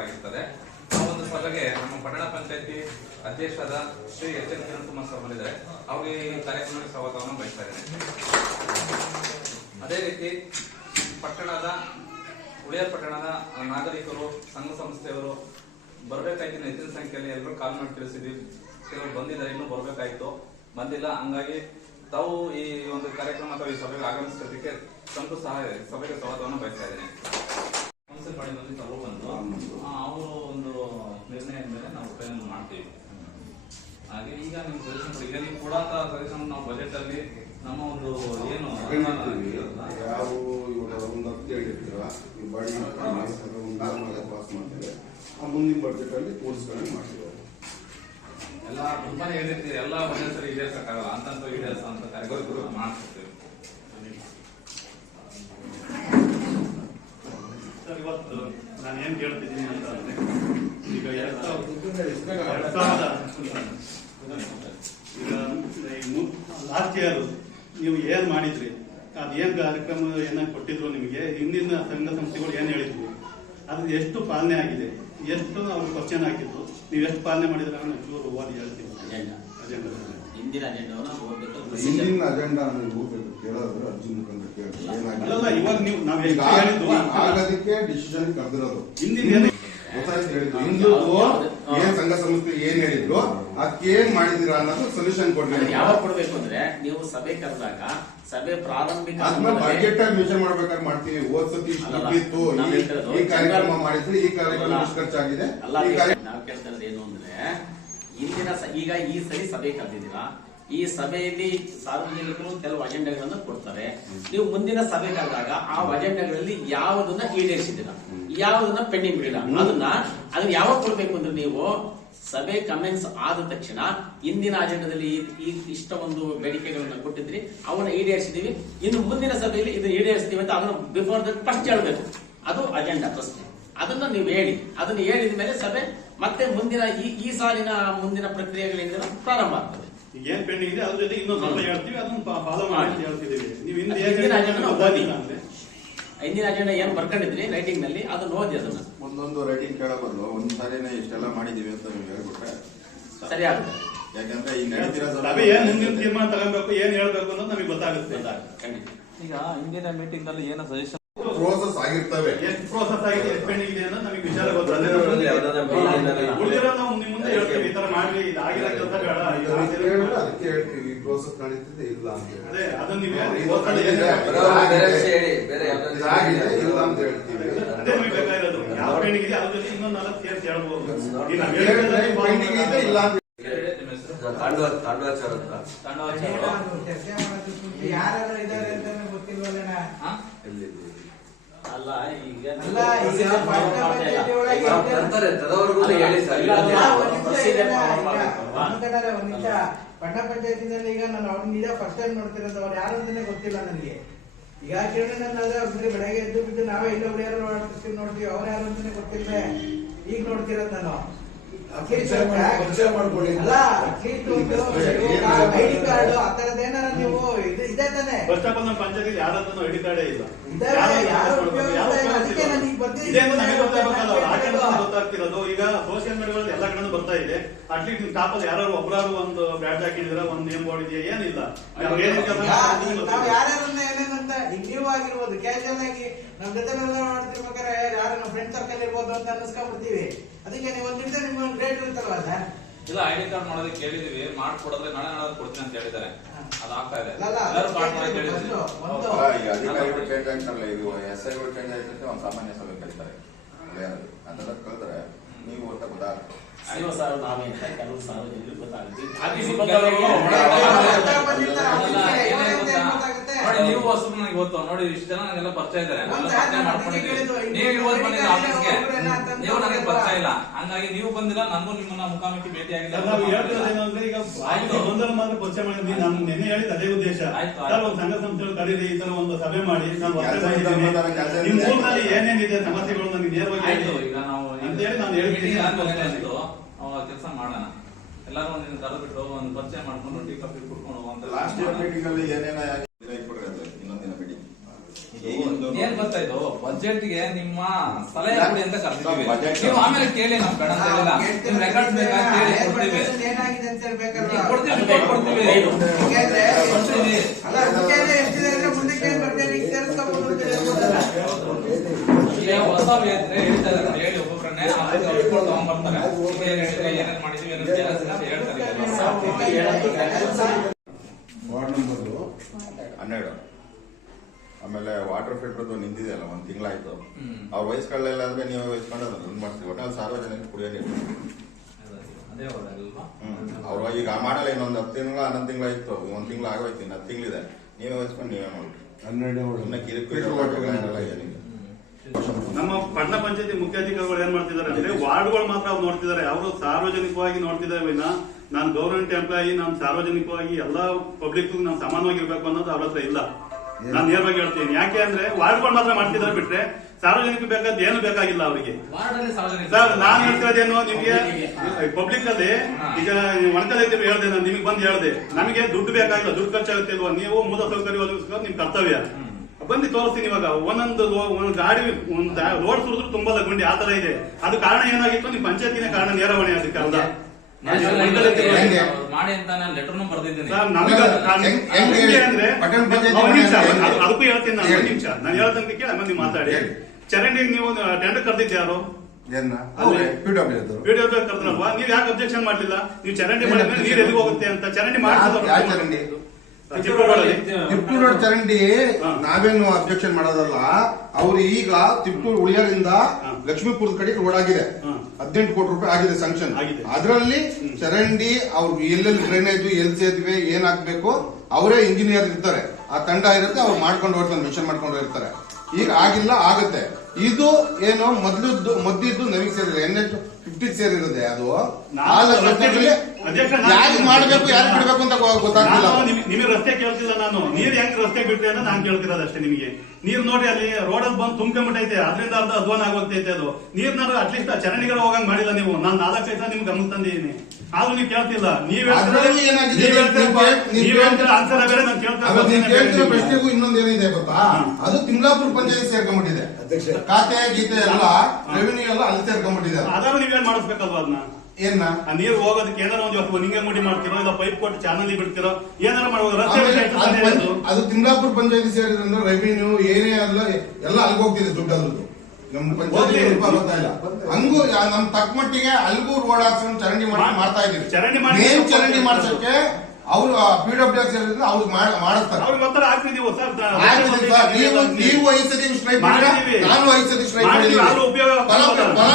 ಮಾಡಲಾಗಿರ್ತದೆ. ಆ ಒಂದು ಸಭೆಗೆ ನಮ್ಮ ಪಟ್ಟಣ ಪಂಚಾಯತಿ ಅಧ್ಯಕ್ಷರಾದ Shri H N Kiran Kumar sir ಬಂದಿದ್ದಾರೆ. ಅವರಿಗೆ ಈ ಕಾರ್ಯಕ್ರಮಕ್ಕೆ ಸ್ವಾಗತವನ್ನು ಬಯಸ್ತಾ ಇದ್ದೇನೆ. ಅದೇ ರೀತಿ ಉಳಿಯಾರ್ ಪಟ್ಟಣದ ನಾಗರಿಕರು, ಸಂಘ ಸಂಸ್ಥೆಯವರು ಬರಬೇಕಾಯ್ತು ಹೆಚ್ಚಿನ ಸಂಖ್ಯೆಯಲ್ಲಿ ಎಲ್ಲರೂ ಕಾಲ್ ಮಾಡಿ ತಿಳಿಸಿದ್ವಿ. ಕೆಲವರು ಬಂದಿದ್ದಾರೆ, ಇನ್ನೂ ಬರಬೇಕಾಯ್ತು, ಬಂದಿಲ್ಲ. ಹಂಗಾಗಿ ತಾವು ಈ ಒಂದು ಕಾರ್ಯಕ್ರಮ ಅಥವಾ ಈ ಸಭೆಗೆ ಆಗಮಿಸಿದ್ದಕ್ಕೆ ಸಭೆಗೆ ಸ್ವಾಗತವನ್ನು ಬಯಸ್ತಾ ಇದ್ದೇನೆ. ಕೌನ್ಸಿಲ್ ಮಾಡಿದಲ್ಲಿ ತಾವು ಬಂದು ಅವರು ಒಂದು ನಿರ್ಣಯದ ಮೇಲೆ ನಾವು ಫೈನಲ್ ಮಾಡ್ತೀವಿ. ಹಾಗೆ ಈಗ ನೀವು ಸಜೆಷನ್ ಈಗ ನೀವು ಕೂಡ ಸಜೆಷನ್ ನಾವು ಬಜೆಟ್ ಅಲ್ಲಿ ನಮ್ಮ ಒಂದು ಏನು ಯಾವ ಒಂದು ಹೇಳಿರ್ತೀರ ಪಾಸ್ ಮಾಡ್ತೇವೆ, ಆ ಮುಂದಿನ ಬಜೆಟ್ ಅಲ್ಲಿ ಕೂಡಿಸ್ಕೊಂಡು ಮಾಡ್ತೀವಿ. ಎಲ್ಲ ತುಂಬಾನೇ ಹೇಳಿರ್ತೀವಿ, ಎಲ್ಲ ಒಂದೇ ಸರಿ ಈಡೇರ್ಸಕ್ಕಾಗಲ್ಲ, ಅಂತ ಈಡೇರ್ಸ ಅಂತ ಕಾರ್ಯಕ್ರಮ ಮಾಡ್ತಿರ್ತೀವಿ. ಇವತ್ತು ನಾನು ಏನ್ ಕೇಳ್ತಿದ್ದೀನಿ ಅಂತ ಅಂದ್ರೆ, ಈಗ ಲಾಸ್ಟ್ ಇಯರ್ ನೀವು ಏನ್ ಮಾಡಿದ್ರಿ, ಅದು ಏನ್ ಕಾರ್ಯಕ್ರಮ ಏನ ಕೊಟ್ಟಿದ್ರು ನಿಮಗೆ, ಹಿಂದಿನ ಸಂಘ ಸಂಸ್ಥೆಗಳು ಏನ್ ಹೇಳಿದ್ವಿ, ಅದು ಎಷ್ಟು ಪಾಲನೆ ಆಗಿದೆ, ಎಷ್ಟು ಅವ್ರು ಕ್ವಶನ್ ಹಾಕಿದ್ರು, ನೀವು ಎಷ್ಟು ಪಾಲನೆ ಮಾಡಿದ್ರೆ ನಾನು ಚೂರು ಓದಿ ಹೇಳ್ತೀನಿ. ಹಿಂದಿನ ಅಜೆಂಡಾ ಹೋಗ್ಬೇಕು ಕೇಳೋದು ಅರ್ಜುನ್ ಮುಖಂಡ ಅಲ್ಲ, ಇವಾಗ ನೀವು ನಾವು ಆಗೋದಕ್ಕೆ ಡಿಸಿಷನ್ ಕರೆದಿರೋದು. ಹಿಂದಿನ ಹೇಳಿದ್ರು ಏನ್ ಸಂಘ ಸಂಸ್ಥೆ ಏನ್ ಹೇಳಿದ್ರು ಅದಕ್ಕೆ ಏನ್ ಮಾಡಿದಿರಾ ಅನ್ನೋದು ಸೊಲ್ಯೂಷನ್ ಕೊಡ್ರಿ. ಯಾವಾಗ ಕೊಡ್ಬೇಕು ಅಂದ್ರೆ, ನೀವು ಸಭೆ ಕರೆದಾಗ ಸಭೆ ಪ್ರಾರಂಭಿಕ ಬಜೆಟ್ ಅಲ್ಲಿ ವಿಷಯ ಮಾಡ್ಬೇಕಾದ್ರೆ ಮಾಡ್ತೀವಿ. ಓದ್ಸತಿ ಇತ್ತು, ಈ ಕಾರ್ಯಕ್ರಮ ಮಾಡಿದ್ವಿ, ಈ ಕಾರ್ಯಕ್ರಮ ಎಷ್ಟು ಖರ್ಚಾಗಿದೆ. ನಾವು ಕೇಳ್ತಾ ಇರೋದು ಏನು ಅಂದ್ರೆ, ಈಗ ಈ ಸರಿ ಸಭೆ ಕರೆದಿದ್ದೀರಾ, ಈ ಸಭೆಯಲ್ಲಿ ಸಾರ್ವಜನಿಕರು ಕೆಲವು ಅಜೆಂಡಾಗಳನ್ನು ಕೊಡ್ತಾರೆ. ನೀವು ಮುಂದಿನ ಸಭೆ ಕರೆದಾಗ ಆ ಅಜೆಂಡಾಗಳಲ್ಲಿ ಯಾವುದನ್ನ ಈಡೇರಿಸಿದ್ದೀರಾ, ಯಾವುದನ್ನ ಪೆಂಡಿಂಗ್ ಬಿಡಿಲ್ಲ, ಅದನ್ನ ಯಾವಾಗ ಕೊಡ್ಬೇಕು ಅಂದ್ರೆ, ನೀವು ಸಭೆ ಕಮೆನ್ಸ್ ಆದ ತಕ್ಷಣ ಇಂದಿನ ಅಜೆಂಡಾದಲ್ಲಿ ಇಷ್ಟ ಒಂದು ಬೇಡಿಕೆಗಳನ್ನ ಕೊಟ್ಟಿದ್ರಿ, ಅವನ್ನ ಈಡೇರಿಸಿದೀವಿ, ಇನ್ನು ಮುಂದಿನ ಸಭೆಯಲ್ಲಿ ಇದನ್ನ ಈಡೇರಿಸ್ತೀವಿ ಅಂತ ಅದನ್ನ ಬಿಫೋರ್ ದಟ್ ಫಸ್ಟ್ ಹೇಳ್ಬೇಕು. ಅದು ಅಜೆಂಡಾ ಪ್ರಶ್ನೆ. ಅದನ್ನ ನೀವು ಹೇಳಿ, ಅದನ್ನ ಹೇಳಿದ ಮೇಲೆ ಸಭೆ ಮತ್ತೆ ಮುಂದಿನ ಈ ಸಾಲಿನ ಮುಂದಿನ ಪ್ರಕ್ರಿಯೆಗಳಿಂದ ಪ್ರಾರಂಭ ಆಗ್ತದೆ. ಈಗ ಏನ್ ಪೆಂಡಿಂಗ್ ಇದೆ ಅದ್ರ ಜೊತೆ ಇನ್ನೊಂದು ಸ್ವಲ್ಪ ಹೇಳ್ತೀವಿ, ಅದನ್ನ ಫಾಲೋ ಮಾಡಿ ಹೇಳ್ತಿದ್ದೀವಿ. ನೀವು ಹಿಂದಿನ ಅಜೆಂಡಾ ಏನ್ ಬರ್ಕೊಂಡಿದ್ರಿ ರೈಟಿಂಗ್ ನಲ್ಲಿ, ಅದನ್ನ ಓದಿ. ಅದನ್ನ ಒಂದೊಂದು ರೈಟಿಂಗ್ ಕೇಳೋ ಬದಲು ಒಂದ್ ಸಾರಿನೇ ಇಷ್ಟೆಲ್ಲ ಮಾಡಿದೀವಿ ಅಂತ ನೀವು ಹೇಳ್ಬಿಟ್ರೆ ಸರಿ ಆಗುತ್ತೆ. ಯಾಕಂದ್ರೆ ಈಗ ನಡೀತಿರೋ ಸಭೆ ಏನ್ ಮುಂದಿನ ತೀರ್ಮಾನ ತಗೋಬೇಕು, ಏನ್ ಹೇಳ್ಬೇಕು ಅನ್ನೋದು ನಮಗೆ ಗೊತ್ತಾಗುತ್ತೆ. ಈಗ ಹಿಂದಿನ ಮೀಟಿಂಗ್ ನಲ್ಲಿ ಏನೋ ಸಜೆಷನ್ ಪ್ರೋಸೆಸ್ ಆಗಿರ್ತವೆ, ಎಷ್ಟು ಪ್ರೋಸೆಸ್ ಆಗಿದೆ, ಎಷ್ಟು ಪೆಂಡಿಂಗ್ ಇದೆ ಅನ್ನೋದು ನಮಗೆ ವಿಚಾರ ಗೊತ್ತಾಗುತ್ತೆ. ಉಳಿದಿರೋ ನಾವು ಮುಂದೆ ಹೇಳ್ತೀವಿ, ಈ ತರ ಮಾಡ್ಲಿ, ಇದಾಗಿಲ್ಲ ಕೆಲಸ ಬೇಡ, ಅದಕ್ಕೆ ಹೇಳ್ತೀವಿ ಪ್ರೋಸೆಸ್ ನಡೀತಿದೆ ಇಲ್ಲ ಅಂತ. ಅದೇ ಅದನ್ನ ನೀವು ಇಲ್ಲ ಅಂತ ಹೇಳ್ತೀವಿ. ಅದೇ ನಮಗೆ ಬೇಕಾಗಿರೋದು, ಯಾವ ಪೆಂಡಿಂಗ್ ಇದೆ ಅದ್ರ ಜೊತೆ ಇನ್ನೊಂದು 4 ಸೇರ್ಸಿ ಹೇಳ್ಬೋದು. ಪೆಂಡಿಂಗ್ ಇದೆ ಇಲ್ಲ ಅಂತ ಅಲ್ಲ, ಈಗ ಪಟ್ಟಣ ಪಂಚಾಯತಿನಲ್ಲಿ ಈಗ ನಾನು ಅವ್ರನ್ನ ಈಗ ಫಸ್ಟ್ ಟೈಮ್ ನೋಡ್ತಿರೋದು, ಅವ್ರು ಯಾರು ಅಂತಾನೆ ಗೊತ್ತಿಲ್ಲ ನನಗೆ. ಈಗ ಕೇಳಿ ನನ್ನ ಬೆಳಗ್ಗೆ ಎದ್ದು ಬಿದ್ದು ನಾವೇ ಇಲ್ಲ ಯಾರು ನೋಡ್ತೀವಿ, ಅವ್ರು ಯಾರು ಅಂತಾನೆ ಗೊತ್ತಿಲ್ವೇ, ಈಗ ನೋಡ್ತಿರೋದು ನಾನು. ಐಡಿ ಕಾರ್ಡ್ ಆ ತರದ್ ಏನಾರ ನೀವು ಇದೆ ತಾನೆ. ಫಸ್ಟ್ ಆಫ್ ಆಲ್ ನಮ್ಮ ಪಂಚಾಯತ್ ಯಾರದ್ದು ಐಡಿ ಕಾರ್ಡೇ ಇಲ್ಲ. ಗೊತ್ತಾಗ್ತಿರೋದು ಈಗ ಸೋಷಿಯಲ್ ಮೀಡಿಯಾಗಳಲ್ಲಿ ಎಲ್ಲ ಕಡೆ ಬರ್ತಾ ಇದೆ. ಅಟ್ಲೀಸ್ಟ್ ನಿಮ್ ಟಾಪಲ್ಲಿ ಯಾರು ಒಬ್ಬರು ಒಂದು ಬ್ಯಾಟ್ ಹಾಕಿದ್ರೆ ಒಂದು ನೇಮ್ ಬೋರ್ಡ್ ಇದೆಯಾ, ಏನಿಲ್ಲ. ಯಾರ್ಯಾರನ್ನ ಏನೇನಂತ ಈಗ ನೀವು ಆಗಿರ್ಬೋದು, ಕ್ಯಾಶುವಲ್ ಆಗಿ ನಮ್ ಜೊತೆ ಮಾಡ್ತಿರ್ಬೇಕಾದ್ರೆ ಯಾರು ನಮ್ಮ ಫ್ರೆಂಡ್ ಸರ್ಕಲ್ ಇರ್ಬೋದು ಅಂತ ಅನ್ನಿಸ್ಕೊಂಡ್ಬಿಡ್ತೀವಿ. ಅದಕ್ಕೆ ನೀವು ಒಂದ್ ನಿಮಿಷ ನಿಮ್ಗೆ ಒಂದು ಗ್ರೇಟ್ ಇರುತ್ತಲ್ವಾ ಸರ್. ಇಲ್ಲ, ಐಡಿ ಕಾರ್ಡ್ ಮಾಡೋದಕ್ಕೆ ಕೇಳಿದೀವಿ, ಮಾಡ್ಕೊಡೋದ್ರೆ ನಾಳೆ ಕೊಡ್ತೀನಿ ಅಂತ ಹೇಳಿದ್ದಾರೆ. ಅದು ಆಗ್ತಾ ಇದೆ. ಈಗ ಅಧಿಕಾರಿಗಳು ಚೇಂಜ್ ಆಗ್ತಾರಲ್ಲ, ಇದು SIಗಳು ಚೇಂಜ್ ಆಗ್ತೈತೆ, ಒಂದು ಸಾಮಾನ್ಯ ಸಭೆ ಕರೀತಾರೆ. ಅದೆಲ್ಲ ಕಳೆದ್ರೆ ನೀವು ಒಟ್ಟ ಗೊತ್ತಾಗುತ್ತೆ. ಕೆಲವು ಸಾರ್ವಜನಿಕರು ಗೊತ್ತಾಗುತ್ತೆ. ನೋಡಿ, ನೀವು ಹೊಸಬ್ರು ನನಗೆ ಗೊತ್ತು ನೋಡಿ, ಇಷ್ಟು ಜನ ನನಗೆಲ್ಲ ಪರಿಚಯ ಇದ್ದಾರೆ, ನೀವು ನನಗೆ ಪರಿಚಯ ಇಲ್ಲ, ಹಂಗಾಗಿ ನೀವು ಬಂದಿಲ್ಲ, ನನಗೂ ನಿಮ್ಮನ್ನ ಮುಖಾಮುಖಿ ಭೇಟಿ ಆಗಿಲ್ಲ. ಈಗ ಒಂದರ ಮಾತ್ರ ಪರಿಚಯ ಮಾಡಿದ್ವಿ. ನಾನು ನಿನ್ನೆ ಹೇಳಿದ ಅದೇ ಉದ್ದೇಶ. ಒಂದು ಸಂಘ ಸಂಸ್ಥೆಗಳು ಕರೀರಿ, ಈ ತರ ಒಂದು ಸಭೆ ಮಾಡಿ, ನಿಮ್ ಊರಿನಲ್ಲಿ ಏನೇನಿದೆ ಸಮಸ್ಯೆಗಳು ನನಗೆ ನೇರವಾಗಿ ಈಗ ನಾವು ಅಂತ ಹೇಳಿ ನಾನು ಹೇಳ್ತೀನಿ. ಕೆಲಸ ಮಾಡೋಣ, ಎಲ್ಲರೂ ಒಂದು ಕರೆದು ಬಿಟ್ಟು ಒಂದು ಪರಿಚಯ ಮಾಡ್ಕೊಂಡು ಟೀ ಕಾಫಿ ಕುಡ್ಕೊಂಡು ಅಂತ. ಲಾಸ್ಟ್ ಇಯರ್ ಮೀಟಿಂಗ್ ಅಲ್ಲಿ ಏನೇನ ಇನ್ನೊಂದಿನ ಮೀಟಿಂಗ್ ಏನ್ ಗೊತ್ತಾಯ್ತು, ಬಜೆಟ್ ಗೆ ನಿಮ್ಮ ಸಲಹೆ ಕೊಡಿ ಅಂತ ಕರ್ತೀವಿ. Budget ನೀವು ಆಮೇಲೆ ಕೇಳಿ, ನಾವು ಬೇಡ ಅಂತ ಹೇಳಿಲ್ಲ. ನಿಮ್ ರೆಕಾರ್ಡ್ ಬೇಕಾ ಕೇಳಿ ಕೊಡ್ತೀವಿ. ಏನಾಗಿದೆ ಅಂತ ಹೇಳ್ಬೇಕಲ್ವಾ? ಕೊಡ್ತೀವಿ, ರಿಪೋರ್ಟ್ ಕೊಡ್ತೀವಿ. ಯಾಕೆಂದ್ರೆ ಕೊಡ್ತೀವಿ. ಅಲ್ಲ ಮುಂಚೆನೆ ಎಷ್ಟಿದೆ ಅಂದ್ರೆ ಮುಂದಕ್ಕೆ ಬಡ್ಜೆಟ್ ಸೇರಿಸ್ಕೋಬಹುದು ಅಂತ ಹೇಳ್ಬೋದಲ್ಲ. ಈಗ ಹೊಸ ಇದ್ರೆ ಹೇಳ್ತಾ ಇದ್ದಾರೆ, ಹೇಳಿ ಒಬ್ಬೊಬ್ಬರನ್ನೇ ಅವ್ರು ರಿಪೋರ್ಟ್ ತಗೊಂಡ್ಬರ್ತಾರೆ. ಏನೇನ್ ಮಾಡಿದೀವಿ ಏನೇನ್ ಕೆಲಸ ಅಂತ ಹೇಳ್ತಾರೆ. Ward number 12. ಆಮೇಲೆ ವಾಟರ್ ಫಿಲ್ಟರ್ದು ನಿಂತಿದೆಯಲ್ಲ, ಒಂದ್ ತಿಂಗಳಾಯ್ತು. ಹ್ಮ್. ಅವ್ರ ವಯಸ್ಸುಗಳಲ್ಲೆಲ್ಲ ಆದ್ರೆ ನೀವು ವಹಿಸ್ಕೊಂಡು ಅದನ್ನ ಮಾಡ್ತೀವಿ. ಒಟ್ನಲ್ಲಿ ಸಾರ್ವಜನಿಕ ಕುಡಿಯೋ ನೀರು. ಅದೇ ಹೌದಲ್ವಾ? ಅವ್ರು ಈಗ ಮಾಡಲ್ಲ, ಇನ್ನೊಂದು 10 ತಿಂಗಳು 11 ತಿಂಗಳಾಯ್ತು. 1 ತಿಂಗಳು ಆಗೋಯ್ತು, ಇನ್ನು 10 ತಿಂಗಳಿದೆ. ನೀವೇ ವಹಿಸ್ಕೊಂಡು ನೀವೇ ಮಾಡಿ. 12 ಸುಮ್ಮನೆ ಕಿರಿಕಿರಿ ಏನಿಲ್ಲ. ನಮ್ಮ ಪಟ್ಟಣ ಪಂಚಾಯತಿ ಮುಖ್ಯಾಧಿಕಾರಿಗಳು ಏನ್ ಮಾಡ್ತಿದ್ದಾರೆ ಅಂದ್ರೆ ವಾರ್ಡ್ಗಳು ಮಾತ್ರ ಅವ್ರು ನೋಡ್ತಿದ್ದಾರೆ. ಅವರು ಸಾರ್ವಜನಿಕವಾಗಿ ನೋಡ್ತಿದ್ದಾರೆ ವಿನ ನಾನು ಗವರ್ಮೆಂಟ್ ಎಂಪ್ಲಾಯಿ, ನಾನು ಸಾರ್ವಜನಿಕವಾಗಿ ಎಲ್ಲಾ ಪಬ್ಲಿಕ್ ನಾನು ಸಮಾನವಾಗಿರ್ಬೇಕು ಅನ್ನೋದು ಅವ್ರ ಹತ್ರ ಇಲ್ಲ. ನಾನು ನೇರವಾಗಿ ಹೇಳ್ತೀನಿ. ಯಾಕೆ ಅಂದ್ರೆ ವಾರ್ಡ್ಗಳು ಮಾತ್ರ ಮಾಡ್ತಿದ್ದಾರೆ ಬಿಟ್ರೆ ಸಾರ್ವಜನಿಕ ಬೇಕಾದ ಏನು ಬೇಕಾಗಿಲ್ಲ ಅವರಿಗೆ. ವಾರ್ಡಲ್ಲಿ ಸಾರ್ವಜನಿಕ ಸರ್ ನಾನ್ ಹೇಳ್ತಿರೋದೇನು ನಿಮ್ಗೆ ಪಬ್ಲಿಕ್ ಅಲ್ಲಿ ಈಗ ಒಣಕಲೈತಿರು ಹೇಳ್ದೆ, ನಾನು ನಿಮಗೆ ಬಂದು ಹೇಳ್ದೆ, ನಮಗೆ ದುಡ್ಡು ಬೇಕಾಗಿಲ್ಲ, ದುಡ್ಡು ಖರ್ಚಾಗುತ್ತೆ ಇಲ್ವಾ, ನೀವು ಮೂಲ ಸೌಕರ್ಯ ಒದಗಿಸ್ಕೊಂಡು ನಿಮ್ ಕರ್ತವ್ಯ ಬಂದು ತೋರಿಸ್ತೀನಿ. ಇವಾಗ ಒಂದೊಂದು ಗಾಡಿ ರೋಡ್ ಸುರಿದ್ರು ತುಂಬಾ ಗುಂಡಿ ಆ ತರ ಇದೆ. ಅದು ಕಾರಣ ಏನಾಗಿತ್ತು, ನಿಮ್ ಪಂಚಾಯತಿನ ಕಾರಣ ನೇರವಣೆ ಅದಕ್ಕೆ ಅರ್ಧ ಮಾಡಿ ಅಂತ ನಾನು ಲೆಟರ್ನು ಬರ್ದಿದ್ದೀನಿ. ಅದಕ್ಕೂ ಹೇಳ್ತೀನಿ ನಾನು. ಒಂದು ನಿಮಿಷ ನಾನು ಹೇಳ್ತಂಗೆ ಕೇಳಿ ಆಮೇಲೆ ನೀವು ಮಾತಾಡಿ. ಚರಂಡಿಗೆ ನೀವು ಟೆಂಡರ್ ಕರೆದಿದ್ದೆ ಯಾರು? ವಿಡಿಯೋ ಕರೆದ್ರಲ್ವಾ? ನೀವ್ ಯಾಕೆ ಅಬ್ಜೆಕ್ಷನ್ ಮಾಡ್ಲಿಲ್ಲ? ನೀವು ಚರಂಡಿ ಮಾಡಿದ್ರೆ ನೀರ್ ಎಲ್ಲಿಗೆ ಹೋಗುತ್ತೆ ಅಂತ. ಚರಂಡಿ ಮಾಡಿ ತಿಪ್ಟೂರು ರೋಡ್ ಚರಂಡಿ ನಾವೇನು ಅಬ್ಜೆಕ್ಷನ್ ಮಾಡೋದಲ್ಲ. ಅವ್ರು ಈಗ ತಿಪ್ಟೂರು ಉಳಿಯರಿಂದ ಲಕ್ಷ್ಮೀಪುರದ ಕಡೆ ರೋಡ್ ಆಗಿದೆ, 18 ಕೋಟಿ ರೂಪಾಯಿ ಆಗಿದೆ ಸ್ಯಾಂಕ್ಷನ್. ಅದರಲ್ಲಿ ಚರಂಡಿ ಅವ್ರು ಎಲ್ಲೆಲ್ಲಿ ಡ್ರೈನೇಜ್ ಎಲ್ಲಿ ಸೇತುವೆ ಏನ್ ಹಾಕ್ಬೇಕು ಅವರೇ ಇಂಜಿನಿಯರ್ ಇರ್ತಾರೆ, ಆ ತಂಡ ಇರುತ್ತೆ, ಅವ್ರು ಮಾಡ್ಕೊಂಡು ಹೋಗ್ತಾರೆ, ಮೆನ್ಷನ್ ಮಾಡ್ಕೊಂಡು ಇರ್ತಾರೆ. ಈಗ ಆಗಿಲ್ಲ, ಆಗುತ್ತೆ. ಇದು ಏನು ಮೊದ್ಲಿದ್ದು ನಮಗೆ ಸೇರಿಲ್ಲ, NH 50 ಸೇರಿರುತ್ತೆ. ಅದು ಯಾರು ಮಾಡ್ಬೇಕು ಯಾರು ಬಿಡ್ಬೇಕು ಅಂತ ಗೊತ್ತಾಗ್ತಿಲ್ಲ. ನಿಮಗೆ ರಸ್ತೆ ಕೇಳ್ತಿಲ್ಲ ನಾನು. ನೀರ್ ಹೆಂಗ್ ರಸ್ತೆ ಬಿಟ್ರಿ ಅಂತ ನಾನ್ ಕೇಳ್ತಿರೋದಷ್ಟೇ. ನಿಮಗೆ ನೀರ್ ನೋಡಿ ಅಲ್ಲಿ ರೋಡಲ್ಲಿ ಬಂದು ತುಂಬ್ಕೊಂಡ್ಬಿಟ್ಟೈತೆ, ಅದರಿಂದ ಅರ್ಧ ಅಧ್ವಾನ ಆಗೋಗ್ತೈತೆ. ಅದು ನೀರ್ನಾರು ಅಟ್ಲೀಸ್ಟ್ ಚರಂಡಿಗಳ ಹೋಗಂಗ್ ಮಾಡಿಲ್ಲ ನೀವು. ನಾನು 4 ದಿವಸ ನಿಮ್ಗೆ ಗಮನ ತಂದಿದ್ದೀನಿ, ಆದ್ರೂ ನೀವು ಕೇಳ್ತಿಲ್ಲ. ಆನ್ಸರ್ ಬೇರೆ ನಾನು ಕೇಳ್ತಿರೋ ಪ್ರಶ್ನೆಗೂ ಇನ್ನೊಂದು ಏನಿದೆ ಗೊತ್ತಾ, ಅದು ತಿಮ್ಲಾಪುರ ಪಂಚಾಯತ್ ಸೇರ್ಕೊಂಡ್ಬಿಟ್ಟಿದೆ. ಖಾತೆ ಗೀತೆ ಎಲ್ಲ ರೆವಿನ್ಯೂ ಎಲ್ಲ ಅಲ್ಲಿ ಸೇರ್ಕೊಂಡ್ಬಿಟ್ಟಿದೆ. ಅದಾದ್ರೂ ನೀವೇನ್ ಮಾಡಿಸ್ಬೇಕಲ್ವಾ ಅದನ್ನ? ಏನ ನೀರು ಹೋಗೋದಕ್ಕೆ ಏನಾರ ಒಂದು ನಿಂಗೆ ಮುಡಿ ಮಾಡ್ತಿರೋ, ಇಲ್ಲ ಪೈಪ್ ಕೊಟ್ಟು ಚಾನಲ್ ಬಿಡ್ತಿರೋ, ಏನಾರ ಮಾಡುವಾಗ ರಸ್ತೆ ಅದು ತಿಮ್ಲಾಪುರ ಪಂಚಾಯತಿ ಸೇರಿದ್ರೆ ರೆವಿನ್ಯೂ ಏನೇ ಅಲ್ಲ ಎಲ್ಲ ಅಲ್ಲಿಗೆ ಹೋಗ್ತಿದೆ ದುಡ್ಡು. ಅದ್ರದ್ದು ನಮ್ಮ ಪಂಚಾಯತಿ ರೂಪಾಯಿ ಬರ್ತಾ ಇಲ್ಲ. ಹಂಗೂ ನಮ್ ತಕ್ಕ ಮಟ್ಟಿಗೆ ಅಲ್ಗೂ ರೋಡ್ ಹಾಕ್ಸ್ಕೊಂಡು ಚರಂಡಿ ಮಾಡ್ತಾ ಇದೀವಿ. ಚರಂಡಿ ಮಾಡ್ಸಕ್ಕೆ ಅವ್ರು PWD ಸೇರಿದ್ರೆ ಅವ್ರು ಮಾಡಿಸ್ತಾರೆ. ನೀವು 5 ಸತಿ ಸ್ಟ್ರೈಕ್ ಮಾಡಿದ್ರೆ ನಾನು 5 ಸತಿ ಸ್ಟ್ರೈಕ್ ಮಾಡಿದ್ದೀವಿ. ಬಲ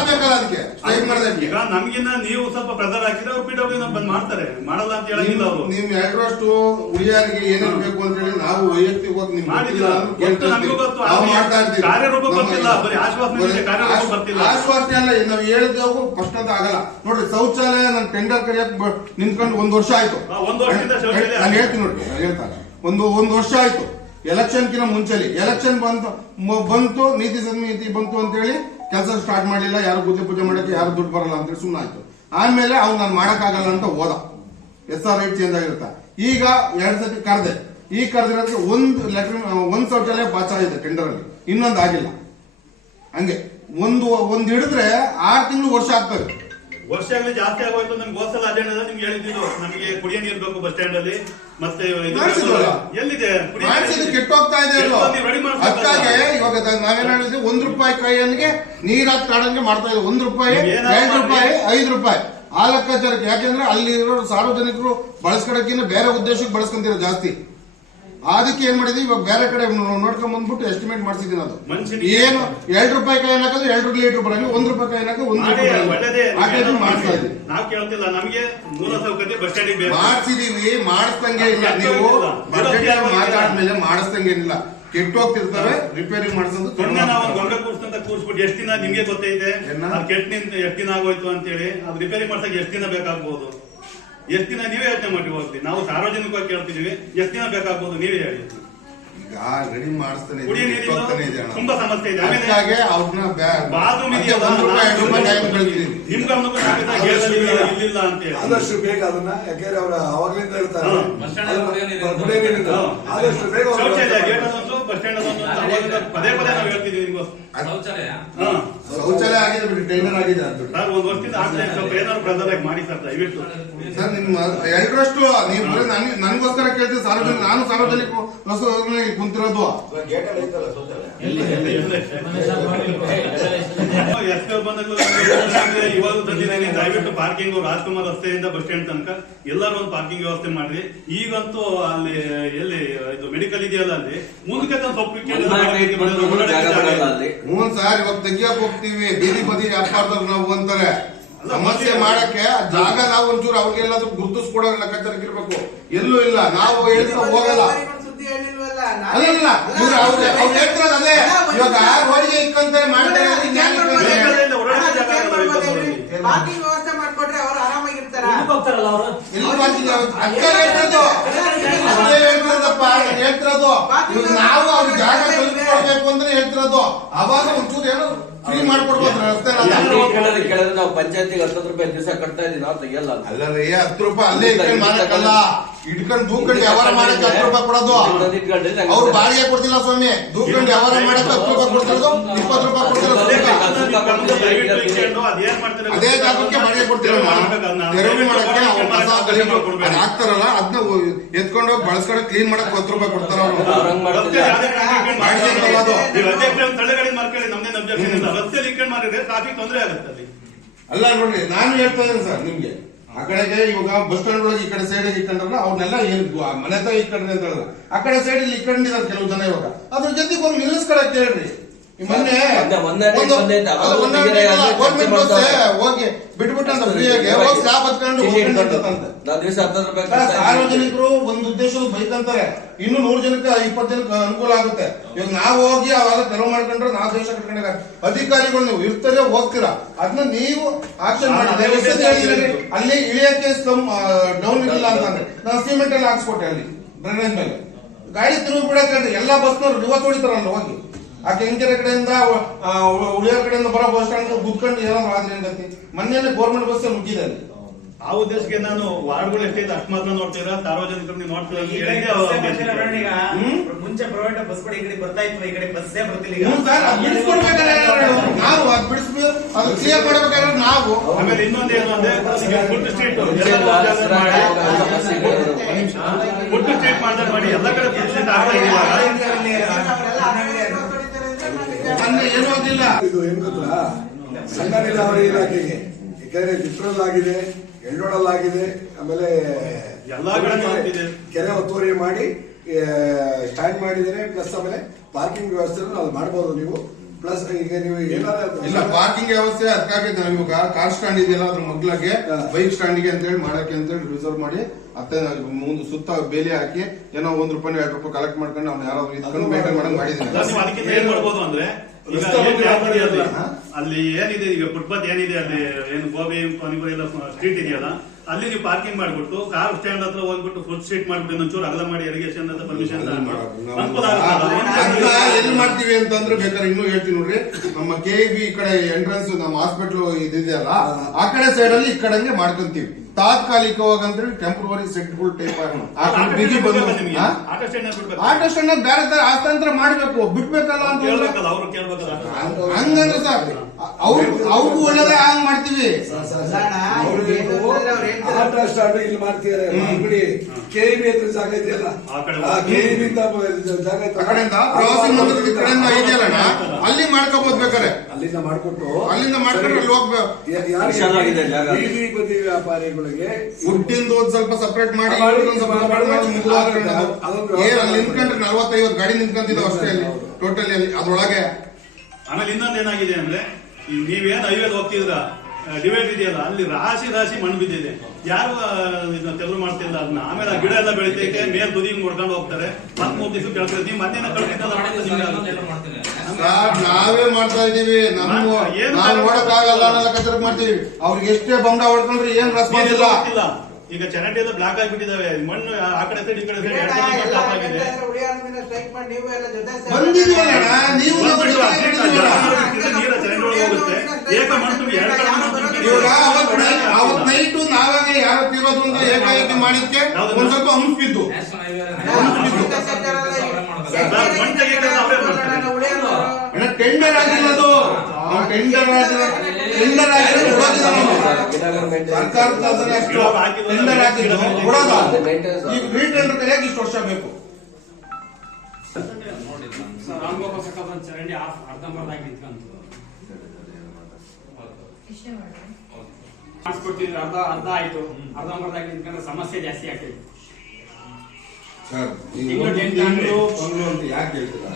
ಬೇಕಲ್ಲ ಅದಕ್ಕೆ ಸ್ಟ್ರೈಕ್ ಮಾಡೋದಕ್ಕೆ. ಈಗ ನಮ್ಗಿನ್ನ ನೀವು ಸ್ವಲ್ಪ ಪ್ರೆಸರ್ ಹಾಕಿದ್ರೆ ಅವ್ರು PWD ಬಂದ್ ಮಾಡ್ತಾರೆ, ಮಾಡಲ್ಲ ಅಂತ ಹೇಳಿಲ್ಲ ಅವರು. ನೀವು 2ರಷ್ಟು ಉಳಿಯಾರಿಗೆ ಏನೇನು ಬೇಕು ಅಂತ ಹೇಳಿ ನಾವು ವೈಯಕ್ತಿಕವಾಗಿ ನಿಮ್ಗೆ ಮಾಡ್ತಾ ಇರ್ತೀವಿ. ಆಶ್ವಾಸನೆ ಅಲ್ಲ, ನಾವು ಹೇಳಿದೆವು ಫಸ್ಟ್ ಅಂತ ಆಗಲ್ಲ. ನೋಡ್ರಿ, ಶೌಚಾಲಯ ನಾನು ಟೆಂಡರ್ ಕರಿಯಕ್ ನಿಂತ್ಕೊಂಡು 1 ವರ್ಷ ಆಯ್ತು. ನಾನು ಹೇಳ್ತೀನಿ ನೋಡಿ, ನಾನು ಹೇಳ್ತಾನೆ. ಒಂದು ವರ್ಷ ಆಯ್ತು. ಎಲೆಕ್ಷನ್ ಕಿನ್ನ ಮುಂಚೆಲಿ ಎಲೆಕ್ಷನ್ ಬಂತು, ನೀತಿ ಸಮಿತಿ ಬಂತು ಅಂತ ಹೇಳಿ ಕೆಲಸ ಸ್ಟಾರ್ಟ್ ಮಾಡಲಿಲ್ಲ. ಯಾರು ಗುದ್ದೆ ಪೂಜೆ ಮಾಡಕ್ಕೆ ಯಾರು ದುಡ್ಡು ಬರಲ್ಲ ಅಂತ ಹೇಳಿ ಸುಮ್ಮನೆ ಆಯ್ತು. ಆಮೇಲೆ ಅವ್ನು ನಾನು ಮಾಡಕ್ಕಾಗಲ್ಲ ಅಂತ ಹೋದ. SR ರೈಟ್ ಚೇಂಜ್ ಆಗಿರುತ್ತ. ಈಗ 2 ಸತಿ ಕರೆದೆ. ಈ ಕರೆದಿರೋದಕ್ಕೆ ಒಂದು ಶೌಚಾಲಯ ಪಾಸ್ ಆಗಿದೆ ಟೆಂಡರ್ ಅಲ್ಲಿ, ಇನ್ನೊಂದು ಆಗಿಲ್ಲ. ಹಂಗೆ ಒಂದು ಹಿಡಿದ್ರೆ 6 ತಿಂಗಳು ವರ್ಷ ಆಗ್ತದೆ. ವರ್ಷಗಳು ಜಾಸ್ತಿ ಆಗೋಯ್ತು. ನಮ್ಗೆ ಹೋಸಲ ಅಜೆಂಡ ನಿಮ್ಗೆ ಹೇಳಿದ್ದು, ನಮಗೆ ಕುಡಿಯ ನೀರು ಬೇಕು ಬಸ್ ಸ್ಟ್ಯಾಂಡ್ ಅಲ್ಲಿ. ಮತ್ತೆ ಎಲ್ಲಿದೆ ಕೆಟ್ಟೋಗ್ತಾ ಇದೆ. ಅದಕ್ಕಾಗಿ ಇವಾಗ ನಾವೇನ್ ಹೇಳಿದ್ವಿ, ₹1 ಕೈಯನ್ಗೆ ನೀರ್ ಹಾಕಿ ಕಾಡಂಗೆ ಮಾಡ್ತಾ ಇದ್ವಿ. ₹1, ₹2, ₹5 ಆ ಲೆಕ್ಕಾಚಾರಕ್ಕೆ. ಯಾಕೆಂದ್ರೆ ಅಲ್ಲಿರೋ ಸಾರ್ವಜನಿಕರು ಬಳಸ್ಕೊಳಕ್ಕಿಂತ ಬೇರೆ ಉದ್ದೇಶಕ್ಕೆ ಬಳಸ್ಕೊಂತೀರ ಜಾಸ್ತಿ. ಅದಕ್ಕೆ ಏನ್ ಮಾಡಿದ್ವಿ, ಇವಾಗ ಬೇರೆ ಕಡೆ ನೋಡ್ಕೊಂಡ್ ಬಂದ್ಬಿಟ್ಟು ಎಸ್ಟಿಮೇಟ್ ಮಾಡ್ಸಿದೀನಿ. ಅದು ಏನು ₹2 ಕಾಯಿ ಹಾಕೋದು 2 ಲೀಟರ್ ಬರಂಗೆ, ₹1 ಕಾಯಿ ಹಾಕೋದು 1 ಲೀಟರ್ ಮಾಡ್ತಾ ಇದ್ವಿ. ನಾವು ಕೇಳ್ತಿಲ್ಲ, ನಮಗೆ ಮೂಲ ಸೌಕರ್ಯ ಬಸ್ ಸ್ಟ್ಯಾಂಡ್ ಮಾಡ್ಸಿದೀವಿ, ಮಾಡಿಸ್ದಂಗೆ ಇಲ್ಲ. ನೀವು ಬಜೆಟ್ ಮಾತಾಡ್ಮೇಲೆ ಮಾಡಿಸ್ದಂಗೆ ಏನಿಲ್ಲ, ಕೆಟ್ಟೋಗ್ತಿರ್ತವೆ, ರಿಪೇರಿ ಮಾಡಿಸೋದು. ನಾವು ಗೊಂಬೆ ಕೂರ್ಸ್ಕೊಂತ ಕೂರ್ಸ್ಬಿಟ್ಟು ಎಷ್ಟು ದಿನ ನಿಮ್ಗೆ ಗೊತ್ತೈತೆ ಕೆಟ್ಟ ಎಷ್ಟು ದಿನ ಆಗೋಯ್ತು ಅಂತೇಳಿ. ಅದು ರಿಪೇರಿ ಮಾಡ್ಸಕ್ಕೆ ಎಷ್ಟು ದಿನ ಬೇಕಾಗ್ಬೋದು? ಎಷ್ಟು ದಿನ ನೀವೇ ಯೋಚನೆ ಮಾಡಿ ಹೋಗ್ತೀವಿ. ನಾವು ಸಾರ್ವಜನಿಕವಾಗಿ ಕೇಳ್ತಿದೀವಿ, ಎಷ್ಟು ದಿನ ಬೇಕಾಗ್ಬೋದು ನೀವೇ ಹೇಳಿ. ಈಗ ರೆಡಿ ಮಾಡಿಸ್ತಾನೆ ತುಂಬಾ ಸಮಸ್ಯೆ ಇದೆ. ಬಾತ್ರೂಮ್ ಇಲ್ಲಿಲ್ಲ ಅಂತ ಹೇಳಿ ಆದಷ್ಟು ಬೇಗ ಅದನ್ನ, ಯಾಕೆಂದ್ರೆ ಅವ್ರ ಅವಾಗ್ಲಿಂದ ಇರ್ತಾರೆ, ಆದಷ್ಟು ಬೇಗ ಬಸ್ ಸ್ಟ್ಯಾಂಡ್ ಪದೇ ಪದೇ ನಾವು ಹೇಳ್ತಿದ್ದೀವಿ ನಿಮ್ಗೆ. ಶೌಚಾಲಯ ಶೌಚಾಲಯ ಆಗಿದೆ ಬಿಡಿ, ಟೆಂಡರ್ ಆಗಿದೆ ಅಂತ ಸರ್ ಒಂದ್ ವರ್ಷದಿಂದ ಆಗ್ತದೆ, ಸ್ವಲ್ಪ ಏನಾದ್ರು ಪ್ರಧಾನ ಮಾಡಿ ಸರ್ ದಯವಿಟ್ಟು. ಸರ್ ನಿಮ್ಮ ಎರಡರಷ್ಟು ನೀವು ನನಗೋಸ್ಕರ ಕೇಳ್ತೀವಿ. ಸಾರ್ವಜನಿಕ ನಾನು ಸಾರ್ವಜನಿಕ ಕುಂತಿರೋದು ಎಸ್ ಬಂದಾಗಲೂ ಇವಾಗ ತಂದಿದ್ದೀನಿ, ದಯವಿಟ್ಟು ಪಾರ್ಕಿಂಗ್ ರಾಜ್ಕುಮಾರ್ ರಸ್ತೆಯಿಂದ ಬಸ್ ಸ್ಟ್ಯಾಂಡ್ ತನಕ ಎಲ್ಲರೂ ಒಂದು ಪಾರ್ಕಿಂಗ್ ವ್ಯವಸ್ಥೆ ಮಾಡ್ರಿ. ಈಗಂತೂ ಅಲ್ಲಿ ಎಲ್ಲಿ ಇದು ಮೆಡಿಕಲ್ ಇದೆಯಲ್ಲ ಅಲ್ಲಿ ಮುಂದಕ್ಕೆ ಸ್ವಲ್ಪ ಹ್ಞೂ ಸರ್, ಇವಾಗ ತೆಗಿಯಕ್ ಹೋಗ್ತೀವಿ ಬೀದಿ ಬದಿ ವ್ಯಾಪಾರದವ್ರು ನಾವು ಅಂತಾರೆ. ಸಮಸ್ಯೆ ಮಾಡಕ್ಕೆ ಜಾಗ ನಾವು ಒಂಚೂರು ಅವ್ರಿಗೆಲ್ಲಾದ್ರೂ ಗುರುತಿಸ್ಕೊಡೋ ಲೆಕ್ಕಾಚಾರಕ್ಕೆ ಇರ್ಬೇಕು. ಎಲ್ಲೂ ಇಲ್ಲ, ನಾವು ಹೇಳ್ತಾ ಹೋಗಲ್ಲ. ಅಲ್ಲ ಇವ್ರು ಅವ್ರು ಹೇಳ್ತಿರೋದು ಅದೇ. ಇವಾಗ ರೋಡಿಗೆ ಇಕ್ಕಂತಾರೆ ಮಾಡ್ತಾರೆ. ಪಾರ್ಕಿಂಗ್ ವ್ಯವಸ್ಥೆ ಮಾಡ್ಕೊಟ್ರೆ ಅವ್ರು ಆರಾಮಾಗಿರ್ತಾರ. ಹೇಳ್ತಿರೋದು ನಾವು ಅವ್ರಿಗೆ ಜಾಗ ಕಲ್ಪಿಸ್ಕೊಡ್ಬೇಕು ಅಂದ್ರೆ ಹೇಳ್ತಿರೋದು. ಅವಾಗ ಒಂಚೂರು ಏನೋ ಫ್ರೀ ಮಾಡ್ಕೊಡ್ಬೋದು ರಸ್ತೆ. ಕೇಳಿದ್ರೆ ನಾವು ಪಂಚಾಯತಿಗೆ 10 ರೂಪಾಯಿ ದಿವಸ ಕಟ್ತಾ ಇದೀವಿ, ನಾವು ತೆಗಿಯಲ್ಲ. ಅಲ್ಲರಿ 10 ರೂಪಾಯಿ ಅಲ್ಲೇ ಇಟ್ಕೊಂಡು ಮಾಡಕ್ಕಲ್ಲ, ಇಟ್ಕೊಂಡು ದೂಕೊಂಡು ವ್ಯವಹಾರ ಮಾಡಕ್ಕೆ 10 ರೂಪಾಯಿ ಕೊಡೋದು. ಅವ್ರು ಬಾಡಿಗೆ ಕೊಡ್ತಿಲ್ಲ ಸ್ವಾಮಿ, ದೂಕೊಂಡು ವ್ಯವಹಾರ ಮಾಡಕ್ಕೆ 10 ರೂಪಾಯಿ ಕೊಡ್ತಿರೋದು, 20 ರೂಪಾಯಿ ಕೊಡ್ತಿರೋದು. ಅದೇ ಜಾಗಕ್ಕೆ ಬಾಡಿಗೆ ಕೊಡ್ತಿರೋ ತೆರವು ಮಾಡಕ್ಕೆ ಹಾಕ್ತಾರಲ್ಲ, ಅದನ್ನ ಎತ್ಕೊಂಡು ಹೋಗಿ ಬಳಸ್ಕೊಂಡು ಕ್ಲೀನ್ ಮಾಡಕ್ 10 ರೂಪಾಯಿ ಕೊಡ್ತಾರ ಅವರು. ಅಲ್ಲ ನೋಡ್ರಿ, ನಾನು ಹೇಳ್ತಾ ಇದ್ದೀನಿ ಸರ್ ನಿಮ್ಗೆ, ಆ ಕಡೆಗೆ ಇವಾಗ ಬಸ್ ಸ್ಟ್ಯಾಂಡ್ ಒಳಗೆ ಈ ಕಡೆ ಸೈಡ್ ಇಟ್ಕೊಂಡ್ರಲ್ಲ ಅವ್ರನ್ನೆಲ್ಲ ಏನ್ ಮನೆ ತ ಇಟ್ಕೊಂಡ್ರಿ ಅಂತ ಹೇಳಿದ್ರೆ, ಆ ಕಡೆ ಸೈಡ್ ಇಲ್ಲಿ ಇಟ್ಕೊಂಡಿದ್ದಾರೆ ಕೆಲವು ಜನ. ಇವಾಗ ಅದ್ರ ಜೊತೆಗೆ ಹೋಗಿ ನಿಲ್ಲಿಸ್ಕೊಳಕ್ ಹೇಳ್ರಿ. ಮೊನ್ನೆ ಹೋಗಿ ಬಿಟ್ಬಿಟ್ಟಂತ ಫ್ರೀಯಾಗಿ ಹೋಗಿ ಸ್ಲಾಬ್ ಹತ್ಕೊಂಡು ಸಾರ್ವಜನಿಕರು ಒಂದು ಉದ್ದೇಶದ ಬೈಕ್ ಅಂತಾರೆ, ಇನ್ನು 100 ಜನಕ್ಕೆ 20 ಜನಕ್ಕೆ ಅನುಕೂಲ ಆಗುತ್ತೆ. ಇವಾಗ ನಾವು ಹೋಗಿ ಅವಾಗ ತೆರವು ಮಾಡ್ಕೊಂಡ್ರೆ ನಾವು ದೇಶ ಕಟ್ಕೊಂಡಾಗ ಅಧಿಕಾರಿಗಳು ನೀವು ಇರ್ತಾರೆ ಹೋಗ್ತೀರಾ, ಅದನ್ನ ನೀವು ಆಕ್ಷನ್ ಮಾಡಿ. ಅಲ್ಲಿ ಇಳಿಯಕ್ಕೆ ಡೌನ್ ಇರಲಿಲ್ಲ ಅಂತಂದ್ರೆ ನಾನು ಸಿಮೆಂಟ್ ಎಲ್ಲ ಹಾಕ್ಸ್ಕೊಟ್ಟೆ ಅಲ್ಲಿ ಡ್ರೈನೇಜ್ ಮೇಲೆ. ಗಾಡಿ ತಿರುಗಿ ಬಿಡಕ್ಕೆ ಎಲ್ಲಾ ಬಸ್ನವ್ರು ರಿವರ್ಸ್ ಹೊಡಿತಾರಲ್ಲ ಹೋಗಿ. ಆ ಕೆಂಕೆರೆ ಕಡೆಯಿಂದ ಉಳಿಯೋರ್ ಕಡೆಯಿಂದ ಬರೋ ಬಸ್ ಸ್ಟ್ಯಾಂಡ್ ಗುದ್ಕೊಂಡು ಏನಾದ್ರು ಆದ್ರೆ ಏನ್ಗತಿ. ಮೊನ್ನೆ ಗೌರ್ಮೆಂಟ್ ಬಸ್ ಮುಗಿದೆ ಅಲ್ಲಿ. ಆ ಉದ್ದೇಶಕ್ಕೆ ನಾನು ವಾರ್ಡ್ಗಳು ಎಷ್ಟಿದೆ ಅಷ್ಟು ಮಾತ್ರ ನೋಡ್ತೀರಾ, ಸಾರ್ವಜನಿಕರು ನೀವು ನೋಡ್ತೀರಾ. ಮುಂಚೆ ಪ್ರೈವೇಟ್ ಬಸ್ ಈ ಕಡೆ ಬರ್ತಾ ಇತ್ತು, ಈ ಕಡೆ ಬಸ್ಸೇ ಬರ್ತಿಲ್ಲ. ನಾವು ಅದು ಬಿಡಿಸ್ಬೇಕು, ಅದು ಕ್ಲಿಯರ್ ಮಾಡ್ಬೇಕಾದ್ರೆ ನಾವು. ಆಮೇಲೆ ಇನ್ನೊಂದೇನು ಅಂದ್ರೆ ಫುಡ್ ಸ್ಟ್ರೀಟ್ ಮಾಡ್ತಾರೆ ಮಾಡಿ ಎಲ್ಲ ಕಡೆ ಫುಡ್ ಸ್ಟ್ರೀಟ್ ಆಗ್ತಾ ಏನೂ ಆಗಿಲ್ಲ. ಇದು ಏನ್ ಗೊತ್ತಾ, ಸಣ್ಣ ನೀರಾವರಿ ಇಲಾಖೆಗೆ ಯಾಕಂದ್ರೆ ಲಿಟ್ರಲ್ ಆಗಿದೆ, ಎಳ್ಳೋಡಲ್ ಆಗಿದೆ, ಆಮೇಲೆ ಎಲ್ಲಾ ಕಡೆ ಕೆರೆ ಒತ್ತುವರಿ ಮಾಡಿ ಸ್ಟ್ಯಾಂಡ್ ಮಾಡಿದರೆ. ಪ್ಲಸ್ ಆಮೇಲೆ ಪಾರ್ಕಿಂಗ್ ವ್ಯವಸ್ಥೆ ಅದು ಮಾಡಬಹುದು ನೀವು. ಪ್ಲಸ್ ಈಗ ನೀವು ಇಲ್ಲ ಪಾರ್ಕಿಂಗ್ ವ್ಯವಸ್ಥೆ ಅದಕ್ಕಾಗಿ ಇವಾಗ ಕಾರ್ ಸ್ಟ್ಯಾಂಡ್ ಇದೆಯಲ್ಲ ಅದ್ರ ಮಗ್ಲಾಗೆ ಬೈಕ್ ಸ್ಟ್ಯಾಂಡ್ಗೆ ಅಂತ ಹೇಳಿ ಮಾಡಕ್ಕೆ ಅಂತ ಹೇಳಿ ರಿಸರ್ವ್ ಮಾಡಿ ಮತ್ತೆ ಮುಂದೆ ಸುತ್ತ ಬೇಲಿ ಹಾಕಿ ಏನೋ ₹1 2 ರೂಪಾಯಿ ಕಲೆಕ್ಟ್ ಮಾಡ್ಕೊಂಡು ಅವ್ನು ಯಾರೋ ಇದ್ಕೊಂಡು ಮೇಂಟೈನ್ ಮಾಡಂಗ್ ಮಾಡಿದ್ದೀನಿ. ಅದಕ್ಕಿಂತ ಏನ್ ಮಾಡ್ಬೋದು ಅಂದ್ರೆ ಅಲ್ಲಿ ಏನಿದೆ ಈಗ ಫುಟ್ಪಾತ್ ಏನಿದೆ ಅಲ್ಲಿ ಏನು ಗೋಬಿ ಪಾನಿಪುರಿ ಎಲ್ಲ ಸ್ಟ್ರೀಟ್ ಇದೆಯಲ್ಲ ಅಲ್ಲಿ ನೀವು ಪಾರ್ಕಿಂಗ್ ಮಾಡ್ಬಿಟ್ಟು ಕಾರ್ ಸ್ಟ್ಯಾಂಡ್ ಹತ್ರ ಹೋಗ್ಬಿಟ್ಟು ಫುಡ್ ಸ್ಟ್ರೀಟ್ ಮಾಡ್ಬಿಟ್ಟು ಒಂಚೂರು ಅಗಲ ಮಾಡಿ ಇರಿಗೇಷನ್ ಅಂತ ಪರ್ಮಿಷನ್ ಎಲ್ಲಿ ಮಾಡ್ತೀವಿ ಅಂತಂದ್ರೆ ಬೇಕಾದ್ರೆ ಇನ್ನೂ ಹೇಳ್ತೀನಿ ನೋಡ್ರಿ. ನಮ್ಮ KEB ಈ ಕಡೆ ಎಂಟ್ರೆನ್ಸ್ ನಮ್ಮ ಹಾಸ್ಪಿಟಲ್ ಇದೆಯಲ್ಲ ಆ ಕಡೆ ಸೈಡ್ ಅಲ್ಲಿ ಈ ಕಡೆ ಮಾಡ್ಕೊಂತೀವಿ. ತಾತ್ಕಾಲಿಕವಾಗಿ ಅಂತೇಳಿ ಟೆಂಪ್ರವರಿ ಸೆಟ್ಗಳು ಟೈಪ್ ಬಿಗಿ ಬಂದು ಆಟೋ ಸ್ಟ್ಯಾಂಡ್ ಬೇರೆ ತರ ಹಸ್ತಾಂತರ ಮಾಡ್ಬೇಕು, ಬಿಡ್ಬೇಕಲ್ಲ ಅಂತ ಹಂಗಂದ್ರೆ ಸರ್ ಅವ್ರಿಗೂ ಒಳ್ಳೇದೇ ಹಂಗ್ ಮಾಡ್ತೀವಿ. ಆಟೋ ಸ್ಟಾರ್ಟ್ ಇಲ್ಲಿ ಮಾಡ್ತಿದ್ದಾರೆ. KEB ಹತ್ರ ಜಾಗ ಇದೆಯಲ್ಲ, KEB ಜಾಗ ಕಡೆಯಿಂದ ಪ್ರವಾಸಿ ಮಂದಿರದ ಕಡೆಯಿಂದ ಇದೆಯಲ್ಲ ಅಲ್ಲಿ ಮಾಡ್ಕೋಬಹುದು ಬೇಕಾರೆ. ಅಲ್ಲಿಂದ ಮಾಡ್ಕೊಂಡ್ರೆ ಅಲ್ಲಿ ಹೋಗ್ಬೇಕು. ಬೀದಿ ಬದಿ ವ್ಯಾಪಾರಿಗಳಿಗೆ ಫುಡ್ಡಿಂದ ಒಂದ್ ಸ್ವಲ್ಪ ಸಪರೇಟ್ ಮಾಡಿ ನಿಂತ್ಕೊಂಡ್ರೆ 40-50 ಗಾಡಿ ನಿಂತ್ಕೊಂತಿದ್ದಾವೆ ಅಷ್ಟೇ ಅಲ್ಲಿ ಟೋಟಲಿ ಅಲ್ಲಿ ಅದ್ರೊಳಗೆ. ಆಮೇಲೆ ಇನ್ನೊಂದ್ ಏನಾಗಿದೆ ಅಂದ್ರೆ ನೀವೇನ್ ಹೈವೇಲ್ ಹೋಗ್ತಿದ್ರ ಡಿವೈಡ್ ಇದೆಯಲ್ಲ ಅಲ್ಲಿ ರಾಶಿ ಮಣ್ಣು ಬಿದ್ದಿದೆ, ಯಾರು ಇದನ್ನ ತೆರವು ಮಾಡ್ತಿಲ್ಲ ಅದನ್ನ. ಆಮೇಲೆ ಆ ಗಿಡ ಎಲ್ಲ ಬೆಳಿತೈತೆ, ಮೇಲ್ ತುದಿಗೆ ನೋಡ್ಕೊಂಡು ಹೋಗ್ತಾರೆ. 3 ದಿವಸ ಕೇಳ್ತಾರೆ ನೀವು ಮಧ್ಯಾಹ್ನ ನಾವೇ ಮಾಡ್ತಾ ಇದೀವಿ. ನಾವು ನೋಡಕ್ಕಾಗಲ್ಲ ಅನ್ನೋ ಕಚೇರಿ ಮಾಡ್ತೀವಿ. ಅವ್ರಿಗೆ ಎಷ್ಟೇ ಬಂಡ ಹೊಡ್ಕೊಂಡ್ರೆ ಏನ್ ರೆಸ್ಪಾನ್ಸ್ ಇಲ್ಲ. ಈಗ ಚರಂಡಿ ಎಲ್ಲ ಬ್ಲಾಕ್ ಆಗಿಬಿಟ್ಟಿದಾವೆ, ಮಣ್ಣು ಆ ಕಡೆ ಸೈಡ್ ಈ ಕಡೆ ಸೈಡ್ ಬಂದಿದೀವಲ್ಲ ನೀವು ಅವತ್ ನೈಟು ನಾವಾಗ ಯಾರೋ ತೀರೋದ್ರಿಂದ ಏಕಾಏಕಿ ಮಾಡಿದ್ಕೆ ಒಂದ್ ಸ್ವಲ್ಪ ಹಂಸ್ಬಿದ್ದು ಅಣ್ಣ ಟೆಂಡರ್ ಆಗಿಲ್ಲ ಅದು, ಟೆಂಡರ್ ಟೆಂಡರ್ ಆಗಿರೋದು ಕೊಡೋದಿಲ್ಲ ನಾವು. ಸರ್ಕಾರದ ಅಷ್ಟು ಟೆಂಡರ್ ಆಗಿದ್ದು ಕೊಡೋದ. ಈಗ ರೀಟೆಂಡರ್ ಕರೆಯಾಗಿ ಇಷ್ಟು ವರ್ಷ ಬೇಕು. ರಾಮಗೋಪಾಲ್ ಸಕ್ಕ ಚರಂಡಿ ಅರ್ಧಂಬರ್ಧಾಗಿ ನಿಂತ್ಕೊಂತು ಮಾಡಿಸ್ಕೊಡ್ತಿದ್ರು. ಅರ್ಧ ಆಯ್ತು, ಅರ್ಧಂಬರ್ಧಾಗಿ ನಿಂತ್ಕೊಂಡ್ರೆ ಸಮಸ್ಯೆ ಜಾಸ್ತಿ ಆಗ್ತೈತೆ. ಸರ್ ತಿಂಗಳು ಅಂತ ಯಾಕೆ ಹೇಳ್ತೀರಾ?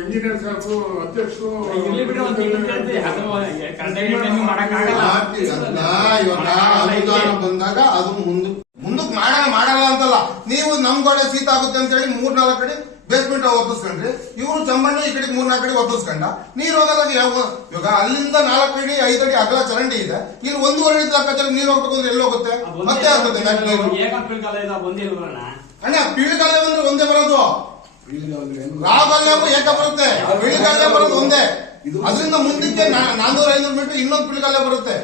ಇಂಜಿನಿಯರ್ ಸಾಕು ಅಧ್ಯಕ್ಷರು ಇರ್ಲಿ ಬಿಡಿ, ಒಂದು ತಿಂಗಳು ಕೇಳ್ತೀವಿ. ಅದು ಕರೆಕ್ಟಾಗಿ ಮಾಡಕ್ಕಾಗಲ್ಲ. ಅನುದಾನ ಬಂದಾಗ ಅದು ಮುಂದಕ್ಕೆ ಮಾಡಲ್ಲ ಅಂತಲ್ಲ. ನೀವು ನಮ್ ಕಡೆ ಶೀತ ಆಗುತ್ತೆ ಅಂತ ಹೇಳಿ 3-4 ಕಡೆ ಬೇಸ್ಮೆಂಟ್ ಒತ್ತಿಸ್ಕೊಂಡ್ರಿ, ಇವರು ಚಮ್ಮಣ್ಣ ಈ ಕಡೆ 3-4 ಕಡೆ ಒತ್ತಿಸ್ಕೊಂಡ. ನೀರು ಹೋಗೋದಾಗ ಇವಾಗ ಅಲ್ಲಿಂದ 4 ಅಡಿ 5 ಅಡಿ ಅಗಲ ಚರಂಡಿ ಇದೆ, ಇಲ್ಲಿ 1.5 ಅಡಿ ಲೆಕ್ಕಾಚಾರ ನೀರು ಹೋಗ್ಬೇಕು ಅಂದ್ರೆ ಎಲ್ಲಿ ಹೋಗುತ್ತೆ? ಮತ್ತೆ ಆಗ್ತದೆ ಅಣ್ಣ. ಪೀಳಿಗಾಲ ಅಂದ್ರೆ ಒಂದೇ ಬರೋದು, ರಾಗಲ್ಯವು ಏಕ ಬರುತ್ತೆ, ಪೀಳಿಗಾಲ ಬರೋದು ಒಂದೇ. ಅದರಿಂದ ಮುಂದಕ್ಕೆ 400-500 ಮೀಟರ್ ಇನ್ನೊಂದು ಪೀಳಿಗಾಲ ಬರುತ್ತೆ.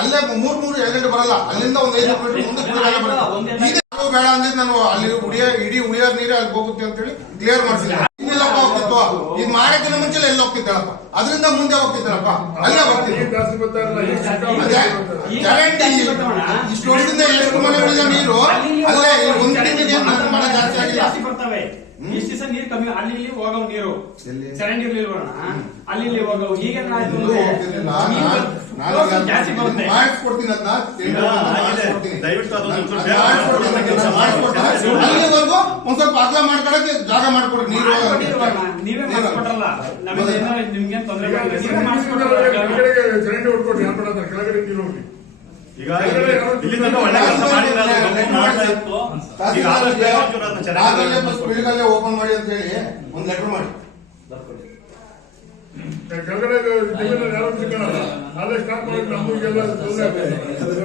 ಅಲ್ಲೇ 3 2 ಬರಲ್ಲ, ಅಲ್ಲಿಂದ ಒಂದು 500 ಮೀಟರ್ ಮುಂದೆ ಪೀಳಿಗಾಲ ಬರುತ್ತೆ. ಬೇಡ ಅಂದ್ರೆ ನಾನು ಅಲ್ಲಿ ಇಡೀ ಉಳಿಯೋರ್ ನೀರೇ ಅಲ್ಲಿ ಹೋಗುತ್ತೆ ಅಂತ ಹೇಳಿ ಕ್ಲಿಯರ್ ಮಾಡ್ಸಿದ್ದೆ. ಇನ್ನೆಲ್ಲಪ್ಪ ಹೋಗ್ತಿತ್ತು, ಇದು ಮಾಡಕ್ಕಿಂತ ಮುಂಚೆ ಎಲ್ಲಿ ಹೋಗ್ತಿದ್ದಾಳಪ್ಪ, ಅದರಿಂದ ಮುಂದೆ ಹೋಗ್ತಿದ್ದಾರಪ್ಪ, ಅಲ್ಲೇ ಹೋಗ್ತಿದ್ದೆ. ಇಷ್ಟು ವರ್ಷದಿಂದ ಎಷ್ಟು ಮನೆಗಳಿಂದ ನೀರು ಅಲ್ಲೇ ಒಂದು ತಿಂಗಳಿಗೆ ಮಳೆ ಜಾಸ್ತಿ ಆಗಿಲ್ಲ. ಇಷ್ಟು ದಿವಸ ನೀರು ಕಮ್ಮಿ, ಅಲ್ಲಿ ಇಲ್ಲಿ ಹೋಗವ್ ನೀರು ಚರಂಡಿ ಬರೋಣ, ಅಲ್ಲಿ ಇಲ್ಲಿ ಹೋಗವು. ಈಗ ಜಾಸ್ತಿ ಬರುತ್ತೆ. ಮಾಡಿಸ್ಕೊಡ್ತೀನಿ ಅದನ್ನ, ಅಲ್ಲಿವರೆಗೂ ಒಂದ್ ಸ್ವಲ್ಪ ಅಗಲ ಮಾಡ್ಕೊಳಕ್ಕೆ ಜಾಗ ಮಾಡ್ಕೊಡ್ರಿ. ನೀವೇ ಮಾಡಿಸ್ಕೊಟ್ರಲ್ಲ, ನಮಗೆ ನಿಮ್ಗೆ ತೊಂದರೆ ಚರಂಡಿ ಹೊಡ್ಕೊಡ್ರಿ. ಕೆಳಗಡೆ ನೀರು ಹೋಗಿ. ಈಗ ಇಲ್ಲಿ ತನಕ ಒಳ್ಳೆ ಕೆಲಸ ಪೀಳಿಗಲ್ಲೇ ಓಪನ್ ಮಾಡಿ ಅಂತ ಹೇಳಿ ಒಂದು ಲೆಟರ್ ಮಾಡಿ. ಕೆಳಗಡೆ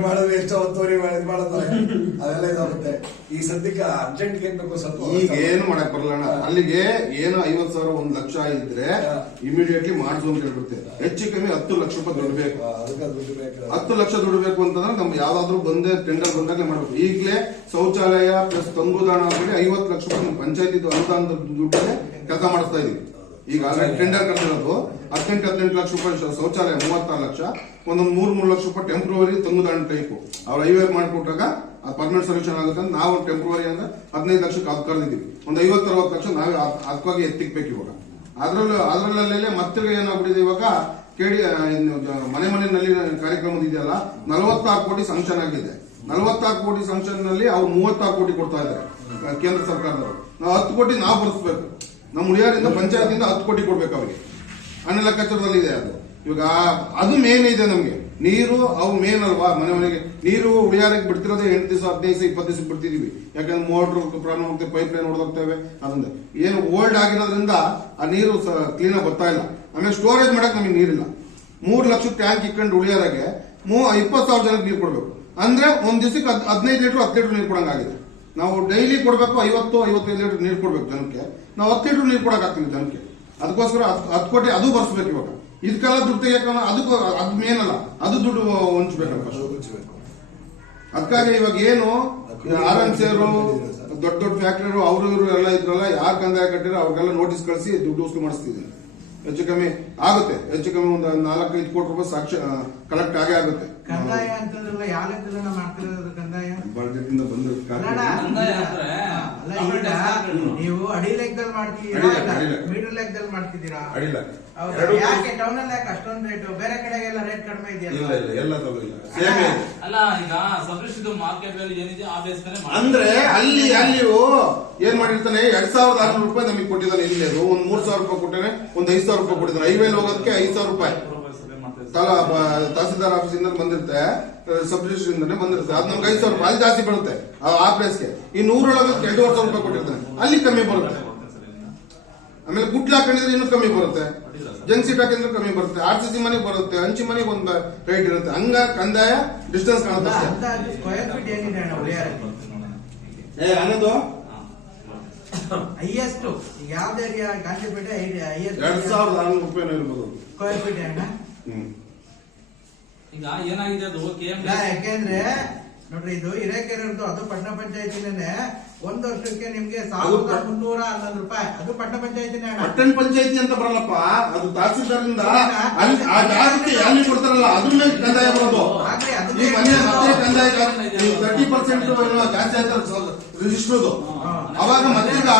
ಮಾಡಿದ್ರೆ ಎಷ್ಟು ಹೊತ್ತುವರಿ ಮಾಡೋದು ಅದೆಲ್ಲ ಇದಾಗುತ್ತೆ. ಈ ಸದ್ಯಕ್ಕೆ ಅರ್ಜೆಂಟ್ ಏನ್ ಬೇಕು ಸ್ವಲ್ಪ ಈಗ ಏನು ಮಾಡಕ್ ಬರಲ್ಲ. ಅಲ್ಲಿಗೆ ಏನು 50,000 1 ಲಕ್ಷ ಇದ್ರೆ ಇಮಿಡಿಯೇಟ್ಲಿ ಮಾಡಿಸು ಅಂತ ಹೇಳ್ಬಿಡ್ತೇವೆ. ಹೆಚ್ಚು ಕಮ್ಮಿ 10 ಲಕ್ಷ ರೂಪಾಯಿ ದುಡ್ಡು ಬೇಕು. 10 ಲಕ್ಷ ದುಡ್ಡು ಬೇಕು ಅಂತಂದ್ರೆ ನಮ್ಗೆ ಯಾವ್ದಾದ್ರು ಬಂದೇ ಟೆಂಡರ್ ಬಂದಾಗಲೇ ಮಾಡ್ಬೇಕು. ಈಗಲೇ ಶೌಚಾಲಯ ಪ್ಲಸ್ ತಂಗುದಾಣ ಅಂತೇಳಿ 50 ಲಕ್ಷ ರೂಪಾಯಿ ಪಂಚಾಯತಿ ಅನುದಾನದ ದುಡ್ಡಲ್ಲೇ ಕೆಲಸ ಮಾಡಿಸ್ತಾ ಇದೀವಿ. ಈಗ ಟೆಂಡರ್ ಕರೆದಿರೋದು 18 ಲಕ್ಷ ರೂಪಾಯಿ ಶೌಚಾಲಯ, 36 ಲಕ್ಷ, ಒಂದೊಂದು 3 ಲಕ್ಷ ರೂಪಾಯಿ ಟೆಂಪ್ರವರಿ ತಂಗುದಾಣ ಟೈಪ್ ಅವ್ರು ಹೈವೇ ಮಾಡ್ಕೊಟ್ಟಾಗ ಪರ್ಮನೆಂಟ್ ಸೊಲ್ಯೂಷನ್ ಆಗುತ್ತೆ ಅಂತ ನಾವು ಟೆಂಪ್ರವರಿ ಅಂದ್ರೆ 15 ಲಕ್ಷಕ್ಕೆ ಅದು ಕರೆದಿದ್ದೀವಿ. ಒಂದು 50-60 ಲಕ್ಷ ನಾವೇ ಅದಕ್ಕಾಗಿ ಎತ್ತಿಕ್ಬೇಕು. ಇವಾಗ ಅದ್ರಲ್ಲೇ ಮತ್ತೆ ಏನಾಗ್ಬಿಟ್ಟಿದೆ, ಇವಾಗ ಮನೆ ಮನೆಯಲ್ಲಿ ಕಾರ್ಯಕ್ರಮದ ಇದೆಯಲ್ಲ, 46 ಕೋಟಿ ಸಂಕ್ಷನ್ ಆಗಿದೆ. 46 ಕೋಟಿ ಸಂಕ್ಷನ್ ನಲ್ಲಿ ಅವ್ರು 36 ಕೋಟಿ ಕೊಡ್ತಾ ಇದ್ದಾರೆ ಕೇಂದ್ರ ಸರ್ಕಾರದವರು. ನಾವು 10 ಕೋಟಿ ನಾವು ಬರೆಸ್ಬೇಕು. ನಮ್ಮ ಉಳಿಯಾರಿಂದ ಪಂಚಾಯತಿಂದ 10 ಕೋಟಿ ಕೊಡ್ಬೇಕು ಅವ್ರಿಗೆ. ಅನ್ನ ಲೆಕ್ಕಾಚಾರದಲ್ಲಿ ಇದೆ ಅದು. ಇವಾಗ ಅದು ಮೇನ್ ಇದೆ ನಮ್ಗೆ. ನೀರು ಅವು ಮೇನ್ ಅಲ್ವಾ. ಮನೆಗೆ ನೀರು ಉಳಿಯಾರಿಗೆ ಬಿಡ್ತಿರೋದೇ 8 ದಿವಸ 15 ದಿವಸ 20 ದಿವಸ ಬಿಡ್ತಿದೀವಿ. ಯಾಕಂದ್ರೆ ಮೋಟರ್ ಪ್ರಾಬ್ಲಮ್ ಹೋಗ್ತೇವೆ, ಪೈಪ್ ಲೈನ್ ಹೊಡೆದೋಗ್ತೇವೆ. ಅದರಿಂದ ಏನು ಓಲ್ಡ್ ಆಗಿರೋದ್ರಿಂದ ಆ ನೀರು ಕ್ಲೀನ್ ಆಗಿ ಬರ್ತಾ ಇಲ್ಲ. ಆಮೇಲೆ ಸ್ಟೋರೇಜ್ ಮಾಡಕ್ ನಮಗೆ ನೀರಿಲ್ಲ. 3 ಲಕ್ಷ ಟ್ಯಾಂಕ್ ಇಟ್ಕೊಂಡು ಉಳಿಯಾರಿಗೆ 20,000 ಜನಕ್ಕೆ ನೀರು ಕೊಡ್ಬೇಕು ಅಂದ್ರೆ ಒಂದ್ ದಿವಸಕ್ಕೆ 15 ಲೀಟರ್ 10 ಲೀಟರ್ ನೀರು ಕೊಡಂಗಾಗಿದೆ. ನಾವು ಡೈಲಿ ಕೊಡ್ಬೇಕು 50-55 ಲೀಟರ್ ನೀರು ಕೊಡ್ಬೇಕು ಜನಕ್ಕೆ. ನಾವು 10 ಲೀಟರ್ ನೀರು ಕೊಡಕ್ ಆಗ್ತೀವಿ ಜನಕ್ಕೆ. ಅದಕ್ಕೋಸ್ಕರ 10 ಕೋಟಿ ಅದು ಬರ್ಸ್ಬೇಕು. ಇವಾಗ ಇದಕ್ಕೆಲ್ಲ ದುಡ್ಡು ತೆಗಿಯಕ ಅದು ಮೇನ್ ಅಲ್ಲ, ಅದು ದುಡ್ಡು ಹೊಂಚ್ಬೇಕು. ಅದಕ್ಕಾಗಿ ಇವಾಗ ಏನು RMC ಅವರು ದೊಡ್ಡ ಫ್ಯಾಕ್ಟರಿ ಅವರು ಇವರು ಎಲ್ಲ ಇದ್ರಲ್ಲ, ಯಾರು ಕಂದಾಯ ಕಟ್ಟಿರೋ ಅವ್ರಿಗೆಲ್ಲ ನೋಟಿಸ್ ಕಳಿಸಿ ದುಡ್ಡು ವಸೂಲು ಮಾಡಿಸ್ತಿದ್ದೀನಿ. ಹೆಚ್ಚು ಕಮ್ಮಿ ಆಗುತ್ತೆ. ಹೆಚ್ಚು ಕಮ್ಮಿ ಒಂದು 4-5 ಕೋಟಿ ರೂಪಾಯಿ ಸಾಕ್ಷಿ ಕಲೆಕ್ಟ್ ಆಗೇ ಆಗುತ್ತೆ. ಕಂದಾಯ ಅಂತಂದ್ರಲ್ಲ, ಯಾವ ಲೆಕ್ಕದಲ್ಲಿ ಮಾಡ್ತಿರೋದು ಕಂದಾಯ? ಬಜೆಟ್ ಇಂದ ಬಂದ ನೀವು ಅಡಿ ಲೆಕ್ಕದಲ್ಲಿ ಮಾಡ್ತಿದ್ದೀರಾ, ಮೀಟರ್ ಲೆಕ್ಕದಲ್ಲಿ ಮಾಡ್ತಿದ್ದೀರಾ? ಯಾಕೆ ಟೌನ್ ಅಲ್ಲಿ ಯಾಕೆ ಅಷ್ಟೊಂದು ರೇಟ್? ಬೇರೆ ಕಡೆಗೆಲ್ಲ ರೇಟ್ ಕಡಿಮೆ ಇದೆಯಲ್ಲ? ಅಲ್ಲ, ಈಗ ಸಬ್ಸಿಡಿ ಮಾರ್ಕೆಟ್ ವ್ಯಾಲ್ಯೂ ಏನಿದೆ ಆ ಬೇಸ್ ಮೇಲೆ ಅಂದ್ರೆ ಅಲ್ಲಿಯೂ ಏನ್ ಮಾಡಿರ್ತಾನೆ, 2,600 ರೂಪಾಯಿ ನಮಗೆ ಕೊಟ್ಟಿದ್ದಾನೆ. ಇಲ್ಲಿ ಅದು ಒಂದು 3,000 ರೂಪಾಯಿ ಕೊಟ್ಟರೆ ಒಂದು 5,000 ರೂಪಾಯಿ ಕೊಟ್ಟಿದ್ದಾನೆ. ಹೈವೇಲಿ ಹೋಗೋದಕ್ಕೆ 5,000 ರೂಪಾಯಿ ತಹಸೀಲ್ದಾರ್ ಆಫೀಸಿಂದ ಬಂದಿರುತ್ತೆ, ಸಬ್ಸಿಡಿಯಿಂದಾನೆ ಬಂದಿರುತ್ತೆ. ಅದು ನಮ್ಗೆ 5,000 ರೂಪಾಯಿ ಅಲ್ಲಿ ಜಾಸ್ತಿ ಬರುತ್ತೆ ಆ ಪ್ಲೇಸ್ಗೆ. ಈ 100 ಒಳಗೆ 2,500 ರೂಪಾಯಿ ಕೊಟ್ಟಿರ್ತಾನೆ, ಅಲ್ಲಿ ಕಮ್ಮಿ ಬರುತ್ತೆ. ಆಮೇಲೆ ಗುಡ್ಲ ಹಾಕೊಂಡಿದ್ರೆ ಇನ್ನೂ ಕಮ್ಮಿ ಬರುತ್ತೆ, ಜಂಕ್ ಸೀಟ್ ಹಾಕಿದ್ರೆ ಕಮ್ಮಿ ಬರುತ್ತೆ, RCC ಮನೆಗೆ ಬರುತ್ತೆ, ಹಂಚಿ ಮನೆಗೆ ಒಂದು ರೇಟ್ ಇರುತ್ತೆ. ಹಂಗ ಕಂದಾಯ ಡಿಸ್ಟೆನ್ಸ್ ಕಾಣುತ್ತೆ. ಸ್ಕ್ವೇರ್ ಫೀಟ್ ಏನಿದೆ ಅನ್ನೋದು ಹೈಯೆಸ್ಟ್ ಯಾವ್ದು ಏರಿಯಾ? ಕಾಂಚಿಪೇಟೆ ಹೈಯೆಸ್ಟ್ 2,400 ರೂಪಾಯಿ ಇರ್ಬೋದು ಸ್ಕ್ವೇರ್ ಫೀಟ್ ಅಣ್ಣ. ಈಗ ಏನಾಗಿದೆ ಅದು ಯಾಕೆಂದ್ರೆ ನೋಡ್ರಿ ಇದು ಹಿರೇಕೆರೆದು ಅದು ಪಟ್ಟಣ ಪಂಚಾಯತಿನೇ ಒಂದ್ ವರ್ಷಕ್ಕೆ ನಿಮ್ಗೆ 1311 ರೂಪಾಯಿ. ಅದು ಪಟ್ಟಣ ಪಂಚಾಯತಿನೇ ಹಣ. ಪಟ್ಟಣ ಪಂಚಾಯತಿ ಅಂತ ಬರಲ್ಲಪ್ಪ, ಅದು ತಹಸೀಲ್ದಾರಿಂದ ಆ ಜಾಗಕ್ಕೆ ಎಲ್ಲಿ ಕೊಡ್ತಾರಲ್ಲ ಅದ್ರ ಮೇಲೆ ಕಂದಾಯ ಬರೋದು. ಈ ಮನೆ ಮತ್ತೆ ಕಂದಾಯ 30% ಜಾಸ್ತಿ ಆಯ್ತು ರಿಜಿಸ್ಟರ್ದು. ಅವಾಗ ಮತ್ತೀಗ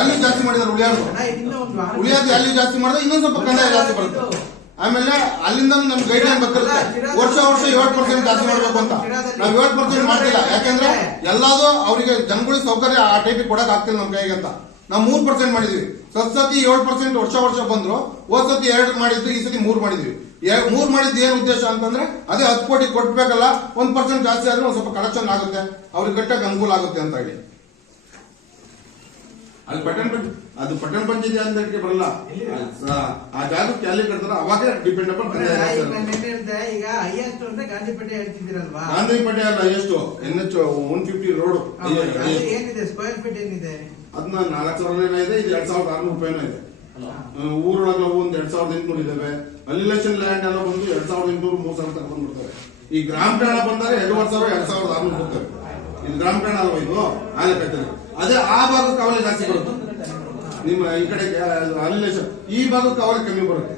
ಎಲ್ಲಿ ಜಾಸ್ತಿ ಮಾಡಿದಾರೆ ಉಳಿಯೋದು ಎಲ್ಲಿ ಜಾಸ್ತಿ ಮಾಡಿದ್ರೆ ಇನ್ನೊಂದ್ ಸ್ವಲ್ಪ ಕಂದಾಯ ಜಾಸ್ತಿ ಬರುತ್ತೆ. ಆಮೇಲೆ ಅಲ್ಲಿಂದ ನಮ್ ಗೈಡ್ ಲೈನ್ ಬರ್ತಿರುತ್ತೆ, ವರ್ಷ 7% ಜಾಸ್ತಿ ಮಾಡ್ಬೇಕು ಅಂತ. ನಾವ್ 7% ಮಾಡ್ತಿಲ್ಲ, ಯಾಕಂದ್ರೆ ಎಲ್ಲಾದು ಅವರಿಗೆ ಜನಗಳಿಗೆ ಸೌಕರ್ಯ ಆ ಟೈಪಿಗೆ ಕೊಡಕ್ ಆಗ್ತಿಲ್ಲ ನಮ್ ಕೈಗೆ ಅಂತ ನಾವು 3% ಮಾಡಿದ್ವಿ. ಸತಿ 7% ವರ್ಷ ಬಂದ್ರು. ಹೋದ್ ಸತಿ 2 ಮಾಡಿದ್ವಿ, ಈ ಸತಿ 3 ಮಾಡಿದ್ವಿ. 3 ಮಾಡಿದ್ ಏನ್ ಉದ್ದೇಶ ಅಂತಂದ್ರೆ ಅದೇ 10 ಕೋಟಿ ಕೊಟ್ಬೇಕಲ್ಲ, 1% ಜಾಸ್ತಿ ಆದ್ರೆ ಒಂದ್ ಸ್ವಲ್ಪ ಕಲೆಕ್ಷನ್ ಆಗುತ್ತೆ, ಅವ್ರಿಗೆ ಕಟ್ಟಕ್ಕೆ ಅನುಕೂಲ ಆಗುತ್ತೆ ಅಂತ ಹೇಳಿ. ಅಲ್ಲಿ ಪಟ್ಟಣ ಪಂಚಾಯತಿ ಅಂತ ಬರಲ್ಲ, ಆ ಜಾಗಕ್ಕೆ ಎಲ್ಲಿ ಕಟ್ತಾರ ಅವಾಗ ಡಿಪೆಂಡಬಲ್. ಈಗ ಹೈಯೆಸ್ಟ್ ಅಂದ್ರೆ ಗಾಂಧಿಪೇಟೆ ಹೇಳ್ತಿದ್ದೀರಲ್ವಾ? ಗಾಂಧಿಪೇಟೆ ಅಲ್ಲ, ಹೈಯೆಸ್ಟ್ NH 150 ರೋಡ್ ಏನಿದೆ ಸ್ಕ್ವೇರ್ ಫೀಟ್ ಏನಿದೆ? ಅದನ್ನ 4,000 ಇದೆ, ಇದು 2,600 ರೂಪಾಯಿನೂ ಇದೆ. ಊರೊಳಗೆ ಒಂದು 2,800 ಇದಾವೆ. ಅಲಿಲೇಷನ್ ಲ್ಯಾಂಡ್ ಎಲ್ಲ ಬಂದು 2,800 3,000 ತನಕ ಬಂದ್ಬಿಡ್ತಾರೆ. ಈ ಗ್ರಾಮ ಠಾಣ ಬಂದಾಗ 2,500 2,600 ಕೊಡ್ತಾರೆ. ಇದು ಗ್ರಾಮ ಠಾಣ ಅಲ್ವಾ, ಇದು ಆಲಕಟ್ಟೆ. ಅದೇ ಆ ಭಾಗಕ್ಕೆ ಅವಲೇ ಜಾಸ್ತಿ ಬರುತ್ತೆ, ನಿಮ್ಮ ಈ ಕಡೆ ಅಲಿಲೇಷನ್ ಈ ಭಾಗಕ್ಕೆ ಅವಲೇ ಕಮ್ಮಿ ಬರುತ್ತೆ.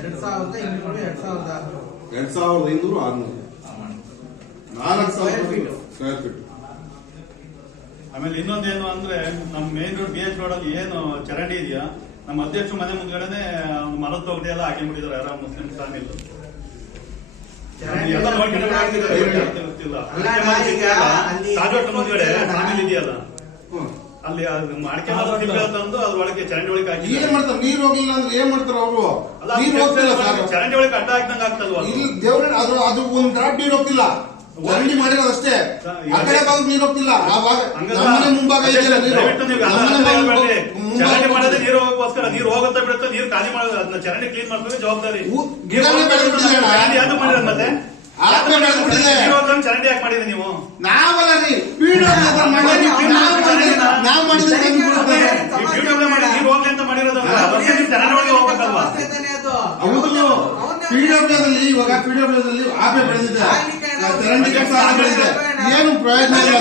2,500 600 4,000 ಸ್ಕ್ವೇರ್ ಫೀಟ್. ಆಮೇಲೆ ಇನ್ನೊಂದೇನು ಅಂದ್ರೆ ನಮ್ಮ ಮೇನ್ ರೋಡ್ BH ರೋಡ್ ಅಲ್ಲಿ ಏನು ಚರಂಡಿ ಇದೆಯಾ, ನಮ್ಮ ಅಧ್ಯಕ್ಷ ಮನೆ ಮುಂದ್ಗಡೆನೆ ಮರದ ತೊಗಡಿ ಎಲ್ಲ ಹಾಕಿ ಬಿಟ್ಟಿದ್ದಾರೆ ಯಾರೋ ಮುಸ್ಲಿಂ ಫ್ಯಾಮಿಲಿ. ಮುಂದ್ಗಡೆ ಫ್ಯಾಮಿಲಿ ಇದೆಯಲ್ಲ ಅಲ್ಲಿ ಅಡಿಕೆ ತಂದು ಅದ್ರೊಳಗೆ ಚರಂಡಿ ಒಳಗೆ ಹಾಕಿ ಏನ್ ಮಾಡ್ತಾರೆ, ನೀರ್ ಹೋಗಿಲ್ಲ ಅಂದ್ರೆ ಏನ್ ಮಾಡ್ತಾರೆ ಅವರು? ಚರಂಡಿ ಒಳಗೆ ಅಡ್ಡ ಹಾಕ್ದಂಗ ಆಗ್ತಲ್ವಾ ದೇವ್ರ ಅದು ಒಂದ್ ಡ್ರಾಪ್ ನೀರ್ ಹೋಗ್ತಿಲ್ಲ, ಚರಂಡಿ ಮಾಡಿರೋದಷ್ಟೇ. ಆ ಕಡೆ ಭಾಗ ನೀರ್ ಹೋಗ್ತಿಲ್ಲ, ಆ ಭಾಗ ನಮ್ಮನೆ ಮುಂಭಾಗ ಇದೆಯಲ್ಲ ನೀರು, ಚರಂಡಿ ಮಾಡೋದೇ ನೀರು ಹೋಗೋಕ್ಕೋಸ್ಕರ. ನೀರು ಹೋಗುತ್ತಾ ಬಿಡುತ್ತೆ, ನೀರು ಖಾಲಿ ಮಾಡೋದು, ಅದನ್ನ ಚರಂಡಿ ಕ್ಲೀನ್ ಮಾಡ್ಬೇಕು ಜವಾಬ್ದಾರಿ. ಮಾಡಿರೋದು ಮತ್ತೆ ಚರಂಡಿ ಯಾಕೆ ಮಾಡಿದ್ರಿ ನೀವು? ನಾವಲ್ಲ ರೀ, ನಾವು ಮಾಡಿದ್ರೆ ನೀರು ಹೋಗ್ಲಿ ಅಂತ ಮಾಡಿರೋದು. ಚರಂಡಿ ಒಳಗೆ ಹೋಗ್ಬೇಕಲ್ವಾ? ಹೌದು, PWದಲ್ಲಿ ಇವಾಗ PWದಲ್ಲಿ ಆಪೆ ಬೆಳೆದಿದೆ, ಚರಂಡಿ ಕೆಲಸ ಬೆಳೆದಿದೆ, ಏನು ಪ್ರಯೋಜನ ಇಲ್ಲ.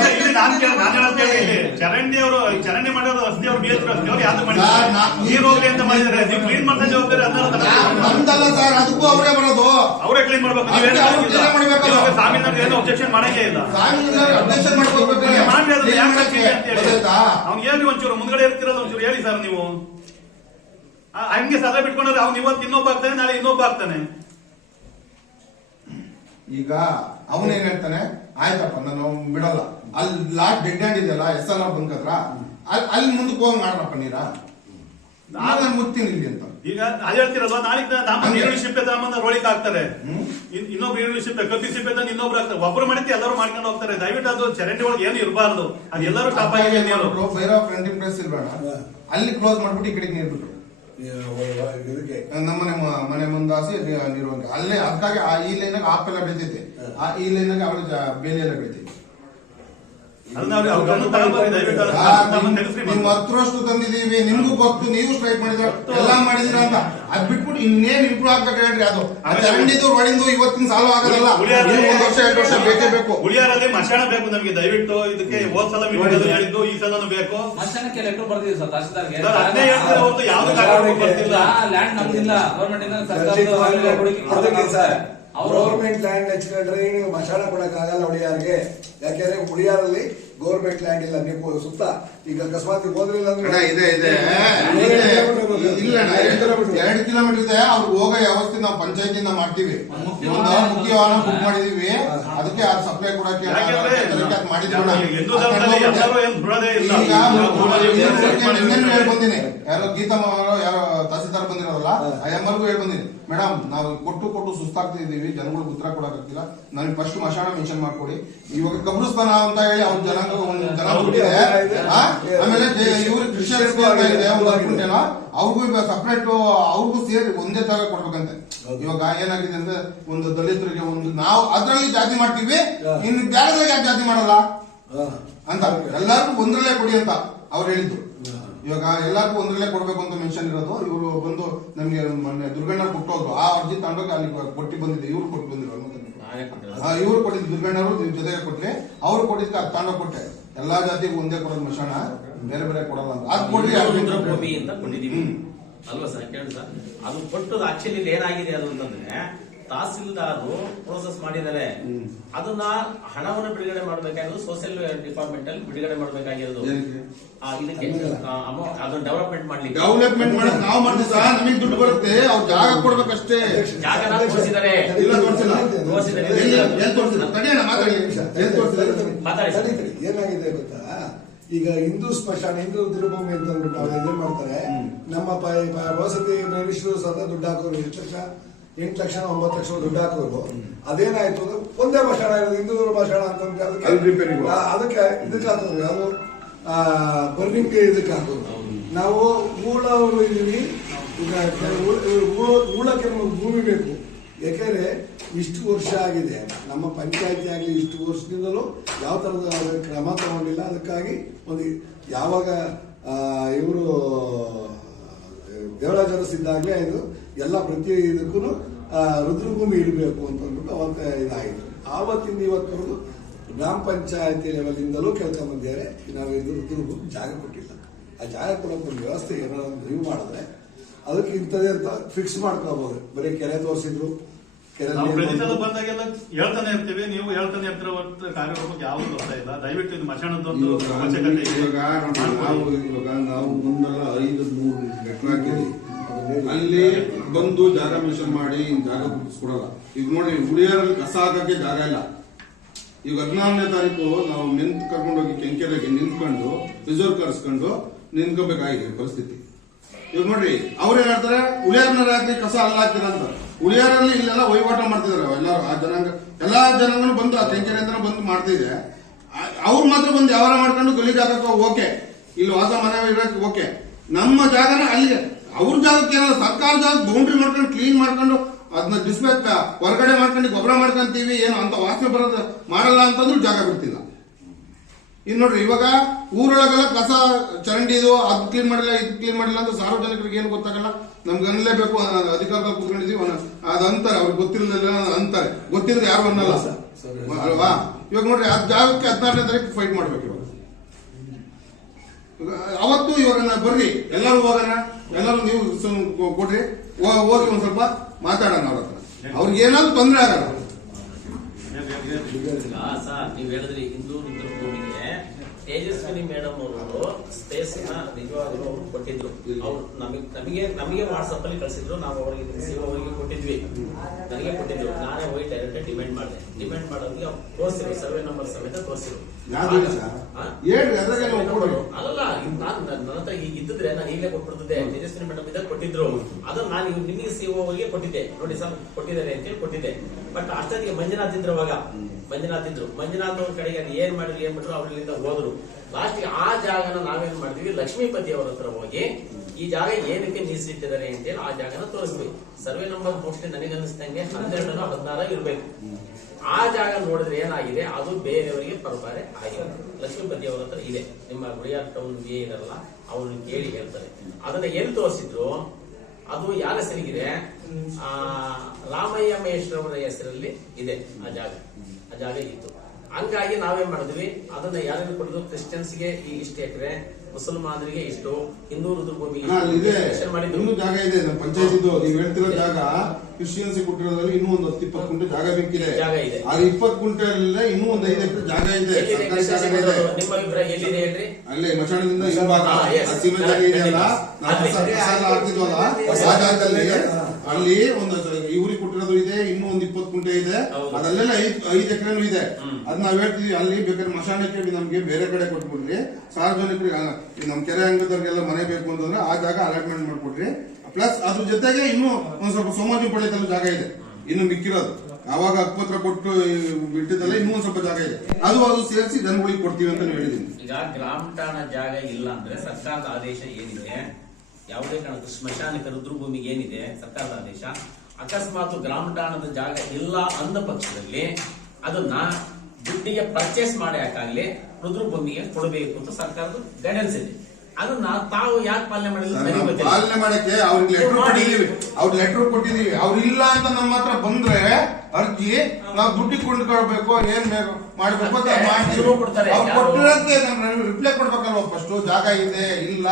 ಚರಂಡಿ ಅವರು ಚರಂಡಿ ಮಾಡಿರೋರು ರಸ್ತೆ ಅವರು BH ರಸ್ತೆ ಅವ್ರು ಯಾವ್ದು ಮಾಡಿದ್ದಾರೆ? ನೀರು ಹೋಗ್ಲಿ ಅಂತ ಮಾಡಿದ್ದಾರೆ, ನೀವು ಕ್ಲೀನ್ ಮಾಡ್ತಾ ಜವಾಬ್ದಾರಿ ನಮ್ದಲ್ಲ ಸರ್, ಅದಕ್ಕೂ ಅವರೇ ಬರೋದು, ಅವರೇ ಕ್ಲೀನ್ ಮಾಡ್ಬೇಕು. ಸ್ವಾಮಿನಾರು ಏನು ಅಬ್ಜೆಕ್ಷನ್ ಮಾಡಂಗೇ ಇಲ್ಲ. ಅಬ್ಜೆಕ್ಷನ್ ಮಾಡ್ಕೋಬೇಕು. ಅವ್ನು ಹೇಳಿ ಒಂಚೂರು ಮುಂದ್ಗಡೆ ಇರ್ತಿರೋದು ಒಂಚೂರು ಹೇಳಿ ಸರ್ ನೀವು. ಹಂಗೆ ಸದಾ ಬಿಟ್ಕೊಂಡ್ರೆ ಅವ್ನು ಇವತ್ತು ಇನ್ನೊಬ್ಬ ಆಗ್ತಾನೆ, ನಾಳೆ ಇನ್ನೊಬ್ಬ ಆಗ್ತಾನೆ. ಈಗ ಅವನೇನ್ ಹೇಳ್ತಾನೆ, ಆಯ್ತಪ್ಪ ನಾನು ಬಿಡಲ್ಲ, ಅಲ್ಲಿ ಲಾಟ್ ಡೆಡ್ ಹ್ಯಾಂಡ್ ಇದೆಯಲ್ಲ SLR ಬಂಕತ್ರ ಅಲ್ಲಿ ಮುಂದಕ್ಕೆ ಹೋಗಿ ಮಾಡ್ರಪ್ಪ ನೀರ, ನಾನು ಮುಟ್ತೀನಿ ಇಲ್ಲಿ ಅಂತ. ಈಗ ಅದ್ ಹೇಳ್ತಿರಲ್ವಾ, ನಾಳೆ ನಮ್ಮ ಈರುಳ್ಳಿ ಸಿಪ್ಪೆ ತಗೊಂಬಂದ ರೋಳಿಗೆ ಹಾಕ್ತಾರೆ, ಇನ್ನೊಬ್ರು ಈರುಳ್ಳಿ ಸಿಪ್ಪೆ ಕತ್ತಿ ಸಿಪ್ಪೆ ತಂದು ಇನ್ನೊಬ್ರು ಹಾಕ್ತಾರೆ. ಒಬ್ರು ಮಾಡಿದ್ರೆ ಎಲ್ಲರೂ ಮಾಡ್ಕೊಂಡು ಹೋಗ್ತಾರೆ. ದಯವಿಟ್ಟು ಅದು ಚರಂಡಿ ಒಳಗೆ ಏನು ಇರಬಾರ್ದು, ಅದು ಎಲ್ಲರೂ ಸ್ಟಾಪ್ ಆಗಿದೆ. ಭೈರವ ಪ್ರಿಂಟಿಂಗ್ ಪ್ರೆಸ್ ಇರ್ಬೇಡ, ಅಲ್ಲಿ ಕ್ಲೋಸ್ ಮಾಡ್ಬಿಟ್ಟು ಈ ಕಡೆಗೆ ನೀರು ಬಿಟ್ರು ನಮ್ಮನೆ ಮನೆ ಮುಂದಾಸಿ ನೀರು ಅಲ್ಲೇ. ಅದಕ್ಕಾಗಿ ಈ ಲೈನಾಗ ಆಪೆಲ್ಲ ಬೆಳಿತೈತೆ, ಈ ಲೈನಾಗ ಅವ್ರಿಗೆ ಬೇಲಿ ಎಲ್ಲ ಬೆಳಿತೈತೆ. ನಿಮ್ 10 ತಂದಿದೀವಿ, ನಿಮ್ಗೂ ಗೊತ್ತು, ನೀವು ಸ್ಟ್ರೈಕ್ ಮಾಡಿದ್ರ ಎಲ್ಲಾ ಮಾಡಿದಿರ ಅಂತ. ಅದ್ ಬಿಟ್ಬಿಟ್ಟು ಇನ್ನೇನ್ ಇಂಪ್ರೂವ್ ಆಗ್ಬೇಕು ಹೇಳ್ರಿ. ಅದು ಚರಂಡಿದು ರೋಡಿಂದು ಇವತ್ತಿನ ಸಾಲ ಆಗೋದಲ್ಲ, 1 ವರ್ಷ 2 ವರ್ಷ ಬೇಕೇ ಬೇಕು. ಉಳಿಯಾರಲ್ಲಿ ಮಶಾಣ ಬೇಕು ನಮಗೆ, ದಯವಿಟ್ಟು ಇದಕ್ಕೆ ಹೋದ್ ಸಲ ಹೇಳಿದ್ದು ಈ ಸಲನು ಬೇಕು. ಮಶಾಣಕ್ಕೆ ಲೆಟರ್ ಬರ್ದಿದೆ ಸರ್ ತಹಸೀಲ್ದಾರ್ಗೆ. ಯಾವ್ದು ಬರ್ತಿಲ್ಲ, ಲ್ಯಾಂಡ್ ನಮ್ದಿಲ್ಲ, ಗೌರ್ಮೆಂಟ್ ಇಂದ ಗೌರ್ಮೆಂಟ್ ಲ್ಯಾಂಡ್ ಹಚ್ಕೊಂಡ್ರೆ ನೀವು ಮಶಾಣ ಕೊಡಕ್ ಆಗಲ್ಲ ಉಳಿಯಾರಿಗೆ. ಯಾಕೆಂದ್ರೆ ಉಳಿಯಾರಲ್ಲಿ ಗೌರ್ಮೆಂಟ್ ಲ್ಯಾಂಡ್ ಇಲ್ಲ. ನೀವು ಸುತ್ತ ಈಗ ಅಕಸ್ಮಾತ್ ಹೋದ್ರಿಲ್ಲ ಅಂದ್ರೆ ಇದೆ 2 ಕಿಲೋಮೀಟರ್ ಇದೆ. ಅವ್ರಿಗೆ ಹೋಗೋ ವ್ಯವಸ್ಥೆ ನಾವು ಪಂಚಾಯತಿಂದ ಮಾಡ್ತೀವಿ. ಮುಖ್ಯ ವಾಹನ ಬುಕ್ ಮಾಡಿದೀವಿ, ಅದಕ್ಕೆ ಅದು ಸಪ್ಲೈ ಕೊಡಕ್ಕೆ ಹೇಳ್ಬಂದಿನಿ. ಯಾರೋ ಗೀತಮ್ಮ ಯಾರೋ ತಹಸೀಲ್ದಾರ್ ಬಂದಿರೋದಲ್ಲ, ಆ ಎಮ್ಮರ್ಗೂ ಹೇಳ್ಬಂದಿನಿ, ಮೇಡಮ್ ನಾವು ಕೊಟ್ಟು ಸುಸ್ತಾಗ್ತಿದೀವಿ, ಜನಗಳಿಗೆ ಉತ್ತರ ಕೊಡಕ್ಕಾಗ್ತಿಲ್ಲ, ನನಗೆ ಫಸ್ಟ್ ಮಶಾಣ ಮೆನ್ಷನ್ ಮಾಡ್ಕೊಡಿ. ಇವಾಗ ಕಬ್ರಸ್ತಾನ ಅಂತ ಹೇಳಿ ಅವ್ನ ಜನ ಬಿಟ್ಟಿದೆ. ಆಮೇಲೆ ಇವ್ರಿಗೆ ಕ್ರಿಶ್ಚಿಯನ್ ಅಂತ ಇದೆ, ಅವ್ರಿಗೂ ಸಪ್ರೇಟ್, ಅವ್ರಿಗೂ ಸೇರಿ ಒಂದೇ ತರ ಕೊಡ್ಬೇಕಂತೆ. ಇವಾಗ ಏನಾಗಿದೆ ಅಂದ್ರೆ ಒಂದು ದಲಿತರಿಗೆ ಒಂದು ನಾವು ಅದ್ರಲ್ಲಿ ಜಾತಿ ಮಾಡ್ತೀವಿ, ಇನ್ನು ಬೇರೆ ಯಾಕೆ ಜಾತಿ ಮಾಡಲ್ಲ ಅಂತ, ಎಲ್ಲಾರ್ಗು ಒಂದ್ರಲ್ಲೇ ಕೊಡಿ ಅಂತ ಅವ್ರು ಹೇಳಿದ್ದು. ಇವಾಗ ಎಲ್ಲಾರ್ಗು ಒಂದ್ರಲ್ಲೇ ಕೊಡ್ಬೇಕು ಅಂತ ಮೆನ್ಷನ್ ಇರೋದು. ಇವರು ಬಂದು ನಮ್ಗೆ ಮೊನ್ನೆ ದುರ್ಗಣ್ಣ ಕೊಟ್ಟೋದ್ರು, ಆ ಅರ್ಜಿ ತಗೊಂಡೋಗಿ ಅಲ್ಲಿ ಕೊಟ್ಟಿ ಬಂದಿದೆ, ಇವ್ರು ಕೊಟ್ಟು ಬಂದಿರೋ ನಾನೇ ಕೊಟ್ಟಿರೋದು. ಇವ್ರು ಕೊಟ್ಟಿದ್ದು ದುರ್ಗಣ್ಣವರು ನಿಮ್ ಜೊತೆಗೆ ಕೊಟ್ರಿ, ಅವ್ರು ಕೊಟ್ಟಿದ್ದಕ್ಕೆ ಅದು ತಾಂಡ ಕೊಟ್ಟೆ. ಎಲ್ಲಾ ಜಾತಿಗೂ ಒಂದೇ ಕೊಡೋದು ಮಶಾಣ, ಬೇರೆ ಬೇರೆ ಕೊಡಲ್ಲ ಅಂತ. ಅದು ಕೊಡ್ರಿ, ಭೂಮಿ ಅಂತ ಕೊಟ್ಟಿದೀವಿ ಅಲ್ವಾ ಸರ್? ಕೇಳಿ ಸರ್, ಅದು ಕೊಟ್ಟದ್ದು ಆಕ್ಚುಲಿ ಏನಾಗಿದೆ ಅದು ಅಂತಂದ್ರೆ ತಹಸೀಲ್ದಾರರು ಪ್ರೋಸೆಸ್ ಮಾಡಿದ್ದಾರೆ. ಅದನ್ನ ಹಣವನ್ನು ಬಿಡುಗಡೆ ಮಾಡಬೇಕಾಗಿರೋದು ಸೋಷಿಯಲ್ ಡಿಪಾರ್ಟ್ಮೆಂಟ್ ಅಲ್ಲಿ ಬಿಡುಗಡೆ ಮಾಡಬೇಕಾಗಿರೋದು. ಇದಕ್ಕೆ ಅದನ್ನ ಡೆವಲಪ್ಮೆಂಟ್ ಮಾಡ್ಲಿಕ್ಕೆ ಡೆವಲಪ್ಮೆಂಟ್ ಮಾಡಕ್ ನಾವು ಮಾಡ್ತೀವಿ ಸರ್, ನಮಗೆ ದುಡ್ಡು ಬರುತ್ತೆ, ಅವ್ರು ಜಾಗ ಕೊಡ್ಬೇಕಷ್ಟೇ. ಜಾಗ ತೋರಿಸಿದ್ದಾರೆ, ಏನಾಗಿದೆ ಗೊತ್ತಾ, ಈಗ ಹಿಂದೂ ಸ್ಮಶಾನ, ಹಿಂದೂ ರುದ್ರಭೂಮಿ ಅಂತ ಅಂದ್ಬಿಟ್ಟು ಅವ್ರು ಏನ್ ಮಾಡ್ತಾರೆ, ನಮ್ಮ ವಸತಿ ಮಿನಿಸ್ಟ್ರು ಸದಾ ದುಡ್ಡು ಹಾಕೋರು 8 ಲಕ್ಷ 9 ಲಕ್ಷ ದುಡ್ಡು ಹಾಕೋರು. ಅದೇನಾಯ್ತು ಅಂದ್ರೆ ಒಂದೇ ಮಶಾಣ ಇರೋದು ಹಿಂದೂ ಮಶಾಣ ಅಂತ ಅದಕ್ಕೆ ಇದಕ್ಕೆ ಹಾಕೋದು, ಅದು ಬರ್ನಿಂಗ್ ಇದಕ್ಕೆ ಹಾಕೋದು. ನಾವು ಊಳವರು ಇದೀವಿ, ಊಳಕ್ಕೆ ನಮಗೆ ಭೂಮಿ ಬೇಕು. ಯಾಕೆಂದ್ರೆ ಇಷ್ಟು ವರ್ಷ ಆಗಿದೆ, ನಮ್ಮ ಪಂಚಾಯತಿ ಆಗಲಿ ಇಷ್ಟು ವರ್ಷದಿಂದಲೂ ಯಾವ ತರದ ಕ್ರಮ ತಗೊಂಡಿಲ್ಲ. ಅದಕ್ಕಾಗಿ ಒಂದು ಯಾವಾಗ ಇವರು ದೇವರಾಜರಸಿದ್ದಾಗಲೇ ಇದು ಎಲ್ಲ ಪ್ರತಿ ಇದಕ್ಕೂ ರುದ್ರಭೂಮಿ ಇರಬೇಕು ಅಂತ ಅಂದ್ಬಿಟ್ಟು ಅವತ್ತ ಇದಾಯಿತು. ಆವತ್ತಿಂದ ಇವತ್ತವರೆಗೂ ಗ್ರಾಮ ಪಂಚಾಯತಿ ಲೆವೆಲಿಂದಲೂ ಕೇಳ್ಕೊಂಡ್ಬಂದಿದ್ದಾರೆ, ನಾವು ಇದು ರುದ್ರಭೂಮಿ ಜಾಗ ಕೊಟ್ಟಿಲ್ಲ. ಆ ಜಾಗ ಕೊಡೋಕೆ ಒಂದು ವ್ಯವಸ್ಥೆ ಏನಾದ್ರು ರಿವ್ಯೂ ಮಾಡಿದ್ರೆ ಅದಕ್ಕೆ ಇಂಥದೇ ಅಂತ ಫಿಕ್ಸ್ ಮಾಡ್ಕೋಬಹುದು. ಬರೀ ಕೆರೆ ತೋರಿಸಿದ್ರು, ನಾವು ಪ್ರತಿಸಲ ಬಂದಾಗೆಲ್ಲ ಹೇಳ್ತಾನೆ ಇರ್ತೀವಿ, ನೀವು ಹೇಳ್ತಾನೆ ಇರ್ತೀರ, ಕಾರ್ಯಕ್ರಮಕ್ಕೆ ಯಾವ್ದು ಬರ್ತಾ ಇಲ್ಲ. ದಯವಿಟ್ಟು ಇದು ಮಶಾಣದೊಂದು ಅವಶ್ಯಕತೆ ಇದೆ. ನಾವು ಮುಂದೆಲ್ಲ 5-3 ಲೆಟರ್ ಹಾಕಿದ್ವಿ, ಅಲ್ಲಿ ಬಂದು ಜಾಗ ಮೆನ್ಷನ್ ಮಾಡಿ ಜಾಗ ಗುರುತಿಸ್ಕೊಡಲ್ಲ. ಈಗ ನೋಡಿ, ಹುಳಿಯಾರಲ್ಲಿ ಕಸ ಹಾಕಕ್ಕೆ ಜಾಗ ಇಲ್ಲ. ಈಗ 14ನೇ ತಾರೀಕು ನಾವು ಕರ್ಕೊಂಡೋಗಿ ಕೆಂಕೆರೆಗೆ ನಿಂತ್ಕೊಂಡು ರಿಸರ್ವ್ ಕರ್ಸ್ಕೊಂಡು ನಿಂತ್ಕೋಬೇಕಾಗಿದೆ ಪರಿಸ್ಥಿತಿ. ಇವಾಗ ನೋಡ್ರಿ, ಅವ್ರೇನ್ ಹೇಳ್ತಾರೆ, ಹುಳಿಯಾರ್ನ ಹಾಕಿ ಕಸ ಅಲ್ಲ ಹಾಕ್ತೀರ ಅಂತ. ಹುಳಿಯಾರಲ್ಲಿ ಇಲ್ಲೆಲ್ಲ ವಹಿವಾಟ ಮಾಡ್ತಿದಾರೆ ಎಲ್ಲರೂ, ಆ ಜನಾಂಗ ಎಲ್ಲಾ ಜನಾಂಗನು ಬಂದು ಆ ಕೆಂಕೆರೆಯಿಂದ ಬಂದು ಮಾಡ್ತಿದೆ. ಅವ್ರು ಮಾತ್ರ ಬಂದು ವ್ಯವಹಾರ ಮಾಡ್ಕೊಂಡು ಗಲೀಜ್ ಹಾಕಕ್ಕೆ ಓಕೆ, ಇಲ್ಲಿ ವಾಸ ಮನೆ ಇರಕ್ಕೆ ಓಕೆ. ನಮ್ಮ ಜಾಗನ ಅಲ್ಲಿ ಅವ್ರ ಜಾಗಕ್ಕೆ ಏನಲ್ಲ, ಸರ್ಕಾರ ಜಾಗ ಬೌಂಡ್ರಿ ಮಾಡ್ಕೊಂಡು ಕ್ಲೀನ್ ಮಾಡ್ಕೊಂಡು ಅದನ್ನ ಡಿಸ್ಪ್ಲೇ ಹೊರಗಡೆ ಮಾಡ್ಕೊಂಡು ಗೊಬ್ಬರ ಮಾಡ್ಕೊಂತೀವಿ, ಏನು ಅಂತ ವಾಸನೆ ಬರೋದು ಮಾಡಲ್ಲ ಅಂತಂದ್ರೂ ಜಾಗ ಬಿಡ್ತಿಲ್ಲ. ಇನ್ ನೋಡ್ರಿ, ಇವಾಗ ಊರೊಳಗೆಲ್ಲ ಕಸ ಚರಂಡಿದು ಅದು ಕ್ಲೀನ್ ಮಾಡಿಲ್ಲ, ಇದು ಕ್ಲೀನ್ ಮಾಡಿಲ್ಲ ಅಂತ ಸಾರ್ವಜನಿಕರಿಗೆ ಏನು ಗೊತ್ತಾಗಲ್ಲ. ನಮ್ಗೆ ಅನ್ನಲೇಬೇಕು, ಅಧಿಕಾರದಲ್ಲಿ ಕೂತ್ಕೊಂಡಿದೀವಿ ಅದು ಅಂತಾರೆ, ಅವ್ರಿಗೆ ಗೊತ್ತಿರಲಿಲ್ಲ ಅಂತಾರೆ, ಗೊತ್ತಿದ್ರೆ ಯಾರು ಅನ್ನಲ್ಲ ಅಲ್ವಾ? ಇವಾಗ ನೋಡ್ರಿ, ಆ ಜಾಗಕ್ಕೆ 14ನೇ ತಾರೀಕು ಫೈಟ್ ಮಾಡ್ಬೇಕು. ಅವತ್ತು ಇವಾಗ ಬರ್ರಿ, ಎಲ್ಲರೂ ಹೋಗೋಣ, ಎಲ್ಲರೂ ನೀವು ಕೊಡ್ರಿ, ಹೋಗಿ ಒಂದ್ ಸ್ವಲ್ಪ ಮಾತಾಡೋಣ ಅವ್ರ ಹತ್ರ, ಅವ್ರಿಗೆ ಏನಾದ್ರು ತೊಂದರೆ ಆಗಲ್ಲ. ಸರ್, ನೀವ್ ಹೇಳಿದ್ರಿ ಹಿಂದೂ ರುದ್ರಭೂಮಿಗೆ ತೇಜಸ್ವಿನಿ ಮೇಡಮ್ ಅವರು ಸ್ಪೇಸ್ ನ ನಿಜವಾಗ್ಲೂ ಅವರು ಕೊಟ್ಟಿದ್ರು. ಅವ್ರು ನಮಗೆ ವಾಟ್ಸ್ಆಪ್ ಅಲ್ಲಿ ಕಳಿಸಿದ್ರು, ನಾವು ಅವರಿಗೆ ಅವರಿಗೆ ಕೊಟ್ಟಿದ್ವಿ, ನನಗೆ ಕೊಟ್ಟಿದ್ರು. ನಾನೇ ಹೋಗಿ ಡೈರೆಕ್ಟ್ ಡಿಮ್ಯಾಂಡ್ ಮಾಡಿದೆ. ಡಿಮ್ಯಾಂಡ್ ಮಾಡೋದಕ್ಕೆ ತೋರಿಸಿರು, ಸರ್ವೆ ನಂಬರ್ ಸಮೇತ ತೋರಿಸಿರು. ಅಲ್ಲ, ನನ್ನ ಹತ್ರ ಈಗ ಇದ್ದಿದ್ರೆ ನಾನು ಈಗಲೇ ಕೊಟ್ಬಿಡ್ತಿದ್ದೆ. ತೇಜಸ್ವಿನಿ ಮೇಡಮ್ ಇದ್ದಾಗ ಕೊಟ್ಟಿದ್ರು, ಅದನ್ನ ನಾನು ನಿಮಗೆ ಸಿಒಗೆ ಕೊಟ್ಟಿದ್ದೆ. ನೋಡಿ ಸರ್, ಕೊಟ್ಟಿದ್ದಾರೆ ಅಂತೇಳಿ ಕೊಟ್ಟಿದ್ದೆ. ಬಟ್ ಅಷ್ಟೊತ್ತಿಗೆ ಮಂಜುನಾಥ್ ಇದ್ರು, ಅವಾಗ ಮಂಜುನಾಥ್ ಅವ್ರ ಕಡೆಗೆ ಅದು ಏನ್ ಮಾಡಿದ್ರು ಏನ್ ಬಿಟ್ರು, ಅವ್ರಿಂದ ಹೋದ್ರು. ಲಾಸ್ಟ್ಗೆ ಆ ಜಾಗನ ನಾವೇನ್ ಮಾಡ್ತೀವಿ, ಲಕ್ಷ್ಮೀಪತಿ ಅವರ ಹತ್ರ ಹೋಗಿ ಈ ಜಾಗ ಏನಕ್ಕೆ ಮೀಸಲಿಟ್ಟಿದ್ದಾರೆ ಅಂತೇಳಿ ಆ ಜಾಗನ ತೋರಿಸ್ತೀವಿ. ಸರ್ವೆ ನಂಬರ್ ಮೋಸ್ಟ್ಲಿ ನನಗೆ ಅನಿಸ್ತಂಗೆ 12-16 ಇರ್ಬೇಕು. ಆ ಜಾಗ ನೋಡಿದ್ರೆ ಏನಾಗಿದೆ, ಅದು ಬೇರೆಯವರಿಗೆ ಪರಬಾರೆ ಆಗಿದೆ. ಲಕ್ಷ್ಮೀಪತಿ ಅವರ ಹತ್ರ ಇದೆ, ನಿಮ್ಮ ಗುಡಿಯಾರ್ ಟೌನ್ ಇದಾರಲ್ಲ, ಅವ್ರನ್ನ ಕೇಳಿ ಹೇಳ್ತಾರೆ. ಅದನ್ನ ಎಲ್ಲಿ ತೋರಿಸಿದ್ರು, ಅದು ಯಾರ ಹೆಸರಿಗಿದೆ, ರಾಮಯ್ಯ ಮಹೇಶ್ವರವರ ಹೆಸರಲ್ಲಿ ಇದೆ ಆ ಜಾಗ ಇತ್ತು. ಹಂಗಾಗಿ ನಾವೇನ್ ಮಾಡಿದ್ವಿ, ಅದನ್ನ ಯಾರಿಗೆ ಕೊಡುದು, ಕ್ರಿಶ್ಚಿಯನ್ಸ್ಗೆ ಇಷ್ಟು ಎಕರೆ, ಮುಸಲ್ಮಾನರಿಗೆ ಇಷ್ಟು, ಹಿಂದೂ ರುದ್ರಭೂಮಿಗೆ ಇನ್ನೂ ಜಾಗ ಇದೆ. ನಮ್ಮ ಪಂಚಾಯತ್ ನೀವು ಹೇಳ್ತಿರೋ ಜಾಗ ಕ್ರಿಶ್ಚಿಯನ್ಸ್ ಕೊಟ್ಟಿರೋದ್ರಲ್ಲಿ ಇನ್ನೂ ಒಂದು 10-20 ಗುಂಟೆ ಜಾಗ ಬೇಕಿದೆ. ಆ 20 ಗುಂಟೆ ಇನ್ನೂ ಒಂದು 5 ಎಕರೆ ಜಾಗ ಇದೆ. ನಿಮ್ಮ ಅಭಿಪ್ರಾಯ ಎಲ್ಲಿದೆ ಹೇಳ್ರಿ? ಅಲ್ಲೇ ಮಶಾಣದಿಂದ ಹಿಂಭಾಗ ಸೀಮೆ ಜಾಗ ಇದೆಯಲ್ಲ, ಹಾಕ್ತಿದ್ವಲ್ಲ ಆ ಜಾಗದಲ್ಲಿ, ಅಲ್ಲಿ ಒಂದು ಇವ್ರಿಗೆ ಕೊಟ್ಟಿರೋದು ಇದೆ, ಇನ್ನೂ ಒಂದು 20 ಗುಂಟೆ ಇದೆ. ಅದಲ್ಲೆಲ್ಲ 5 ಎಕರೆನೂ ಇದೆ. ಅದ್ ನಾವ್ ಹೇಳ್ತೀವಿ, ಅಲ್ಲಿ ಬೇಕಾದ್ರೆ ಮಶಾಣಕ್ಕೆ ನಮ್ಗೆ ಬೇರೆ ಕಡೆ ಕೊಟ್ಬಿಡ್ರಿ, ಸಾರ್ವಜನಿಕರಿಗೆ ನಮ್ ಕೆರೆ ಅಂಗದವ್ರಿಗೆಲ್ಲ ಮನೆ ಬೇಕು ಅಂತಂದ್ರೆ ಆ ಜಾಗ ಅಲಾಟ್ಮೆಂಟ್ ಮಾಡ್ಕೊಡ್ರಿ. ಪ್ಲಸ್ ಅದ್ರ ಜೊತೆಗೆ ಇನ್ನೂ ಒಂದ್ ಸ್ವಲ್ಪ ಸೋಮಾಜಿ ಪಡೆಯಲು ಜಾಗ ಇದೆ, ಇನ್ನು ಮಿಕ್ಕಿರೋದು ಅವಾಗ ಹಕ್ಕುಪತ್ರ ಕೊಟ್ಟು ಬಿಟ್ಟಿದ್ದಲ್ಲ, ಇನ್ನೂ ಒಂದ್ ಸ್ವಲ್ಪ ಜಾಗ ಇದೆ, ಅದು ಸೇರಿಸಿ ಜನಗಳಿಗೆ ಕೊಡ್ತೀವಿ ಅಂತ ಹೇಳಿದೀನಿ. ಈಗ ಗ್ರಾಮ ಠಾಣ ಜಾಗ ಇಲ್ಲ ಅಂದ್ರೆ ಸರ್ಕಾರದ ಆದೇಶ ಏನಿದೆ, ಯಾವುದೇ ಕಾರಣಕ್ಕೂ ಸ್ಮಶಾನಕ್ಕೆ ರುದ್ರಭೂಮಿಗೆ ಏನಿದೆ ಸರ್ಕಾರದ ಆದೇಶ, ಅಕಸ್ಮಾತ್ ಗ್ರಾಮ ಠಾಣದ ಜಾಗ ಇಲ್ಲ ಅಂದ ಪಕ್ಷದಲ್ಲಿ ಅದನ್ನ ದುಡ್ಡಿಗೆ ಪರ್ಚೇಸ್ ಮಾಡಿ ಹಾಕಾಗ್ಲಿ ರುದ್ರಭೂಮಿಗೆ ಕೊಡಬೇಕು ಅಂತ ಸರ್ಕಾರದ ಗೈಡೆನ್ಸ್ ಇದೆ. ಅದನ್ನ ತಾವು ಯಾಕೆ ಪಾಲನೆ ಮಾಡಿಲ್ಲ? ಪಾಲನೆ ಮಾಡಕ್ಕೆ ಅವ್ರಿಗೆ ಲೆಟರ್ ಕೊಟ್ಟಿದೀವಿ, ಅವ್ರ ಲೆಟರ್ ಕೊಟ್ಟಿದೀವಿ. ಅವ್ರು ಇಲ್ಲ ಅಂತ ನಮ್ಮ ಹತ್ರ ಬಂದ್ರೆ ಅರ್ಜಿ ನಾವು ದುಡ್ಡು ಕೊಂಡ್ಕೊಳ್ಬೇಕು ಏನ್ ಬೇಕು ಮಾಡ್ಬೇಕು ಅಂತ ಮಾಡ್ತೀವಿ. ಶುರು ಕೊಡ್ತಾರೆ. ಅವ್ರು ಕೊಟ್ಟಿರೋದಕ್ಕೆ ನಾನು ರಿಪ್ಲೈ ಕೊಡ್ಬೇಕಲ್ವ ಫಸ್ಟ್ ಜಾಗ ಇದೆ ಇಲ್ಲ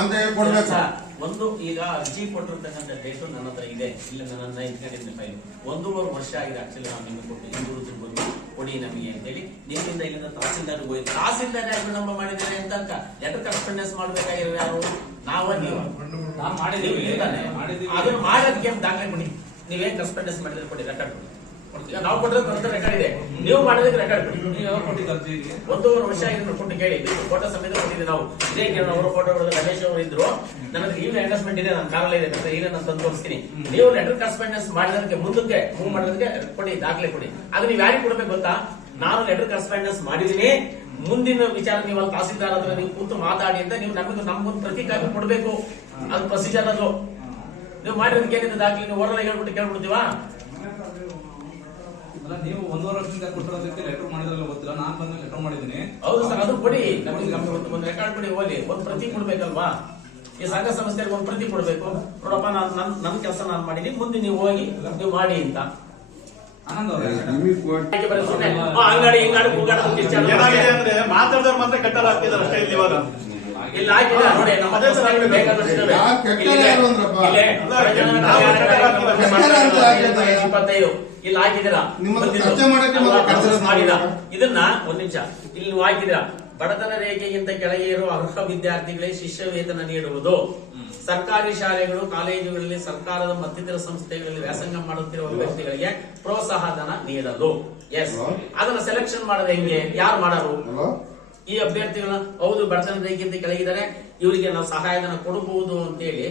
ಅಂತ ಹೇಳಿ ಕೊಡ್ಬೇಕು. ಒಂದು ಈಗ ಅರ್ಜಿ ಕೊಟ್ಟಿರ್ತಕ್ಕಂಥ ಡೇಟು ನನ್ನ ಹತ್ರ ಇದೆ, ಇಲ್ಲ ನನ್ನ ಇಟ್ಕೊಂಡಿದ್ದ ಫೈಲ್ 1.5 ವರ್ಷ ಆಗಿದೆ. ಆಕ್ಚುಲಿ ನಾವು ನಿಮ್ಗೆ ಕೊಟ್ಟು ಹಿಂದೂರು ಬಂದು ಕೊಡಿ ನಮಗೆ ಅಂತೇಳಿ ನಿಮ್ಮಿಂದ ಇಲ್ಲಿಂದ ತಹಸೀಲ್ದಾರ್ಗೆ ಹೋಯ್ತು. ತಹಸೀಲ್ದಾರ್ ಯಾರು ನಮ್ಮ ಮಾಡಿದ್ದಾರೆ ಅಂತ ಲೆಟರ್ ಕರೆಸ್ಪಾಂಡೆನ್ಸ್ ಮಾಡ್ಬೇಕಾಗಿರೋ ಯಾರು? ನಾವು ನೀವು ಮಾಡಿದೀವಿ. ಅದನ್ನ ಮಾಡೋದಕ್ಕೆ ದಾಖಲೆ ಕೊಡಿ. ನೀವೇನ್ ಕರೆಸ್ಪಾಂಡೆನ್ಸ್ ಮಾಡಿದ್ರೆ ಕೊಡಿ, ರೆಕಾರ್ಡ್ ಕೊಡಿ. ನಾವು ಕೊಟ್ಟಿರೋದು ರೆಕಾರ್ಡ್ ಇದೆ, ನೀವು ಮಾಡೋದಕ್ಕೆ ರೆಕಾರ್ಡ್ ಕೊಡಿ. ನೀವು ಕೊಟ್ಟಿದ್ದ ಅರ್ಜಿಗೆ 1.5 ವರ್ಷ ಆಗಿದೆ ಕೊಟ್ಟು ಕೇಳಿ. ಫೋಟೋ ಸಮೇತ ಕೊಟ್ಟಿದ್ದೆ ನಾವು. ಇದೇ ಅವರ ಫೋಟೋ ರಮೇಶ್ ಅವರು ಇದ್ರು, ನನ್ನ ಈವ್ನ ಅಡ್ಜಸ್ಟ್ಮೆಂಟ್ ಇದೆ, ನನ್ನ ಕಾರಲ್ಲಿ ಇದೆ, ಮತ್ತೆ ಈಗ ನಾನು ತಂದು ತೋರಿಸ್ತೀನಿ. ನೀವು ಲೆಟರ್ ಕರೆಸ್ಪಾಂಡೆನ್ಸ್ ಮಾಡಿದಕ್ಕೆ ಮುಂದಕ್ಕೆ ಮೂವ್ ಮಾಡೋದಕ್ಕೆ ಕೊಡಿ, ದಾಖಲೆ ಕೊಡಿ. ಅದು ನೀವು ಯಾರಿಗೆ ಕೊಡ್ಬೇಕು ಗೊತ್ತಾ? ನಾನು ಲೆಟರ್ ಕರೆಸ್ಪಾಂಡೆನ್ಸ್ ಮಾಡಿದೀನಿ, ಮುಂದಿನ ವಿಚಾರ ನೀವು ಅಲ್ಲಿ ತಹಸೀಲ್ದಾರ್ ಹತ್ರ ನೀವು ಕೂತು ಮಾತಾಡಿ ಅಂತ ನೀವು ನಮ್ಗೊಂದು ಪ್ರತಿ ಕಾಪಿ ಕೊಡ್ಬೇಕು. ಅದು ಪ್ರೊಸೀಜರ್. ಅದು ನೀವು ಮಾಡಿರೋದಕ್ಕೆ ಏನಿದೆ ದಾಖಲೆ? ನೀವು ಓರಲ್ ಹೇಳ್ಬಿಟ್ಟು ಕೇಳ್ಬಿಡ್ತೀವಾ? ನೀವು 1.5 ವರ್ಷದಿಂದ ಕೊಟ್ಟಿರೋದಕ್ಕೆ ಲೆಟರ್ ಮಾಡಿದ್ರಲ್ಲ ಗೊತ್ತಿಲ್ಲ, ನಾನ್ ಬಂದು ಲೆಟರ್ ಮಾಡಿದೀನಿ. ಹೌದು ಸರ್, ಅದು ಕೊಡಿ. ನಮಗೆ ಒಂದು ರೆಕಾರ್ಡ್ ಕೊಡಿ, ಹೋಗಿ ಒಂದು ಪ್ರತಿ ಕೊಡ್ಬೇಕಲ್ವಾ? ಈ ಸಂಘ ಸಂಸ್ಥೆಗೆ ಒಂದು ಪ್ರತಿ ಕೊಡ್ಬೇಕು. ನೋಡಪ್ಪ, ನನ್ನ ಕೆಲಸ ನಾನು ಮಾಡಿದೀನಿ, ಮುಂದೆ ನೀವು ಹೋಗಿ ನೀವು ಮಾಡಿ ಅಂತ. ಆನಂದ್ ಅಂಗಡಿ ಹಿಂಗಾಡಿ ಏನಾಗಿದೆ ಅಂದ್ರೆ ಮಾತಾಡಿದವ್ರು ಮಾತ್ರ ಕಟ್ಟಡ ಹಾಕಿದಾರೆ ಅಷ್ಟೇ. ಇಲ್ಲಿ ಇವಾಗ ಇಲ್ಲ ಹಾಕಿಲ್ಲ ನೋಡಿ, ನಮ್ಮ ಬೇಕಾದಷ್ಟು 25 ಇಲ್ಲಿ ಹಾಕಿದಿರಾ ಮಾಡಿದ. ಇದನ್ನ ಒಂದ್ ನಿಮಿಷ ಇಲ್ಲಿ ನೀವು ಹಾಕಿದಿರಾ. ಬಡತನ ರೇಖೆಗಿಂತ ಕೆಳಗೆ ಇರುವ ಅರ್ಹ ವಿದ್ಯಾರ್ಥಿಗಳಿಗೆ ಶಿಷ್ಯ ವೇತನ ನೀಡುವುದು, ಸರ್ಕಾರಿ ಶಾಲೆಗಳು ಕಾಲೇಜುಗಳಲ್ಲಿ ಸರ್ಕಾರದ ಮತ್ತಿತರ ಸಂಸ್ಥೆಗಳಲ್ಲಿ ವ್ಯಾಸಂಗ ಮಾಡುತ್ತಿರುವ ವ್ಯಕ್ತಿಗಳಿಗೆ ಪ್ರೋತ್ಸಾಹ ಧನ ನೀಡಲು. ಎಸ್, ಅದನ್ನ ಸೆಲೆಕ್ಷನ್ ಮಾಡೋದು ಹೆಂಗೆ? ಯಾರು ಮಾಡೋರು? ಈ ಅಭ್ಯರ್ಥಿಗಳ ಹೌದು ಬಡತನ ರೇಖೆಗಿಂತ ಕೆಳಗಿದ್ದಾರೆ, ಇವರಿಗೆ ನಾವು ಸಹಾಯಧನ ಕೊಡಬಹುದು ಅಂತ ಹೇಳಿ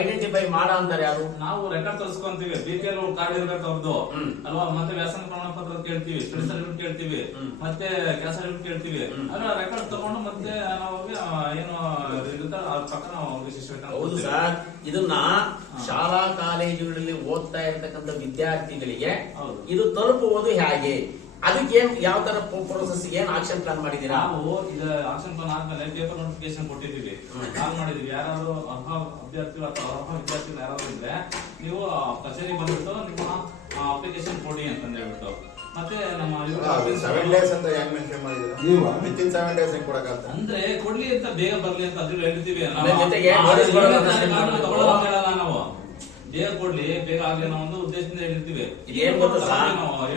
ಐಡೆಂಟಿಫೈ ಮಾಡ ಅಂತಾರೆ ಯಾರು? ನಾವು ರೆಕಾರ್ಡ್ ತರಿಸ್ಕೊಂತೀವಿ. BPL ಕಾರ್ಡ್ ಇರ್ಬೇಕು ಅವ್ರದ್ದು ಅಲ್ವಾ, ಮತ್ತೆ ವ್ಯಾಸಂಗ ಪ್ರಮಾಣ ಪತ್ರ ಕೇಳ್ತೀವಿ, ಸ್ಟಡಿ ಸರ್ಟಿಫಿಕೇಟ್ ಕೇಳ್ತೀವಿ, ಮತ್ತೆ ಕೆಲಸ ಸರ್ಟಿಫಿಕೇಟ್ ಕೇಳ್ತೀವಿ. ಅದ್ರ ರೆಕಾರ್ಡ್ ತಗೊಂಡು ಮತ್ತೆ ನಾವು ಏನು ಇರುತ್ತೆ ಅದ್ರ ಪ್ರಕಾರ ನಾವು ಶಿಷ್ಯ. ಹೌದು ಸರ್, ಇದನ್ನ ಶಾಲಾ ಕಾಲೇಜುಗಳಲ್ಲಿ ಓದ್ತಾ ಇರತಕ್ಕಂಥ ವಿದ್ಯಾರ್ಥಿಗಳಿಗೆ ಇದು ತಲುಪುವುದು ಹೇಗೆ? ಅದಕ್ಕೆ ಏನ್ ಯಾವ ತರ ಪ್ರೋಸೆಸ್, ಏನ್ ಆಕ್ಷನ್ ಪ್ಲಾನ್ ಮಾಡಿದೀರಾ? ನಾವು ಇದು ಆಕ್ಷನ್ ಪ್ಲಾನ್ ಆದ್ಮೇಲೆ ಪೇಪರ್ ನೋಟಿಫಿಕೇಶನ್ ಕೊಟ್ಟಿದ್ದೀವಿ, ಕಾಲ್ ಮಾಡಿದೀವಿ. ಯಾರಾದ್ರು ಅರ್ಹ ಅಭ್ಯರ್ಥಿ ಅಥವಾ ಅರ್ಹ ವಿದ್ಯಾರ್ಥಿಗಳು ಯಾರಾದ್ರು ಇದ್ರೆ ನೀವು ಕಚೇರಿ ಬಂದ್ಬಿಟ್ಟು ನಿಮ್ಮ ಅಪ್ಲಿಕೇಶನ್ ಕೊಡಿ ಅಂತ ಹೇಳ್ಬಿಟ್ಟು. ಮತ್ತೆ ನಮ್ಮ 7 days ಅಂತ ಹೆಂಗ್ ಮೆನ್ಷನ್ ಮಾಡಿದ್ರೆ ವಿತಿನ್ 7 days ಹೆಂಗ್ ಕೊಡಕ್ಕಾಗ್ತದೆ? ಅಂದ್ರೆ ಕೊಡ್ಲಿ ಅಂತ, ಬೇಗ ಬರ್ಲಿ ಅಂತ ಅದ್ರ ಹೇಳ್ತೀವಿ. ನಾವು ಬೇಗ ಕೊಡ್ಲಿ, ಬೇಗ ಆಗ್ಲಿ ಅನ್ನೋ ಒಂದು ಉದ್ದೇಶದಿಂದ ಹೇಳಿರ್ತೀವಿ. ಏನ್ ಗೊತ್ತಾ ಸರ್,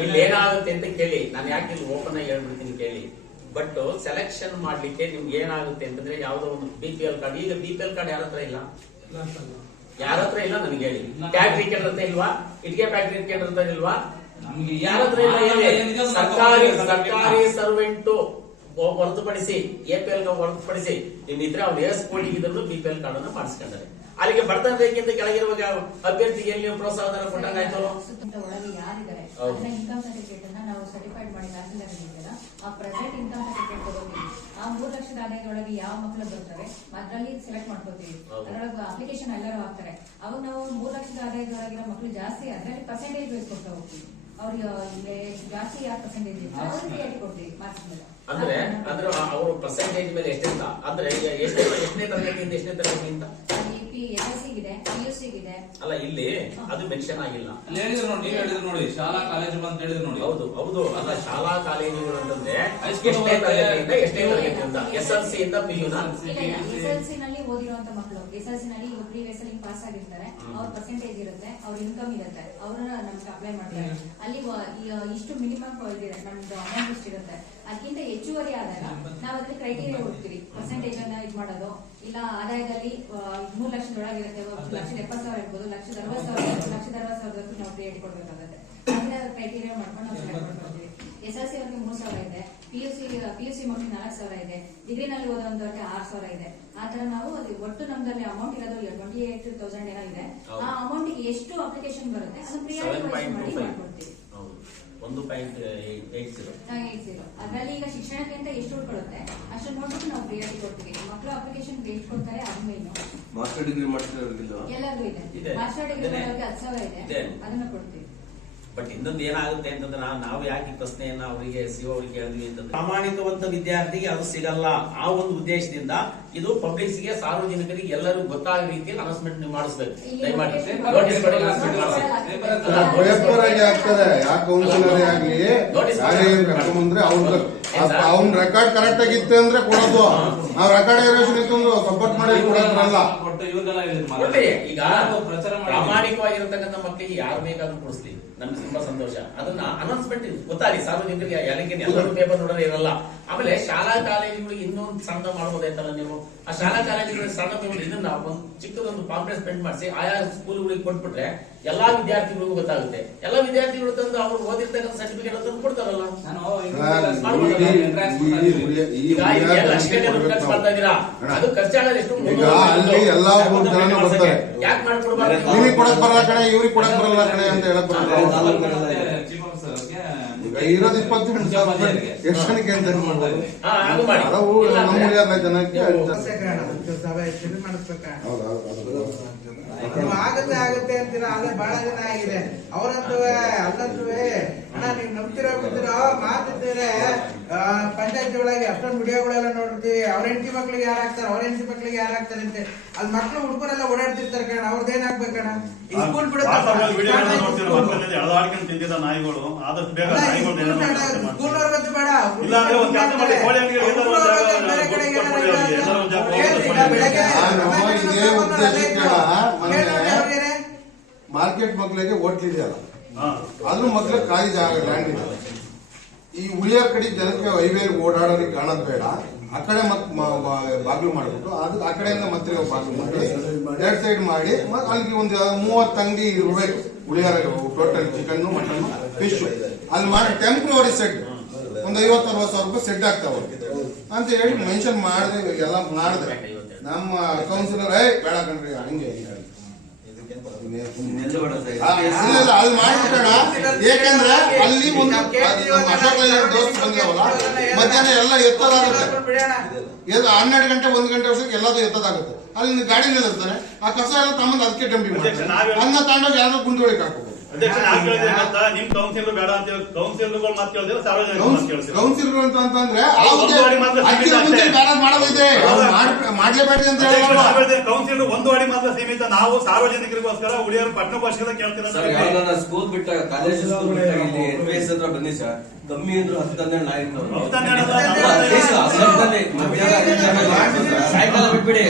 ಇಲ್ಲಿ ಏನಾಗುತ್ತೆ ಅಂತ ಕೇಳಿ. ನಾನು ಯಾಕೆ ಇಲ್ಲಿ ಓಪನ್ ಆಗಿ ಹೇಳ್ಬಿಡ್ತೀನಿ ಕೇಳಿ. ಬಟ್ ಸೆಲೆಕ್ಷನ್ ಮಾಡ್ಲಿಕ್ಕೆ ನಿಮ್ಗೆ ಏನಾಗುತ್ತೆ ಅಂತಂದ್ರೆ ಯಾವ್ದೋ ಒಂದು BPL ಕಾರ್ಡ್. ಈಗ BPL ಕಾರ್ಡ್ ಯಾರ ಹತ್ರ ಇಲ್ಲ, ಯಾರ ಹತ್ರ ಇಲ್ಲ ನನಗೆ ಹೇಳಿ. ಫ್ಯಾಕ್ಟ್ರಿ ಕೇಳಿದ್ರೆ ಇಲ್ವಾ? ಇಟ್ಗೆ ಫ್ಯಾಕ್ಟ್ರಿ ಕೇಳಿದ್ರೆ ಇಲ್ವಾ? ನಮ್ಗೆ ಯಾರ ಹತ್ರ ಇಲ್ಲ. ಸರ್ಕಾರಿ ಸರ್ವೆಂಟು ಹೊರತುಪಡಿಸಿ APL ಹೊರತುಪಡಿಸಿ ಇನ್ನಿದ್ರೆ ಅವ್ರು ಎಷ್ಟು ಕೋಟಿ ಇದ್ರು BPL ಕಾರ್ಡ್ ಅನ್ನು ಮಾಡಿಸ್ಕೊಂಡ್ರೆ ಅಲ್ಲಿಗೆ ಬಡತನ ರೇಖೆಯಿಂದ ಕೆಳಗಿರುವ ಅಭ್ಯರ್ಥಿಗೆ ಎಲ್ಲಿ ನೀವು ಪ್ರೋತ್ಸಾಹಧನ ಕೊಟ್ಟಂಗಾಯ್ತು. ಒಳಗೆ ಯಾರಿದ್ದಾರೆ ಅದನ್ನ ಇನ್ಕಮ್ ಸರ್ಟಿಫಿಕೇಟ್ ಅನ್ನ ನಾವು ಸರ್ಟಿಫೈಡ್ ಮಾಡಿ ತಹಸೀಲ್ದಾರ್ ಆ ಪ್ರೆಸೆಂಟ್ ಇನ್ಕಮ್ ಸರ್ಟಿಫಿಕೇಟ್ ತಗೋತೀವಿ. ಆ 3 ಲಕ್ಷದ ಆದಾಯದೊಳಗೆ ಯಾವ ಮಕ್ಕಳು ಬರ್ತವೆ ಅದರಲ್ಲಿ ಸೆಲೆಕ್ಟ್ ಮಾಡ್ಕೋತೀವಿ. ಅದರೊಳಗೆ ಅಪ್ಲಿಕೇಶನ್ ಎಲ್ಲರೂ ಹಾಕ್ತಾರೆ. ಅವಾಗ ನಾವು 3 ಲಕ್ಷದ ಆದಾಯದೊಳಗಿರೋ ಮಕ್ಕಳು ಜಾಸ್ತಿ ಅದರಲ್ಲಿ ಪರ್ಸೆಂಟೇಜ್ ಬೇಸ್ ಕೊಡ್ತಾ ಹೋಗ್ತೀವಿ. ಅವ್ರಿಗೆ ಜಾಸ್ತಿ ಯಾವ ಪರ್ಸೆಂಟೇಜ್ ಇರುತ್ತೆ ಅವ್ರಿಗೆ ರಿಯಾಯಿತಿ ಕೊಡ್ತೀವಿ ಮಾರ್ಕ್ಸ್ ಮೇಲೆ. ಅಂದ್ರೆ ಅವರು ಪರ್ಸೆಂಟೇಜ್ ಮೇಲೆ ಎಷ್ಟೆಂತ ಅಂದ್ರೆ ಎಷ್ಟನೇ ತರಗತಿಯಿಂದ ಎಷ್ಟನೇ ತರಗತಿಯಿಂದ SSCಗಿದೆ, PUCಗಿದೆ. ಅಲ್ಲ ಇಲ್ಲಿ ಅದು ಮೆನ್ಷನ್ ಆಗಿಲ್ಲ. ಹೇಳಿದ್ರು ನೋಡಿ, ನೀವು ಹೇಳಿದ್ರು ನೋಡಿ, ಶಾಲಾ ಕಾಲೇಜು ಅಂತ ಹೇಳಿದ್ರು ನೋಡಿ. ಹೌದು ಹೌದು, ಅಲ್ಲ ಶಾಲಾ ಕಾಲೇಜುಗಳು ಅಂತಂದ್ರೆ ಎಷ್ಟೇ ತರಗತಿಯಿಂದ ಎಷ್ಟೇ ತರಗತಿಯಿಂದ SLC ಇಂದ PU ನ SLC ನಲ್ಲಿ ಓದಿರುವಂತ ಮಕ್ಕಳು SLC ನಲ್ಲಿ ಪ್ರೀವಿಯಸ್ ಅಲ್ಲಿ ಪಾಸ್ ಆಗಿರ್ತಾರೆ. ಅವ್ರ ಪರ್ಸೆಂಟೇಜ್ ಇರುತ್ತೆ, ಅವ್ರ ಇನ್ಕಮ್ ಇರುತ್ತೆ, ಅವ್ರನ್ನ ನಮ್ಗೆ ಅಪ್ಲೈ ಮಾಡ್ತಾರೆ. ಅಲ್ಲಿ ಇಷ್ಟು ಮಿನಿಮಮ್ ಇದೆ ನಮ್ದು ಅಮೌಂಟ್ ಇಷ್ಟು ಇರುತ್ತೆ. ಅದಕ್ಕಿಂತ ಹೆಚ್ಚುವರಿ ಆದಾಗ ನಾವು ಅದ್ರಲ್ಲಿ ಕ್ರೈಟೀರಿಯಾ ಹುಡುಕ್ತೀವಿ. ಪರ್ಸೆಂಟೇಜ್ ಅನ್ನ ಇದು ಮಾಡೋದು ಇಲ್ಲ. ಆದಾಯದಲ್ಲಿ 3 ಲಕ್ಷದೊಳಗಿರುತ್ತೆ, 1,70,000 ಇರ್ಬೋದು, 1,60,000 ನಾವು ಕ್ರಿಯೇಟ್ ಕೊಡ್ಬೇಕಾಗುತ್ತೆ. ಅಂದ್ರೆ ಕ್ರೈಟೀರಿಯಾ ಮಾಡ್ಕೊಂಡು ನಾವು ಸೆಲೆಕ್ಟ್ ಮಾಡ್ಕೊಳ್ತೀವಿ. SLC ಅವ್ರಿಗೆ 3,000 ಇದೆ, PUC ಮಕ್ಕಳಿಗೆ 4,000 ಇದೆ, ಡಿಗ್ರಿನಲ್ಲಿ ಓದೋಂಥವ್ರಿಗೆ 6,000 ಇದೆ. ಆತರ ನಾವು ಒಟ್ಟು ನಮ್ದಲ್ಲಿ ಅಮೌಂಟ್ ಇರೋದು 28,000 ಏನೋ ಇದೆ. ಆ ಅಮೌಂಟ್ ಎಷ್ಟು ಅಪ್ಲಿಕೇಶನ್ ಬರುತ್ತೆ ಅದನ್ನ ಪ್ರಿಯಾರಿಟಿ ವೈಸ್ ಮಾಡಿ ಮಾಡ್ಕೊಡ್ತೀವಿ. 1.80 ಅದರಲ್ಲಿ ಈಗ ಶಿಕ್ಷಣಕ್ಕೆ ಅಂತ ಎಷ್ಟು ಉಳ್ಕೊಳ್ಳುತ್ತೆ ಅಷ್ಟು ನೋಡ್ಬಿಟ್ಟು ನಾವು ಪ್ರಿಯಾರಿಟಿ ಕೊಡ್ತೀವಿ. ಮಕ್ಕಳು ಅಪ್ಲಿಕೇಶನ್ ಎಷ್ಟು ಕೊಡ್ತಾರೆ ಅದು ಮೇನು. ಮಾಸ್ಟರ್ ಡಿಗ್ರಿ ಮಾಡ್ತಿರೋರ್ಗಿಲ್ಲ ಎಲ್ಲರಿಗೂ ಇದೆ. ಮಾಸ್ಟರ್ ಡಿಗ್ರಿ ಮಾಡೋರಿಗೆ 10,000 ಇದೆ, ಅದನ್ನ ಕೊಡ್ತೀವಿ. ಬಟ್ ಇನ್ನೊಂದು ಏನಾಗುತ್ತೆ ಅಂತಂದ್ರೆ ನಾವು ಯಾಕೆ ಪ್ರಶ್ನೆಯನ್ನ ಅವರಿಗೆ CO ಅವರಿಗೆ ಹೇಳಿದ್ವಿ ಅಂತಂದ್ರೆ ಪ್ರಾಮಾಣಿಕವಂತ ವಿದ್ಯಾರ್ಥಿಗೆ ಅದು ಸಿಗಲ್ಲ. ಆ ಒಂದು ಉದ್ದೇಶದಿಂದ ಇದು ಪಬ್ಲಿಕ್ಸ್ ಗೆ ಸಾರ್ವಜನಿಕರಿಗೆ ಎಲ್ಲರೂ ಗೊತ್ತಾಗೋ ರೀತಿಯಲ್ಲಿ ಅನೌನ್ಸ್ಮೆಂಟ್ ನೀವು ಮಾಡಿಸ್ಬೇಕು. ದಯಮಾಡಿ ನೋಟಿಸ್ ಭಯಪರಾಗಿ ಆಗ್ತಾರೆ. ಯಾಕೆ ಕೌನ್ಸಿಲರ್ ಆಗ್ಲಿ ಯಾರೇ ಕರ್ಕೊಂಡ್ಬಂದ್ರೆ ಅವ್ನ ರೆಕಾರ್ಡ್ ಕರೆಕ್ಟ್ ಆಗಿತ್ತು ಅಂದ್ರೆ ಕೊಡೋದು. ನಾವ್ ರೆಕಾರ್ಡ್ ಇರೋಷನ್ ಇತ್ತು ಸಪೋರ್ಟ್ ಮಾಡಿ ಕೊಡೋದ್ರಲ್ಲ. ಈಗ ಪ್ರಾಮಾಣಿಕವಾಗಿರತಕ್ಕಂಥ ಮಕ್ಕಳಿಗೆ ಯಾರು ಬೇಕಾದ್ರೂ ಕೊಡಿಸ್ಲಿ, ನಮ್ಗೆ ತುಂಬಾ ಸಂತೋಷ. ಅದನ್ನ ಅನೌನ್ಸ್ಮೆಂಟ್ ಗೊತ್ತಾಗಿ ಸಾರ್ವಜನಿಕರಿಗೆ ಯಾರಿಗೆ ಎಲ್ಲರೂ ಪೇಪರ್ ನೋಡೋದೇ ಇರಲ್ಲ. ಆಮೇಲೆ ಶಾಲಾ ಕಾಲೇಜುಗಳಿಗೆ ಇನ್ನೊಂದು ಸಣ್ಣ ಮಾಡ್ಬೋದಾಯ್ತಲ್ಲ ನೀವು. ಆ ಶಾಲಾ ಕಾಲೇಜುಗಳಿಗೆ ಸಣ್ಣ ಇದನ್ನ ಒಂದು ಚಿಕ್ಕದೊಂದು ಪಾಂಪ್ಲೆಟ್ ಪ್ರಿಂಟ್ ಮಾಡಿಸಿ ಆಯಾ ಸ್ಕೂಲ್ಗಳಿಗೆ ಕೊಟ್ಬಿಟ್ರೆ ಎಲ್ಲಾ ವಿದ್ಯಾರ್ಥಿಗಳಿಗೂ ಗೊತ್ತಾಗುತ್ತೆ. ಎಲ್ಲಾ ವಿದ್ಯಾರ್ಥಿಗಳು ತಂದು ಅವ್ರು ಓದಿರ್ತಕ್ಕಂಥ ಸರ್ಟಿಫಿಕೇಟ್ ತಂದು ಕೊಡ್ತಾರಲ್ಲ. ಮಾಡ್ತಾ ಇದೀರಾ, ಅದು ಖರ್ಚಾಗಲ್ಲ. ಎಷ್ಟು ಎಲ್ಲಾ ಬರ್ತಾರೆ, ಯಾಕೆ ಮಾಡ್ಕೊಡ್ಬಾರ್ದು? ಇವ್ರಿಗೆ ಕೊಡಕ್ ಬರಲ್ಲ ಕಣೆ, ಇವ್ರಿಗೆ ಕೊಡಕ್ ಬರಲ್ಲ ಕಣೆ ಅಂತ ಹೇಳಕ್ ಇರೋದು 28,000 ಎಷ್ಟು ಜನಕ್ಕೆ ಅಂತ ನಮ್ಮ ಜನಕ್ಕೆ ಆಗುತ್ತೆ ಅಂತೀರಾ. ಅದೇ ಬಹಳ ಜನ ಆಗಿದೆ. ಅವರಂತೂ ಅಲ್ಲಂತೂ ಅಣ್ಣ ನೀವ್ ನಂಬ್ತಿರೋ ಬಿಡ್ತಿರೋ ಮಾತಿದ್ರೆ ಪಂಚಾಯತಿ ಒಳಗೆ ಅಷ್ಟೊಂದು ವಿಡಿಯೋಗಳೆಲ್ಲ ನೋಡ್ತೀವಿ. ಅವ್ರ ಹೆಂಡತಿ ಮಕ್ಳಿಗೆ ಯಾರಾಗ್ತಾರೆ, ಅವ್ರ ಹೆಂಡತಿ ಮಕ್ಳಿಗೆ ಯಾರಾಗ್ತಾರೆ ಅಂತ ಅಲ್ಲಿ ಮಕ್ಳು ಹುಡುಗರೆಲ್ಲ ಓಡಾಡ್ತಿರ್ತಾರೆ ಕಣ. ಅವ್ರದ್ದೇನ್ ಆಗ್ಬೇಕಣ್ಣ? ಸ್ಕೂಲ್ ನಾಯಿಗಳು ಆದಷ್ಟು ಬೇಗ ಸ್ಕೂಲ್ನವ್ರ ಬಂದು ಬೇಡ ಮಾರ್ಕೆಟ್ ಮಕ್ಳಿಗೆ ಹೋಟ್ಲಿದೆಯಲ್ಲ, ಅದ್ರ ಮಕ್ಳಿಗೆ ಖಾಲಿ ಜಾಗ ಲ್ಯಾಂಡ್ ಇದೆ. ಈ ಉಳಿಯೋ ಕಡೆ ಜನಕ್ಕೆ ಹೈವೇ ಓಡಾಡೋದಕ್ಕೆ ಕಾಣೋದು ಬೇಡ. ಆ ಕಡೆ ಬಾಗ್ಲು ಮಾಡ್ಬಿಟ್ಟು ಅದು ಆ ಕಡೆಯಿಂದ ಮತ್ತೆ ಬಾಗ್ಲು ಮಾಡಿ 2 ಸೈಡ್ ಮಾಡಿ ಅಲ್ಲಿಗೆ ಒಂದು 30 ಅಂಗಡಿ ಇರಬೇಕು. Huliyar total chicken, mutton, fish ಅಲ್ಲಿ ಮಾಡಿ ಟೆಂಪ್ರವರಿ ಸೆಡ್ ಒಂದು 50-60 ರೂಪಾಯಿ ಸೆಡ್ ಆಗ್ತಾವ ಅಂತ ಹೇಳಿ ಮೆನ್ಷನ್ ಮಾಡಿದೆ. ಎಲ್ಲ ಮಾಡಿದ್ರೆ ನಮ್ಮ ಕೌನ್ಸಿಲರ್ ಬೇಡ ಕಣ್ರಿ ಹಂಗೆ ಅಲ್ಲಿ ಮಾಡ್ಬಿಡೋಣ. ಯಾಕಂದ್ರೆ ಅಲ್ಲಿ ಒಂದು ದೋಸ್ತ್ ಬಂದಿದಾವಲ್ಲ, ಮಧ್ಯಾಹ್ನ ಎಲ್ಲ ಎತ್ತದಾಗುತ್ತೆ. 12 ಗಂಟೆ 1 ಗಂಟೆ ವರ್ಷಕ್ಕೆ ಎಲ್ಲದೂ ಎತ್ತದಾಗುತ್ತೆ. ಅಲ್ಲಿ ಗಾಡಿ ನಿಲ್ಲಿಸ್ತಾನೆ, ಆ ಕಸ ಎಲ್ಲ ತಮ್ಮಂದು ಅದಕ್ಕೆ ಡಂಪಿ ಮಾಡ್ತಾರೆ. ಅನ್ನ ತಗೊಂಡೋಗಿ ಯಾವ್ದೋ ಗುಂಡೊಳಗೆ ಹಾಕೋಬಹುದು. ನಿಮ್ ಕೌನ್ಸಿಲರ್ ಬೇಡ ಅಂತ ಕೌನ್ಸಿಲರ್ಗಳು ಮಾತು ಕೇಳಿದ್ರೆ ಸಾರ್ವಜನಿಕ ಕೌನ್ಸಿಲರ್ ಅಂತಂದ್ರೆ ಮಾಡೋದಿದೆ ಮಾಡ್ಲೇಬೇಡಿ ಅಂತ ಹೇಳಿ ಕೌನ್ಸಿಲರ್ ಒಂದು ಅಡಿ ಮಾತ್ರ ಸೀಮಿತ. ನಾವು ಸಾರ್ವಜನಿಕರಿಗೋಸ್ಕರ ಉಳಿಯೋರು ಪಟ್ಟಣಭಾಷೆದ ಕೇಳ್ತೀರ. ಸ್ಕೂಲ್ ಬಿಟ್ಟ ಕಾಲೇಜ್ ಸ್ಕೂಲ್ ಬಿಟ್ಟ ಇಲ್ಲಿ NPS ಹತ್ರ ಬನ್ನಿ ಸರ್. ಕಮ್ಮಿ ಅಂದ್ರು 10-12 ನಾಯಿ ಸಾಯಂಕಾಲ ಬಿಟ್ಬಿಡಿ.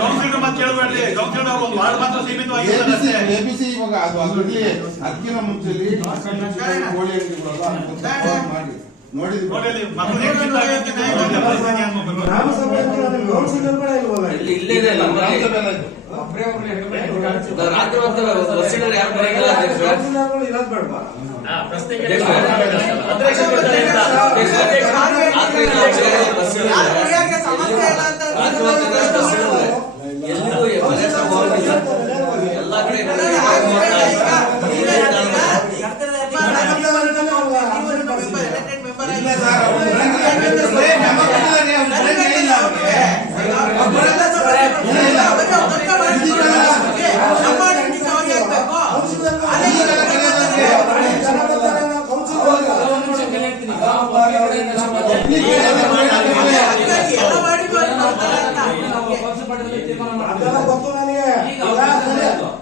ಕೌನ್ಸಿಲರ್ ಮಾತು ಕೇಳಬೇಡ್ರಿ. ಕೌನ್ಸಿಲರ್ ಒಂದು ವಾರ್ಡ್ ಮಾತ್ರ ಸೀಮಿತವಾಗಿರ್ತಾರೆ. ಎಬಿಸಿ ಇವಾಗ ಅದು ಅದರಲ್ಲಿ ಅದಕ್ಕಿಂತ ಮುಂಚೆಲಿ ಕೋಳಿ ಅಂಗಡಿ ಮಾಡಿ ನೋಡಿದ್ವಿ. ಇಲ್ಲೇ ಇದೆ ರಾತ್ರಿ ಹೊತ್ತು ಯಾರು ಬರಂಗಿಲ್ಲ. ಎಲ್ಲಾ ಕಡೆ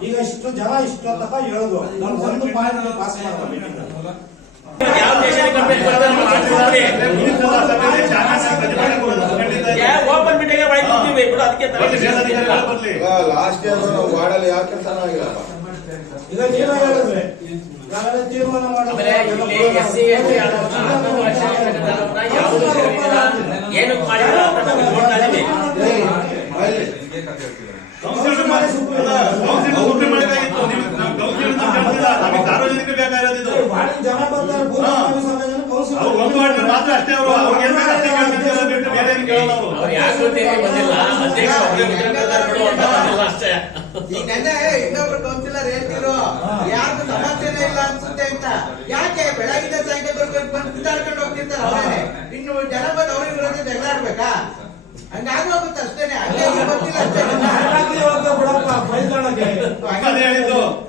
ಈಗ ಇಷ್ಟು ಜನ ಇಷ್ಟೊತ್ತಪ್ಪ ಹೇಳುದು ಒಂದು ಪಾಯಿಂಟ್ ಪಾಸ್ ಮಾಡ್ತಾರೆ. ಓಪನ್ ಮೀಟಿಂಗ್ ಲಾಸ್ಟ್ ಇಯರ್ ನಾವು ವಾರ್ಡಲ್ಲಿ ಯಾವ ಕೆಲಸ ಆಗಿಲ್ಲಪ್ಪ. ಈಗ ನೀವೇ ಹೇಳಿದ್ರೆ ತೀರ್ಮಾನ ಮಾಡಿ ಏನು ಮಾಡಿಲ್ಲ ಸಾರ್ವಜನಿಕ ಬೇಕಾಗಿರೋದು ಜನ ಬರ್ತಾರೆ ಒಂದು ವಾರ್ಡ್ ಮಾತ್ರ ಅಷ್ಟೇ. ಅವರು ಇನ್ನೊಬ್ರು ಕೌನ್ಸಿಲರ್ ಹೇಳ್ತಿರೋ ಯಾರ್ದು ಸಮಸ್ಯೆನೇ ಇಲ್ಲ ಅನ್ಸುತ್ತೆ ಅಂತ. ಯಾಕೆ ಬೆಳಗಿನ ಸಾಯಂಕಾಲ ಬಂದು ಹೋಗ್ತಿರ್ತಾರೆ ಅವರೇ. ಇನ್ನು ಜನ ಬಂದು ಅವ್ರಿಗೆ ವಿರೋಧ ಜಗಳ ಆಡ್ಬೇಕಾ? ಹಂಗಾಗೋಗುತ್ತೆ ಅಷ್ಟೇನೆ. ಹಂಗೆ ಗೊತ್ತಿಲ್ಲ ಅಷ್ಟೇ.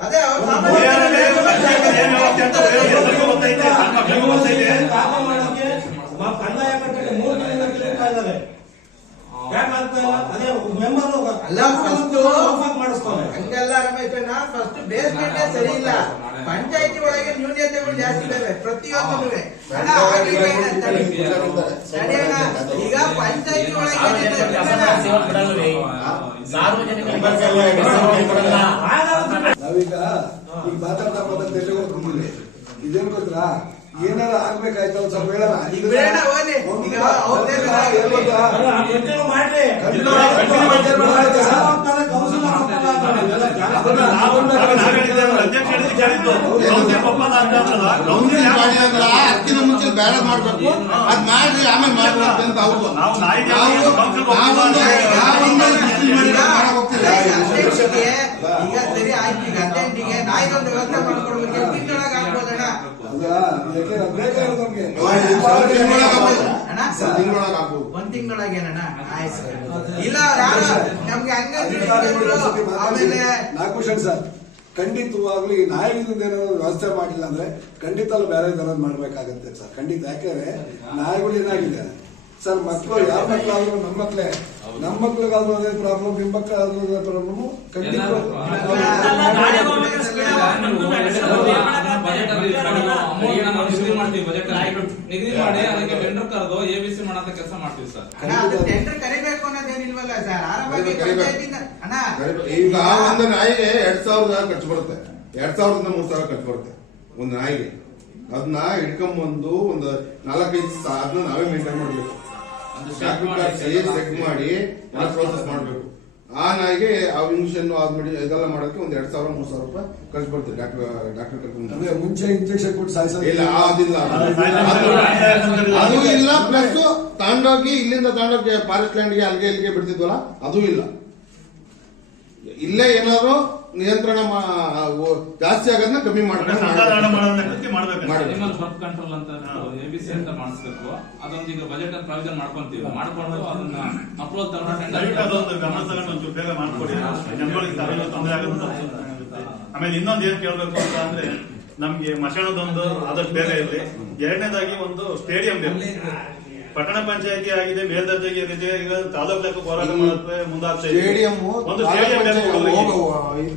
ಅದೇ ಕಂದಾಯ ಕಟ್ಟಕ್ಕೆ 3 ದಿನದಿಂದ ತಿರುಗ್ತಾ ಇದ್ದಾರೆ. ಹಂಗೆಲ್ಲ ರಮೇಶ್ ಫಸ್ಟ್ ಬೇಸ್ ಮ್ಯಾನೇಜ್ಮೆಂಟ್ ಸರಿ ಇಲ್ಲ. ಪಂಚಾಯತಿ ಒಳಗೆ ನ್ಯೂನ್ಯತೆಗಳು ಜಾಸ್ತಿ ಇದಾವೆ ಪ್ರತಿಯೊಂದು. ಈಗ ಪಂಚಾಯತಿ ಒಳಗೆ ನಾವೀಗ ಈಗ ಮಾತಾಡ್ತಾ ಇದೇನ್ ಗೊತ್ತಾ, ಏನಾರ ಆಗ್ಬೇಕಾಯ್ತು ಒಂದ್ ಸ್ವಲ್ಪ ಹೇಳೋಣ. ಅದಕ್ಕಿಂತ ಮುಂಚೆ ಬ್ಯಾಲೆನ್ಸ್ ಮಾಡ್ಬೇಕು, ಅದ್ ಮಾಡ್ರಿ ಆಮೇಲೆ ಮಾಡ್ರಿ ಅಂತ ಅವ್ರು ಈಗ ಸರಿ ಆಯ್ತು. ಈಗ ಅಟೆಂಡಿಗೆ ನಾಯಿಗೊಂದು ವ್ಯವಸ್ಥೆ ಮಾಡ್ಕೊಡ್ಬೇಕು. ತಿಂಗಳೊಳಗೆ ಆಗ್ಬೋದಣ್ಣ. ಒಂದ್ ತಿಂಗಳೊಳಗೇನಣ್ಣ? ಇಲ್ಲ ನಮ್ಗೆ ಆಮೇಲೆ ನಾಗಭೂಷಣ್ ಸರ್, ಖಂಡಿತವಾಗ್ಲೂ ಈ ನಾಯಿಗಳಿಂದ ಏನಾದ್ರು ವ್ಯವಸ್ಥೆ ಮಾಡಿಲ್ಲ ಅಂದ್ರೆ ಖಂಡಿತ ಅಲ್ಲಿ ಬೇರೆ ಏನಾದ್ರು ಮಾಡ್ಬೇಕಾಗತ್ತೆ ಸರ್, ಖಂಡಿತ. ಯಾಕಂದ್ರೆ ನಾಯಿಗಳು ಏನಾಗಿದೆ ಸರ್, ಮಕ್ಕಳು ಯಾವ ಮಕ್ಕಳಾದ್ರೂ ನಮ್ಮ ಮಕ್ಕಳೇ, ನಮ್ಮ ಮಕ್ಳಿಗಾದ್ರೂ ಅದೇ ಪ್ರಾಬ್ಲಮ್, ನಿಮ್ಮ ಮಕ್ಕಳಾದ್ರೂ ಅದೇ ಪ್ರಾಬ್ಲಮ್. ಖಂಡಿತ ನಿಗದಿ ಮಾಡಿ ಅದಕ್ಕೆ ಟೆಂಡರ್ ಕರೆದು ABC ಮಾಡೋ ಕೆಲಸ ಮಾಡ್ತೀವಿ ಸರ್. ಟೆಂಡರ್ ಕರಿಬೇಕು ಅನ್ನೋದೇನಿಲ್ವಲ್ಲ ಸರ್. ಆರಾಮಾಗಿ ಅಣ್ಣ ಈಗ ಒಂದು ನಾಯಿಗೆ 2000 ಖರ್ಚು ಬರುತ್ತೆ, 2000 3,000 ಖರ್ಚು ಬರುತ್ತೆ ಒಂದು ನಾಯಿಗೆ. ಅದನ್ನ ಹಿಡ್ಕೊಂಬಂದು ಒಂದು 4-5 ಅದನ್ನ ನಾವೇ ಮೇಂಟೈನ್ ಮಾಡ್ಬೇಕು, ಚೆಕ್ ಮಾಡಿ ಪ್ರೋಸೆಸ್ ಮಾಡ್ಬೇಕು. ಆ ನಾಯಿಗೆ ಆ ಇಂಜೆಕ್ಷನ್ ಆದ್ಮೇಲೆ ಇದೆಲ್ಲ ಮಾಡಕ್ಕೆ ಒಂದು 2,000-3,000 ರೂಪಾಯಿ ಖರ್ಚು ಬರುತ್ತೆ. ಡಾಕ್ಟರ್ ಕರ್ಕೊಂಡು ಮುಂಚೆ ಇಂಜೆಕ್ಷನ್ ಕೊಟ್ಟು ಸಾಯಿಸ ಇಲ್ಲ, ಅದಿಲ್ಲ, ಅದು ಇಲ್ಲ. ಪ್ಲಸ್ ತಾಂಡೋಗಿ ಇಲ್ಲಿಂದ ತಾಂಡೋಗಿ ಫಾರೆಸ್ಟ್ ಲ್ಯಾಂಡ್ಗೆ ಅಲ್ಲಿಗೆ ಇಲ್ಲಿಗೆ ಬಿಡ್ತಿದ್ವಲ್ಲ, ಅದು ಇಲ್ಲ. ಇಲ್ಲೇ ಏನಾದ್ರು ನಿಯಂತ್ರಣ ಜಾಸ್ತಿ ಆಗೋದನ್ನ ಕಮ್ಮಿ ಮಾಡ್ಕೊಂಡು ಬರ್ತ್ ಕಂಟ್ರೋಲ್ ಅಂತ ABC ಅಂತ ಮಾಡಿಸ್ಬೇಕು. ಅದೊಂದು ಈಗ ಬಜೆಟ್ ಅಲ್ಲಿ ಪ್ರಾವಿಷನ್ ಮಾಡ್ಕೊಂತೀವಿ, ಮಾಡ್ಕೊಂಡು ಅದನ್ನ ಅಪ್ರೋಚ್ ಬೇಗ ಮಾಡ್ಕೊಡಿ, ಜನಗಳಿಗೆ ತೊಂದರೆ ಆಗುತ್ತೆ. ಆಮೇಲೆ ಇನ್ನೊಂದು ಏನ್ ಕೇಳ್ಬೇಕು ಅಂತ ಅಂದ್ರೆ, ನಮ್ಗೆ ಮಶಾಣದೊಂದು ಆದಷ್ಟು ಬೇಗ ಇರಲಿ. ಎರಡನೇದಾಗಿ ಒಂದು ಸ್ಟೇಡಿಯಂ ಪಟ್ಟಣ ಪಂಚಾಯತಿ ಆಗಿದೆ, ಮೇಲ್ದರ್ಜೆಗೆ ಇದೆ, ಈಗ ತಾಲೂಕು ಲೆಕ್ಕ ಹೋರಾಟ ಮಾಡುತ್ತೆ ಮುಂದಾಗ್ತಾ ಇದೆ. ಸ್ಟೇಡಿಯಂ ಒಂದು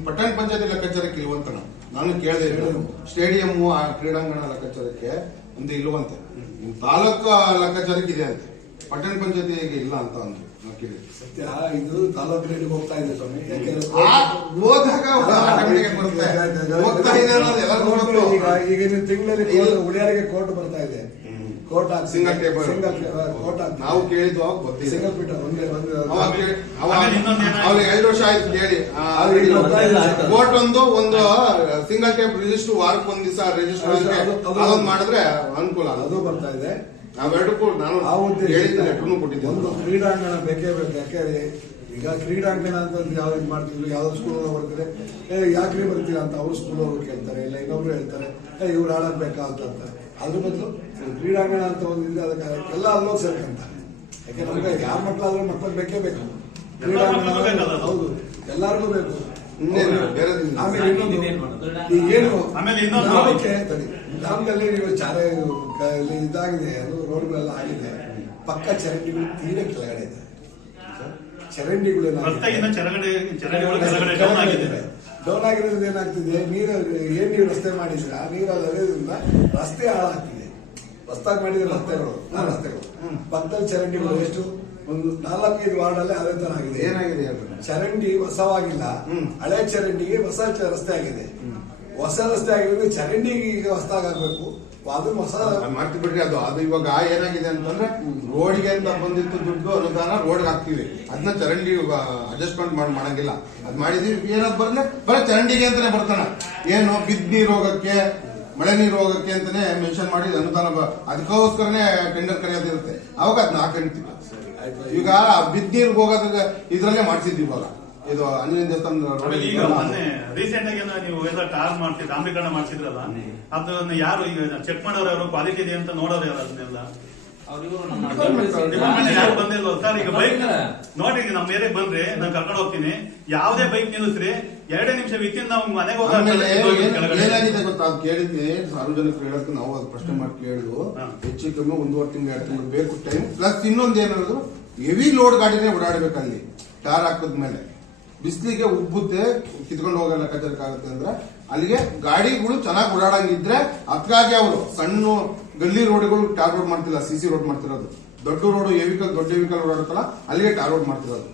ಪಟ್ಟಣ ಪಂಚಾಯತಿ ಲೆಕ್ಕಾಚಾರಕ್ಕೆ ಇಲ್ವಂತ ನಾನು ಕೇಳಿದೆ. ಸ್ಟೇಡಿಯಂ ಕ್ರೀಡಾಂಗಣ ಲೆಕ್ಕಾಚಾರಕ್ಕೆ ಒಂದು ಇಲ್ವಂತೆ, ತಾಲೂಕು ಲೆಕ್ಕಾಚಾರಕ್ಕೆ ಇದೆ ಅಂತೆ, ಪಟ್ಟಣ ಪಂಚಾಯತಿಗೆ ಇಲ್ಲ ಅಂತ ಅಂದ್ರು. ಸತ್ಯ, ಇದು ತಾಲೂಕು ರೇಡಿಗೆ ಹೋಗ್ತಾ ಇದೆ ಸ್ವಾಮಿ. ಈಗ ತಿಂಗಳಲ್ಲಿ ಉಳಿಯಾರಿಗೆ ಕೋರ್ಟ್ ಬರ್ತಾ ಇದೆ. ಕೋರ್ಟ್ ಸಿಂಗಲ್ ಟೇಬಲ್ ಕೋರ್ಟ್ ನಾವು ಕೇಳಿದ್ವು, ಸಿಂಗಲ್ ಪೀಠ ಒಂದೇ 2 ವರ್ಷ ಆಯ್ತು ಕೇಳಿ. ಕೋರ್ಟ್ ಒಂದು ಸಿಂಗಲ್ ಟೇಬಲ್ ರಿಜಿಸ್ಟರ್ ವಾರಕ್ಕೆ ಒಂದ್ ದಿವಸ ರಿಜಿಸ್ಟರ್ ಅದೊಂದು ಮಾಡಿದ್ರೆ ಅನುಕೂಲ. ಅದು ಬರ್ತಾ ಇದೆ. ನಾವೆರಡಕ್ಕೂ ನಾನು ಲೆಟರ್ನು ಕೊಟ್ಟಿದ್ದೆ. ಒಂದು ಕ್ರೀಡಾಂಗಣ ಬೇಕೇ ಬೇಕು. ಯಾಕೆ ಈಗ ಕ್ರೀಡಾಂಗಣ ಅಂತ ಯಾವ್ದು ಮಾಡ್ತಿದ್ರು, ಯಾವ್ದು ಸ್ಕೂಲ್ ಬರ್ತಾರೆ, ಯಾಕ್ರಿ ಬರ್ತೀರಾ ಅಂತ ಅವ್ರು ಸ್ಕೂಲ್ ಅವರು ಕೇಳ್ತಾರೆ, ಇಲ್ಲ ಇನ್ನೊಬ್ರು ಹೇಳ್ತಾರೆ ಇವ್ರು ಆಡೋದ್ ಬೇಕಾ ಅಂತ. ಅದ್ರ ಬದಲು ಕ್ರೀಡಾಂಗಣ ಅಂತ ಒಂದಿದ್ರೆ ಅದಕ್ಕೆ ಎಲ್ಲ ಅಲ್ಲೋಗಿ ಸೇರ್ಕಂತ. ಯಾಕೆ ನಮ್ಗೆ ಯಾರ ಮಕ್ಕಳಾದ್ರೂ ಮಕ್ಕಳು ಬೇಕೇ ಬೇಕು ಕ್ರೀಡಾಂಗಣ. ಹೌದು, ಎಲ್ಲಾರ್ಗೂ ಬೇಕು. ಆಮೇಲೆ ಇನ್ನೊಂದು ಈಗೇನು ಗ್ರಾಮದಲ್ಲಿ ನೀವು ಇದಾಗಿದೆ, ಅದು ರೋಡ್ಗಳೆಲ್ಲ ಆಗಿದೆ, ಪಕ್ಕ ಚರಂಡಿಗಳು ತೀರ ಕೆಳಗಡೆ ಇದೆ. ಚರಂಡಿಗಳು ಡೌನ್ ಆಗಿರೋದ್ರಿಂದ ಏನಾಗ್ತಿದೆ, ನೀರು ರಸ್ತೆ ಮಾಡಿದ್ರೆ ನೀರು ಹರಿಯೋದ್ರಿಂದ ರಸ್ತೆ ಹಾಳಾಗ್ತಿದೆ. ಹೊಸದಾಗಿ ಮಾಡಿದ್ರೆ ರಸ್ತೆಗಳು ಪಕ್ಕದಲ್ಲಿ ಚರಂಡಿಗಳು ಎಷ್ಟು ಒಂದು 4-5 ವಾರ್ಡಲ್ಲೇ ಅದೇ ತರ ಆಗಿದೆ. ಏನಾಗಿದೆ ಚರಂಡಿ ಹೊಸವಾಗಿಲ್ಲ, ಹಳೆ ಚರಂಡಿಗೆ ಹೊಸ ರಸ್ತೆ ಆಗಿದೆ. ಹೊಸ ರಸ್ತೆ ಆಗಿರೋದು ಚರಂಡಿಗೆ ಈಗ ಹೊಸದಾಗಬೇಕು. ಅದನ್ನ ಹೊಸ ಮಾಡ್ತಿ ಬಿಡ್ರಿ. ಅದು ಇವಾಗ ಏನಾಗಿದೆ ಅಂತಂದ್ರೆ, ರೋಡ್ಗೆ ಅಂತ ಬಂದಿತ್ತು ದುಡ್ಡು ಅನುದಾನ ರೋಡ್ಗೆ ಹಾಕ್ತಿವಿ, ಅದನ್ನ ಚರಂಡಿ ಅಡ್ಜಸ್ಟ್ಮೆಂಟ್ ಮಾಡಂಗಿಲ್ಲ. ಅದ್ ಮಾಡಿದೀವಿ, ಏನಾದ್ರು ಬರ್ಲೆ ಬರೀ ಚರಂಡಿಗೆ ಅಂತಾನೆ ಬರ್ತಾನ. ಏನು ಬಿದ್ದ ನೀರು ಹೋಗಕ್ಕೆ, ಮಳೆ ನೀರು ಹೋಗಕ್ಕೆ ಅಂತಾನೆ ಮೆನ್ಷನ್ ಮಾಡಿ ಅನುದಾನ, ಅದಕ್ಕೋಸ್ಕರನೇ ಟೆಂಡರ್ ಕರೆಯೋದಿರುತ್ತೆ. ಅವಾಗ ಅದನ್ನ ಹಾಕೊಂಡಿರ್ತೀವಿ. ಈಗ ಬಿದ್ದ ನೀರ್ಗೆ ಹೋಗೋದಾಗ ಇದ್ರಲ್ಲೇ ಮಾಡ್ಸಿದ್ವಿ. ಇವಾಗ ಇದು ಆಂಜನೇಯ ದೇವಸ್ಥಾನ ರೀಸೆಂಟ್ ಆಗಿ ನೀವು ಟಾರ್ ಮಾಡ್ತೀವಿ, ಡಾಂಬರೀಕರಣ ಮಾಡ್ಸಿದ್ರಲ್ಲ, ಅದನ್ನ ಯಾರು ಈಗ ಚೆಕ್ ಮಾಡೋರು, ಯಾರು ಕ್ವಾಲಿಟಿ ಇದೆ ಅಂತ ನೋಡೋರು ಯಾರು? ಅದನ್ನೆಲ್ಲ ಯಾರು ಬಂದಿಲ್ವ ಸರ್? ಈಗ ಬೈಕ್ ನೋಡಿ, ನಮ್ಮ ಏರಿಯಾಗೆ ಬಂದ್ರೆ ನಾನು ಕರ್ಕೊಂಡು ಹೋಗ್ತೀನಿ, ಯಾವುದೇ ಬೈಕ್ ನಿಲ್ಲಿಸ್ರಿ 2 ನಿಮಿಷ ವಿತಿನ್ ನಾವು ಮನೆಗೆ ಏನಾಗಿದೆ ಗೊತ್ತಾ? ಅದು ಕೇಳಿದ್ವಿ, ಸಾರ್ವಜನಿಕರು ಹೇಳಕ್ಕೆ ನಾವು ಅದು ಪ್ರಶ್ನೆ ಮಾಡಿ ಕೇಳಿದ್ವು. ಹೆಚ್ಚು ಕಮ್ಮಿ 1.5 ತಿಂಗಳು 2 ತಿಂಗಳು ಬೇಕು ಟೈಮ್. ಪ್ಲಸ್ ಇನ್ನೊಂದು ಏನಾದ್ರು, ಹೆವಿ ಲೋಡ್ ಗಾಡಿನೇ ಓಡಾಡ್ಬೇಕು ಅಲ್ಲಿ ಟಾರ್ ಹಾಕಿದ್ಮೇಲೆ. ಬಿಸಿಲಿಗೆ ಉಬ್ಬುತ್ತೆ, ಕಿತ್ಕೊಂಡು ಹೋಗೋ ಲೆಕ್ಕಾಚಾರಕ್ಕಾಗುತ್ತೆ ಅಂದ್ರೆ ಅಲ್ಲಿಗೆ ಗಾಡಿಗಳು ಚೆನ್ನಾಗಿ ಓಡಾಡಂಗಿದ್ರೆ ಅದಕ್ಕಾಗಿ ಅವರು ಸಣ್ಣ ಗಲ್ಲಿ ರೋಡ್ಗಳು ಟಾರ್ ರೋಡ್ ಮಾಡ್ತಿಲ್ಲ, ಸಿಸಿ ರೋಡ್ ಮಾಡ್ತಿರೋದು. ದೊಡ್ಡ ರೋಡ್ ದೊಡ್ಡ ವೆಹಿಕಲ್ ಓಡಾಡುತ್ತಲ್ಲ ಅಲ್ಲಿಗೆ ಟಾರ್ ರೋಡ್ ಮಾಡ್ತಿರೋದು.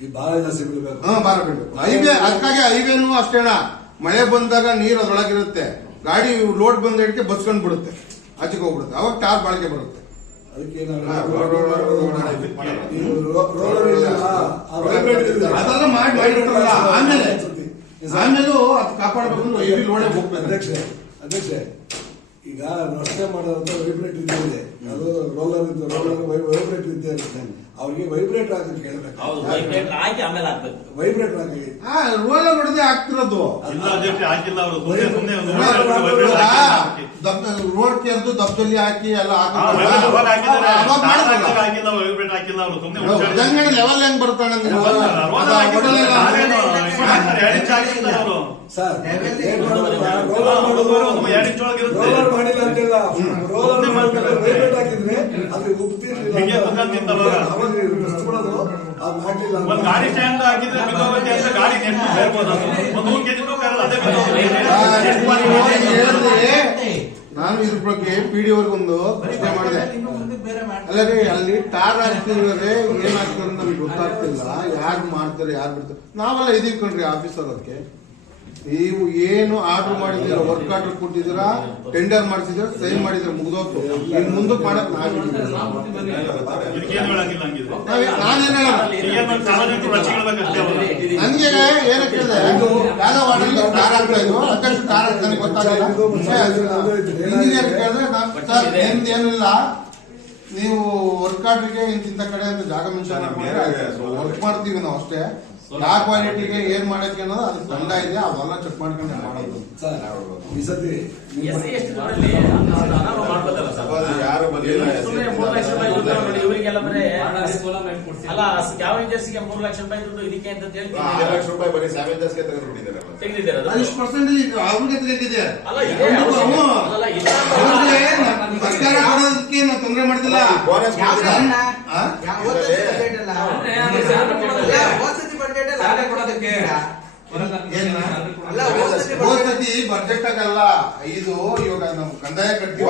ಈ ಬಾಳ ಜಾಸ್ತಿ ಬಿಡಬೇಕು. ಬಾಳ ಬಿಡ್ಬೇಕು. ಹೈವೇ ಅದಕ್ಕಾಗಿ ಹೈವೇನು ಅಷ್ಟೇಣ, ಮಳೆ ಬಂದಾಗ ನೀರು ಅದ್ರೊಳಗಿರುತ್ತೆ, ಗಾಡಿ ಲೋಡ್ ಬಂದ ಹಿಡಿಕೆ ಬಸ್ಕೊಂಡ್ ಬಿಡುತ್ತೆ, ಆಚೆಗೆ ಹೋಗ್ಬಿಡುತ್ತೆ, ಅವಾಗ ಟಾರ್ ಬಾಳಿಕೆ ಬರುತ್ತೆ. ಅದಕ್ಕೆ ಅದೆಲ್ಲ ಮಾಡಿರ್ತಾರಲ್ಲ ಆಮೇಲೂ ಅದು ಕಾಪಾಡಬೇಕು. ಹೆವಿ ಲೋಡೆ ಹೋಗ್ಬೇಕು. ಅಧ್ಯಕ್ಷ ಈಗ ರಸ್ತೆ ಮಾಡೋದಂತ ವೈಬ್ರೇಟ್ ಇದೆ, ಅದು ರೋಲರ್ ವೈಬ್ರೇಟ್ ಇದ್ದೇ ಇರುತ್ತೆ. ಅವ್ರಿಗೆ ವೈಬ್ರೇಟ್ ಆಗಕ್ಕೆ ಹೇಳ್ಬೇಕು. ವೈಬ್ರೇಟ್ ಹಾಕಿ ಆಮೇಲೆ ಹಾಕ್ಬೇಕು. ವೈಬ್ರೇಟ್ ಆಗಿ ರೋಲರ್ ಹೊಡೆದೇ ಆಗ್ತಿರೋದು. ರೋಡ್ ಕೆರೆದು ದಬ್ಬಲ್ಲಿ ಹಾಕಿ ಎಲ್ಲ ಲೆವೆಲ್ ಹೆಂಗ್ ಬರ್ತಾನೆ ಸರ್ ರೋಲರ್ ಮಾಡಿಲ್ಲ ಅಂತಿಲ್ಲ, ರೋಲರ್ ವೈಬ್ರೇಟ್ ಹಾಕಿದ್ರೆ ಅದು ಉಗ್ತಿರ್ಲಿಲ್ಲ, ಅದು ಮಾಡ್ಲಿಲ್ಲ. ಗಾಡಿ ಸ್ಟ್ಯಾಂಡ್ ಹಾಕಿದ್ರೆ ಗಾಡಿ ನಾನು ಇದ್ರ ಬಗ್ಗೆ ಪಿಡಿ ಅವ್ರಿಗೊಂದು ಪ್ರಶ್ನೆ ಮಾಡಿದೆ. ಅಲ್ಲದೆ ಅಲ್ಲಿ ಟಾರ್ ಹಾಕ್ತಿದ್ರೆ ಏನಾಗ್ತದೆ ಅಂತ ನಮ್ಗೆ ಗೊತ್ತಾಗ್ತಿಲ್ಲ, ಯಾರು ಮಾಡ್ತಾರೆ ಯಾರು ಬಿಡ್ತಾರೆ. ನಾವೆಲ್ಲ ಇದೀವಿ ಕಣ್ರಿ ಆಫೀಸರ್. ಅದಕ್ಕೆ ನೀವು ಏನು ಆರ್ಡರ್ ಮಾಡಿದ್ದೀರಾ, ವರ್ಕ್ ಆರ್ಡರ್ ಕೊಟ್ಟಿದ್ದೀರಾ, ಟೆಂಡರ್ ಮಾಡಿಸಿದ್ರೆ ಸೈನ್ ಮಾಡಿದ್ರೆ ಮುಗ್ದೋಗ್ತು. ಇನ್ ಮುಂದಕ್ಕೆ ಮಾಡಕ್ ನಾನೇನ್ ನನ್ಗೆ ಏನಕ್ಕೆ ಯಾವ್ದೋ ವಾರ್ಡಲ್ಲಿ ಟಾರ್ ಆಗ್ತಾ ಇದ್ರು, ಅಧ್ಯಕ್ಷ ಟಾರ್ ಆಗ್ತಾನೆ ಗೊತ್ತಾಗಲ್ಲ. ಇಂಜಿನಿಯರ್ ಕೇಳಿದ್ರೆ ಸರ್ ಏನಿಲ್ಲ, ನೀವು ವರ್ಕ್ ಆರ್ಡರ್ಗೆ ಇಂತಿಂತ ಕಡೆ ಅಂತ ಜಾಗ ಮೆನ್ಷನ್ ವರ್ಕ್ ಮಾಡ್ತೀವಿ ನಾವು ಅಷ್ಟೇ. ಆ ಕ್ವಾಲಿಟಿಗೆ ಏನ್ ಮಾಡಕ್ಕೆ ಅನ್ನೋದು ಅದಕ್ಕೆ ದಂಡ ಇದೆ, ಅವೆಲ್ಲ ಚೆಕ್ ಮಾಡ್ಕೊಂಡು ಮಾಡೋದು. ಈ ಸತಿ ಯಾರು ಇವರಿಗೆಲ್ಲ ಬರೀ ಅಲ್ಲ ಸ್ಕ್ಯಾವೆಂಜರ್ಸ್ಗೆ 3 ಲಕ್ಷ ರೂಪಾಯಿ ದುಡ್ಡು ಇದಕ್ಕೆ ಅಂತ ಹೇಳಿ 6 ಲಕ್ಷ ರೂಪಾಯಿ ಬರೀ ಸ್ಕ್ಯಾವೆಂಜರ್ಸ್ಗೆ ತೆಗೆದಿದ್ದಾರೆ. ಇಷ್ಟು ಪರ್ಸೆಂಟೇಜ್ ಅವ್ರಿಗೆ ತೆಗೆದಿದೆ. ಸರ್ಕಾರ ಕೊಡೋದಕ್ಕೆ ನಾವು ತೊಂದರೆ ಮಾಡ್ತಿಲ್ಲ. ಬಜೆಟ್ ಆಗಲ್ಲ ಇದು. ಇವಾಗ ನಾವು ಕಂದಾಯ ಕಟ್ತೀವಿ,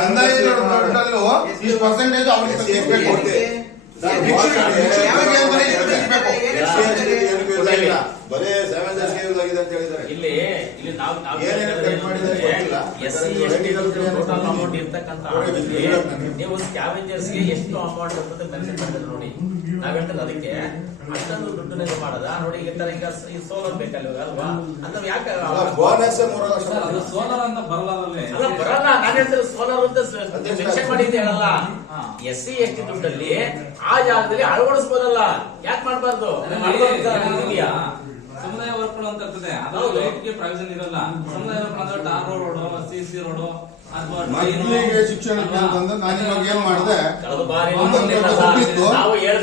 ಕಂದಾಯ ದುಡ್ಡಲ್ಲೂ ಇಷ್ಟು ಪರ್ಸೆಂಟೇಜ್ ಅವ್ರಿಗೆ ಬರೀ 7 ಲಕ್ಷ ಯೂಸ್ ಆಗಿದೆ ಅಂತ ಹೇಳಿದ್ದಾರೆ. ಇಲ್ಲಿ ನಾವು ಅಮೌಂಟ್ ಇರ್ತಕ್ಕಂಥ ನೀವು ಸ್ಕ್ಯಾವೆಂಜರ್ಸ್ಗೆ ಎಷ್ಟು ಅಮೌಂಟ್ ಅಂತ ಮೆನ್ಷನ್ ಮಾಡಿದ್ರೆ ನೋಡಿ. ನಾವ್ ಹೇಳ್ತೇವೆ ಅದಕ್ಕೆ ಅಷ್ಟೊಂದು ದುಡ್ಡು ನೀವು ಮಾಡದ ನೋಡಿ. ಈಗ ಸೋಲಾರ್ ಬೇಕಲ್ಲ ಅಲ್ವಾ ಅಂತ ಯಾಕೆ ಸೋಲಾರ್ ಅಂತ ಬರಲ್ಲ. ನಾನು ಹೇಳ್ತೇನೆ ಸೋಲಾರ್ ಅಂತ ಮೆನ್ಷನ್ ಮಾಡಿದ್ದೆ ಹೇಳಲ್ಲ. SC ST ದುಡ್ಡಲ್ಲಿ ಆ ಜಾಗದಲ್ಲಿ ಅಳವಡಿಸಬಹುದಲ್ಲ, ಯಾಕೆ ಮಾಡಬಾರ್ದು? ಸಮುದಾಯ ವರ್ಕ್ಗಳು ಅಂತ ಇರ್ತದೆ, ಅದು ರೇಟ್ಗೆ ಪ್ರಾವಿಷನ್ ಇರಲ್ಲ. ಸಮುದಾಯ ವರ್ಕ್ ಅಂದ್ರೆ ಟಾರ್ ರೋಡ್, CC ರೋಡ್ ಅಥವಾ ಮಕ್ಕಳಿಗೆ ಶಿಕ್ಷಣಕ್ಕೆ ಅಂತಂದ್ರೆ ನಾನು ಇವಾಗ ಏನ್ ಮಾಡಿದೆ,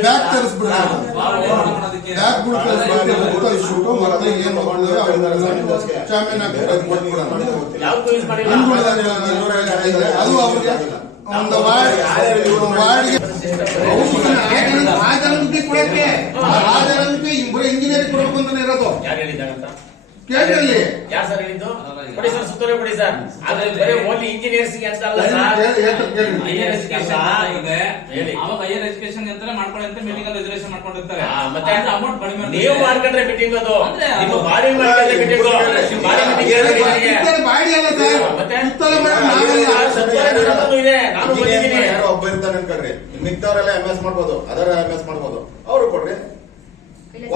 ಬ್ಯಾಗ್ ತರಿಸ್ಬಿಡ್ತಾರೆ, ಮಕ್ಕಳಿಗೆ ಏನ್ ಚಾಂಪಿಯನ್ ಅದು ಅವ್ರಿಗೆ ಒಂದು ವಾರ್ಡ್ಗೆ ಕೊಡಕ್ಕೆ ಇಂಜಿನಿಯರಿಂಗ್ ಕೊಡಬೇಕು ಅಂತ ಇರೋದು. ಕೇಳಿ ಯಾರು ಸರ್ ಹೇಳಿದ್ದು? ಕೊಡಿ ಸರ್, ಸುತ್ತಲೇ ಕೊಡಿ ಸರ್. ಆದ್ರೆ ಓನ್ಲಿ ಇಂಜಿನಿಯರ್ಸ್ ಅಂತ ಅಲ್ಲ ಸರ್. ಹೈಯರ್ ಎಜುಕೇಶನ್ ಇದೆ, ಅವಾಗ ಹೈಯರ್ ಎಜುಕೇಶನ್ ಅಂತಾನೆ ಮಾಡ್ಕೊಳ್ಳಿ ಅಂತ ಮೀಟಿಂಗ್ ಅಲ್ಲಿ ರಿಸರ್ವೇಶನ್ ಮಾಡ್ಕೊಂಡಿರ್ತಾರೆ. ಮತ್ತೆ ಅಮೌಂಟ್ ಕಡಿಮೆ ನೀವು ಮಾಡ್ಕೊಂಡ್ರೆ ಮೀಟಿಂಗ್ ಅದು ನಿಮ್ಮ ಬಾಡಿ ಮಾಡ್ಕೊಂಡ್ರೆ ಮೀಟಿಂಗ್ ಬಾಡಿ ಮೀಟಿಂಗ್ ಬಾಡಿ ಅಲ್ಲ ಸರ್, ಮತ್ತೆ ಇದೆ. ನಾನು ಬಂದಿದ್ದೀನಿ, ಯಾರೋ ಒಬ್ಬ ಇರ್ತಾನೆ ಅನ್ಕೊಂಡ್ರಿ, ಮಿಕ್ಕವರೆಲ್ಲ MS ಮಾಡ್ಬೋದು, ಅದರ MS ಮಾಡ್ಬೋದು, ಅವರು ಕೊಡ್ರಿ.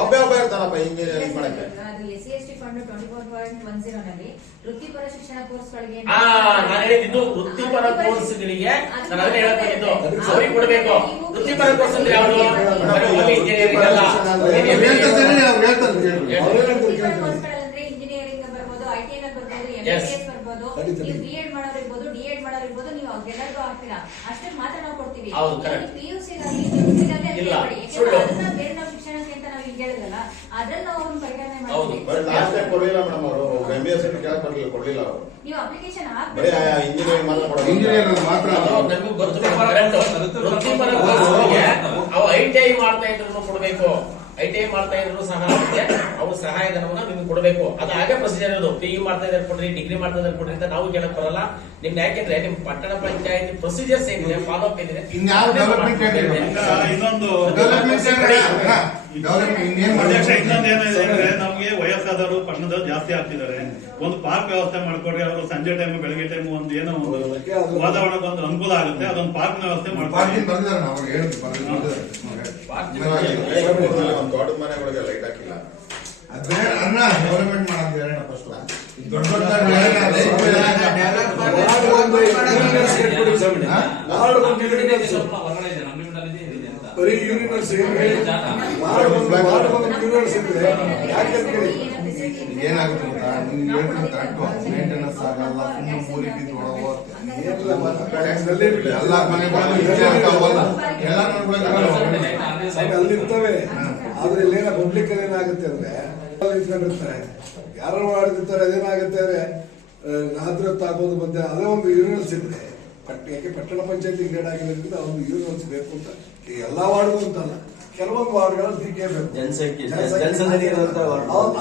ಒಬ್ಬ ಇರ್ತಾನಪ್ಪ ಇಂಜಿನಿಯರಿಂಗ್ ಮಾಡಕ್ಕೆ. ಅದು SC ST ಫಂಡ್ 24.10 ನಲ್ಲಿ ವೃತ್ತಿಪರ ಶಿಕ್ಷಣ ಕೋರ್ಸ್ಗಳಿಗೆ ನಾನು ಹೇಳಿದ್ದು ವೃತ್ತಿಪರ ಕೋರ್ಸ್ಗಳಿಗೆ ನಾನು ಅದನ್ನ ಹೇಳ್ತಿದ್ದು ಅವ್ರಿಗೆ ಕೊಡಬೇಕು. ವೃತ್ತಿಪರ ಕೋರ್ಸ್ ಅಂದ್ರೆ ಯಾವುದು? ಇಂಜಿನಿಯರಿಂಗ್ ಅಲ್ಲ. ಇಂಜಿನಿಯರಿಂಗ್ ಬರ್ಬೋದು, ITI ಬರ್ಬೋದು, MBBS ಬರ್ಬೋದು, ನೀವು B.Ed ಮಾಡೋರು ಇರ್ಬೋದು, D.Ed ಮಾಡೋರು ಇರ್ಬೋದು, ನೀವು ಅವ್ರಿಗೆಲ್ಲರಿಗೂ ಆಗ್ತೀರಾ. ಅಷ್ಟೇ ಮಾತ್ರ ನಾವು ಕೊಡ್ತೀವಿ. PUC ಬೇರೆ ನಾವು ಶಿಕ್ಷಣಕ್ಕೆ ಅಂತ ನಾವು ಈಗ ಹೇಳಿದ್ರಲ್ಲ, ಅದ್ರಲ್ಲಿ ನಾವು ಅವ್ರನ್ನ ಪರಿಗಣನೆ ಮಾಡ್ತೀವಿ. ಕೊಡ್ಲಿಲ್ಲ ಮೇಡಮ್, ಅವರು MBS ಕೊಡ್ಲಿಲ್ಲ. ಅವರು ನೀವು ಅಪ್ಲಿಕೇಶನ್ ಬರೀ ಇಂಜಿನಿಯರಿಂಗ್ ಮಾತ್ರ ಕೊಡೋದು. ಇಂಜಿನಿಯರಿಂಗ್ ಮಾತ್ರ ವೃತ್ತಿಪರ ಕೋರ್ಸ್ಗಳಿಗೆ ಅವು ITI ಮಾಡ್ತಾ ಇದ್ರು ಕೊಡಬೇಕು. ITI ಮಾಡ್ತಾ ಇದ್ರು ಸಹ ಅವ್ರು ಸಹಾಯಧನವನ್ನ ನಿಮ್ಗೆ ಕೊಡಬೇಕು. ಅದು ಹಾಗೆ ಪ್ರೊಸೀಜರ್ ಇರೋದು. PU ಮಾಡ್ತಾ ಇದ್ದಾರೆ ಕೊಡ್ರಿ, ಡಿಗ್ರಿ ಮಾಡ್ತಾ ಇದ್ದಾರೆ ಕೊಡ್ರಿ ಅಂತ ನಾವು ಕೇಳಕ್ ಬರಲ್ಲ. ನಿಮ್ಗೆ ಯಾಕೆಂದ್ರೆ ನಿಮ್ ಪಟ್ಟಣ ಪಂಚಾಯತ್ ಪ್ರೊಸೀಜರ್ಸ್ ಏನಿದೆ, ಫಾಲೋ ಅಪ್ ಏನಿದೆ, ಇನ್ನೊಂದು ಇನ್ನೊಂದೇನಿದೆ ಅಂದ್ರೆ ನಮ್ಗೆ ವಯಸ್ಸಾದವರು ಪಟ್ಟಣದಲ್ಲಿ ಜಾಸ್ತಿ ಆಗ್ತಿದ್ದಾರೆ. ಒಂದು ಪಾರ್ಕ್ ವ್ಯವಸ್ಥೆ ಮಾಡ್ಕೊಡ್ರಿ. ಅವರು ಸಂಜೆ ಟೈಮ್ ಬೆಳಗ್ಗೆ ಟೈಮ್ ಒಂದು ಏನೋ ಒಂದು ವಾತಾವರಣಕ್ಕೆ ಒಂದು ಅನುಕೂಲ ಆಗುತ್ತೆ. ಅದೊಂದು ಪಾರ್ಕ್ ವ್ಯವಸ್ಥೆ ಮಾಡ್ಕೊಡ್ರಿ. ಒಂದು ದೊಡ್ಡ ಮನೆಗಳಿಗೆ ಲೈಟ್ ಹಾಕಿಲ್ಲ. ಅದೇ ಅನ್ನ ಡೆವಲಪ್ಮೆಂಟ್ ಮಾಡೋದು ಹೇಳೋಣ ಫಸ್ಟ್. ದೊಡ್ಡ ದೊಡ್ಡ ಬರೀ ಯೂನಿವರ್ಸ್ ಏನಾಗುತ್ತೆ ಗೊತ್ತಾ, ನೀನು ಹೇಳ್ತೀನಿ ಕರೆಕ್ಟು. ಮೇಂಟೆನೆನ್ಸ್ ಆಗಲ್ಲ, ಸುಮ್ಮನೆ ಮೂರಿ ಬಿದ್ದು ಎಲ್ಲ ಅಲ್ಲಿರ್ತವೆ. ಆದ್ರೆ ಇಲ್ಲೇನ ಪಬ್ಲಿಕ್ ಅಲ್ಲಿ ಏನಾಗುತ್ತೆ ಅಂದ್ರೆ ನಿಂತ್ಕೊಂಡಿರ್ತಾರೆ, ಯಾರು ಮಾಡಿರ್ತಾರೆ. ಅದೇನಾಗುತ್ತೆ ಅಂದ್ರೆ ರಾತ್ರಿ ಹೊತ್ತು ಆಗ್ಬೋದು ಮತ್ತೆ ಅದೇ ಒಂದು ಯೂನಿವರ್ಸ್ ಇದ್ರೆ ಯಾಕೆ ಪಟ್ಟಣ ಪಂಚಾಯತಿ ಗೇಡ್ ಆಗಿರೋದ್ರಿಂದ ಒಂದು ಯೂನಿವರ್ಸ್ ಬೇಕು ಅಂತ ಎಲ್ಲಾ ವಾರ್ಡ್ಗೂ ಅಂತಲ್ಲ, ಕೆಲವೊಂದು ವಾರ್ಡ್ಗಳಲ್ಲಿ ಡಿಕೆ ಬೇಕು.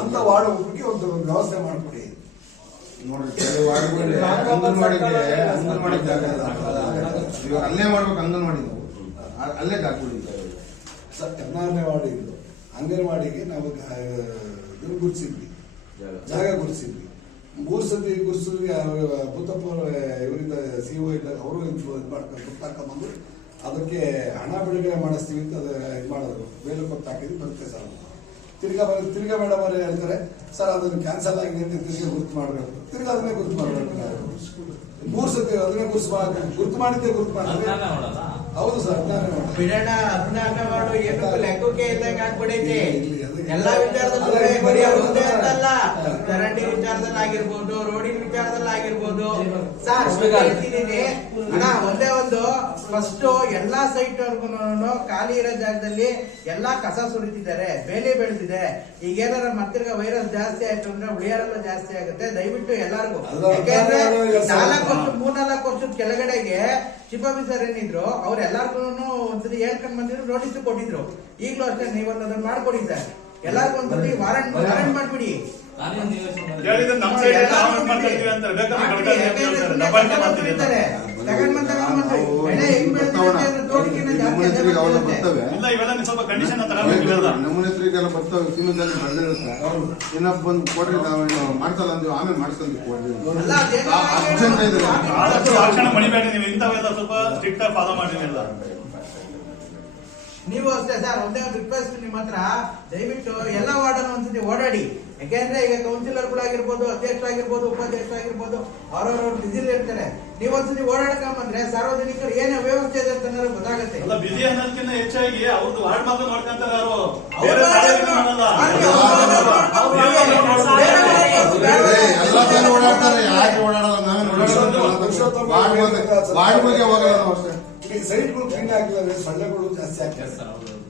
ಅಂತ ವಾರ್ಡ್ ಒಬ್ಬರಿಗೆ ಒಂದು ವ್ಯವಸ್ಥೆ ಮಾಡ್ಕೊಡಿ. ನೋಡಿ ಕೆಲವು ವಾರ್ಡ್ಗಳಲ್ಲಿ ಅಂಗನವಾಡಿ ಜಾಗ ಇಲ್ಲ. ಇವಾಗ ಅಲ್ಲೇ ಮಾಡ್ಬೇಕು. ಅಂಗನವಾಡಿ ಅಲ್ಲೇ ಹಾಕೊಂಡಿದ್ದಾರೆ. 14ನೇ ವಾರ್ಡ್ ಇದ್ದು ಅಂಗನವಾಡಿಗೆ ನಾವು ಇದನ್ನು ಗುರುತಿಸಿದ್ವಿ, ಜಾಗ ಗುರುತಿಸಿದ್ವಿ. 3 ಸತಿ ಗುರುತಿಸಿದ್ವಿ. ಭೂತಪ್ಪ ಇವರಿಂದ CO ಇದ್ದಾಗ ಅವರು ಗೊತ್ತಾಕೊಂಡ್ಬಂದು ಅದಕ್ಕೆ ಹಣ ಬಿಡುಗಡೆ ಮಾಡಿಸ್ತೀವಿ ಅಂತ ಇದು ಮಾಡಿದ್ರು. ಬೇಲೆ ಕೊಟ್ಟು ಹಾಕಿದ್ವಿ, ಬರುತ್ತೆ ಸರ್. ತಿರ್ಗಾ ಮೇಡಮ್ ಅವರು ಹೇಳ್ತಾರೆ, ಸರ್ ಅದನ್ನು ಕ್ಯಾನ್ಸಲ್ ಆಗಿದೆ ಅಂತ ತಿರ್ಗಾ ಗುರುತು ಮಾಡಬೇಕು. ತಿರ್ಗಾ ಅದನ್ನೇ ಗುರುತು ಮಾಡಬೇಕು. 3 ಸತಿ ಅದನ್ನೇ ಗುರುತು ಮಾಡಿದ್ದೆ ಗುರುತು ಮಾಡಿದ್ರೆ. ಹೌದು ಸರ್, ಬಿಡೋಣ. 14 ವಾರ್ಡು ಏನು ಲೆಕ್ಕಕ್ಕೆ ಇದ್ದಂಗೆ ಆಗ್ಬಿಡೈತಿ. ಎಲ್ಲಾ ವಿಚಾರದಲ್ಲಿ ಬರೀ ಅವ್ರದ್ದೇ ಅಂತಲ್ಲ, ಚರಂಡಿ ವಿಚಾರದಲ್ಲಿ ಆಗಿರ್ಬೋದು, ರೋಡಿನ ವಿಚಾರದಲ್ಲಿ ಆಗಿರ್ಬೋದು. ಸರ್ ಹೇಳ್ತಿದ್ದೀನಿ ಅಣ್ಣ, ಒಂದೇ ಒಂದು ಫಸ್ಟ್ ಎಲ್ಲಾ ಸೈಟ್ ವರ್ಗು ಖಾಲಿ ಇರೋ ಜಾಗದಲ್ಲಿ ಎಲ್ಲಾ ಕಸ ಸುರಿತಿದ್ದಾರೆ, ಬೇಲಿ ಬೆಳೆದಿದೆ. ಈಗ ಏನಾರ ಮತ್ತಿರ್ಗ ವೈರಸ್ ಜಾಸ್ತಿ ಆಯ್ತು ಅಂದ್ರೆ ಉಳಿಯಾರೆಲ್ಲ ಜಾಸ್ತಿ ಆಗುತ್ತೆ. ದಯವಿಟ್ಟು ಎಲ್ಲಾರ್ಗು, ಯಾಕೆಂದ್ರೆ 3-4 ವರ್ಷದ ಕೆಳಗಡೆಗೆ ಚೀಫ್ ಆಫೀಸರ್ ಏನಿದ್ರು ಅವ್ರು ಎಲ್ಲಾರ್ಗು ಒಂದ್ಸತಿ ಹೇಳ್ಕೊಂಡ್ ಬಂದಿದ್ರು, ನೋಟಿಸ್ ಕೊಟ್ಟಿದ್ರು. ಈಗಲೂ ಅಷ್ಟೇ ನೀವೊಂದು ಅದನ್ನ ಮಾಡ್ಕೊಡಿ ಸರ್. ಎಲ್ಲಾರ್ಗು ಒಂದ್ಸತಿ ವಾರಂಟ್ ಮಾಡ್ಬಿಡಿ. ನಮ್ಮನೆ ಹತ್ರಿಗೆಲ್ಲ ಬರ್ತವೆ. ಸಿನಿಮಾದಲ್ಲಿ ಬರ್ದಿರುತ್ತೆ. ಇನ್ನೊಬ್ಬ ಬಂದು ಕೊಡ್ರಿ, ನಾವೇನು ಮಾಡ್ಸಲ್ಲ ಅಂದ್ವಿ, ಆಮೇಲೆ ಮಾಡಿಸ್ಕೊಂಡ್ವಿ. ಮಣಿಬೇಡಿ ನೀವು. ಇಂಥವೆಲ್ಲ ಸ್ವಲ್ಪ ಸ್ಟ್ರಿಕ್ಟ್ ಆಗಿ ಫಾಲೋ ಮಾಡಿರಲಿಲ್ಲ. ನೀವು ಅಷ್ಟೇ ಸರ್, ಒಂದೇ ಒಂದು ರಿಕ್ವೆಸ್ಟ್ ನಿಮ್ಮ ಹತ್ರ, ದಯವಿಟ್ಟು ಎಲ್ಲ ವಾರ್ಡನ್ನು ಒಂದ್ಸತಿ ಓಡಾಡಿ. ಯಾಕೆಂದ್ರೆ ಈಗ ಕೌನ್ಸಿಲರ್ಗಳಾಗಿರ್ಬೋದು, ಅಧ್ಯಕ್ಷರಾಗಿರ್ಬೋದು, ಉಪಾಧ್ಯಕ್ಷರಾಗಿರ್ಬೋದು, ಅವ್ರವ್ರ ಬಿಸಿಲಿ ಇರ್ತಾರೆ. ನೀವು ಒಂದ್ಸತಿ ಓಡಾಡ್ಕೊಂಬಂದ್ರೆ ಸಾರ್ವಜನಿಕರು ಏನೇ ವ್ಯವಸ್ಥೆ ಇದೆ ಅಂತ ಗೊತ್ತಾಗುತ್ತೆ. ಬಿಸಿ ಅನ್ನೋದಕ್ಕಿಂತ ಹೆಚ್ಚಾಗಿ ಅವ್ರದ್ದು ವಾರ್ಡ್ ಮಾತ್ರ ನೋಡ್ಕೊಂತಾರೆ. ಓಡಾಡ್ತಾರೆ. ಯಾಕೆ ಓಡಾಡಲ್ಲ? ನಾವೇ ವಾರ್ಡ್ಗಳಿಗೆ ಹೋಗಲ್ಲ ಅಷ್ಟೇ. ಸೈಟ್ಗಳು ಕ್ಲೀನ್ ಆಗಿಲ್ಲ ಅಂದ್ರೆ ಸೊಳ್ಳೆಗಳು ಜಾಸ್ತಿ ಆಗ್ತದೆ.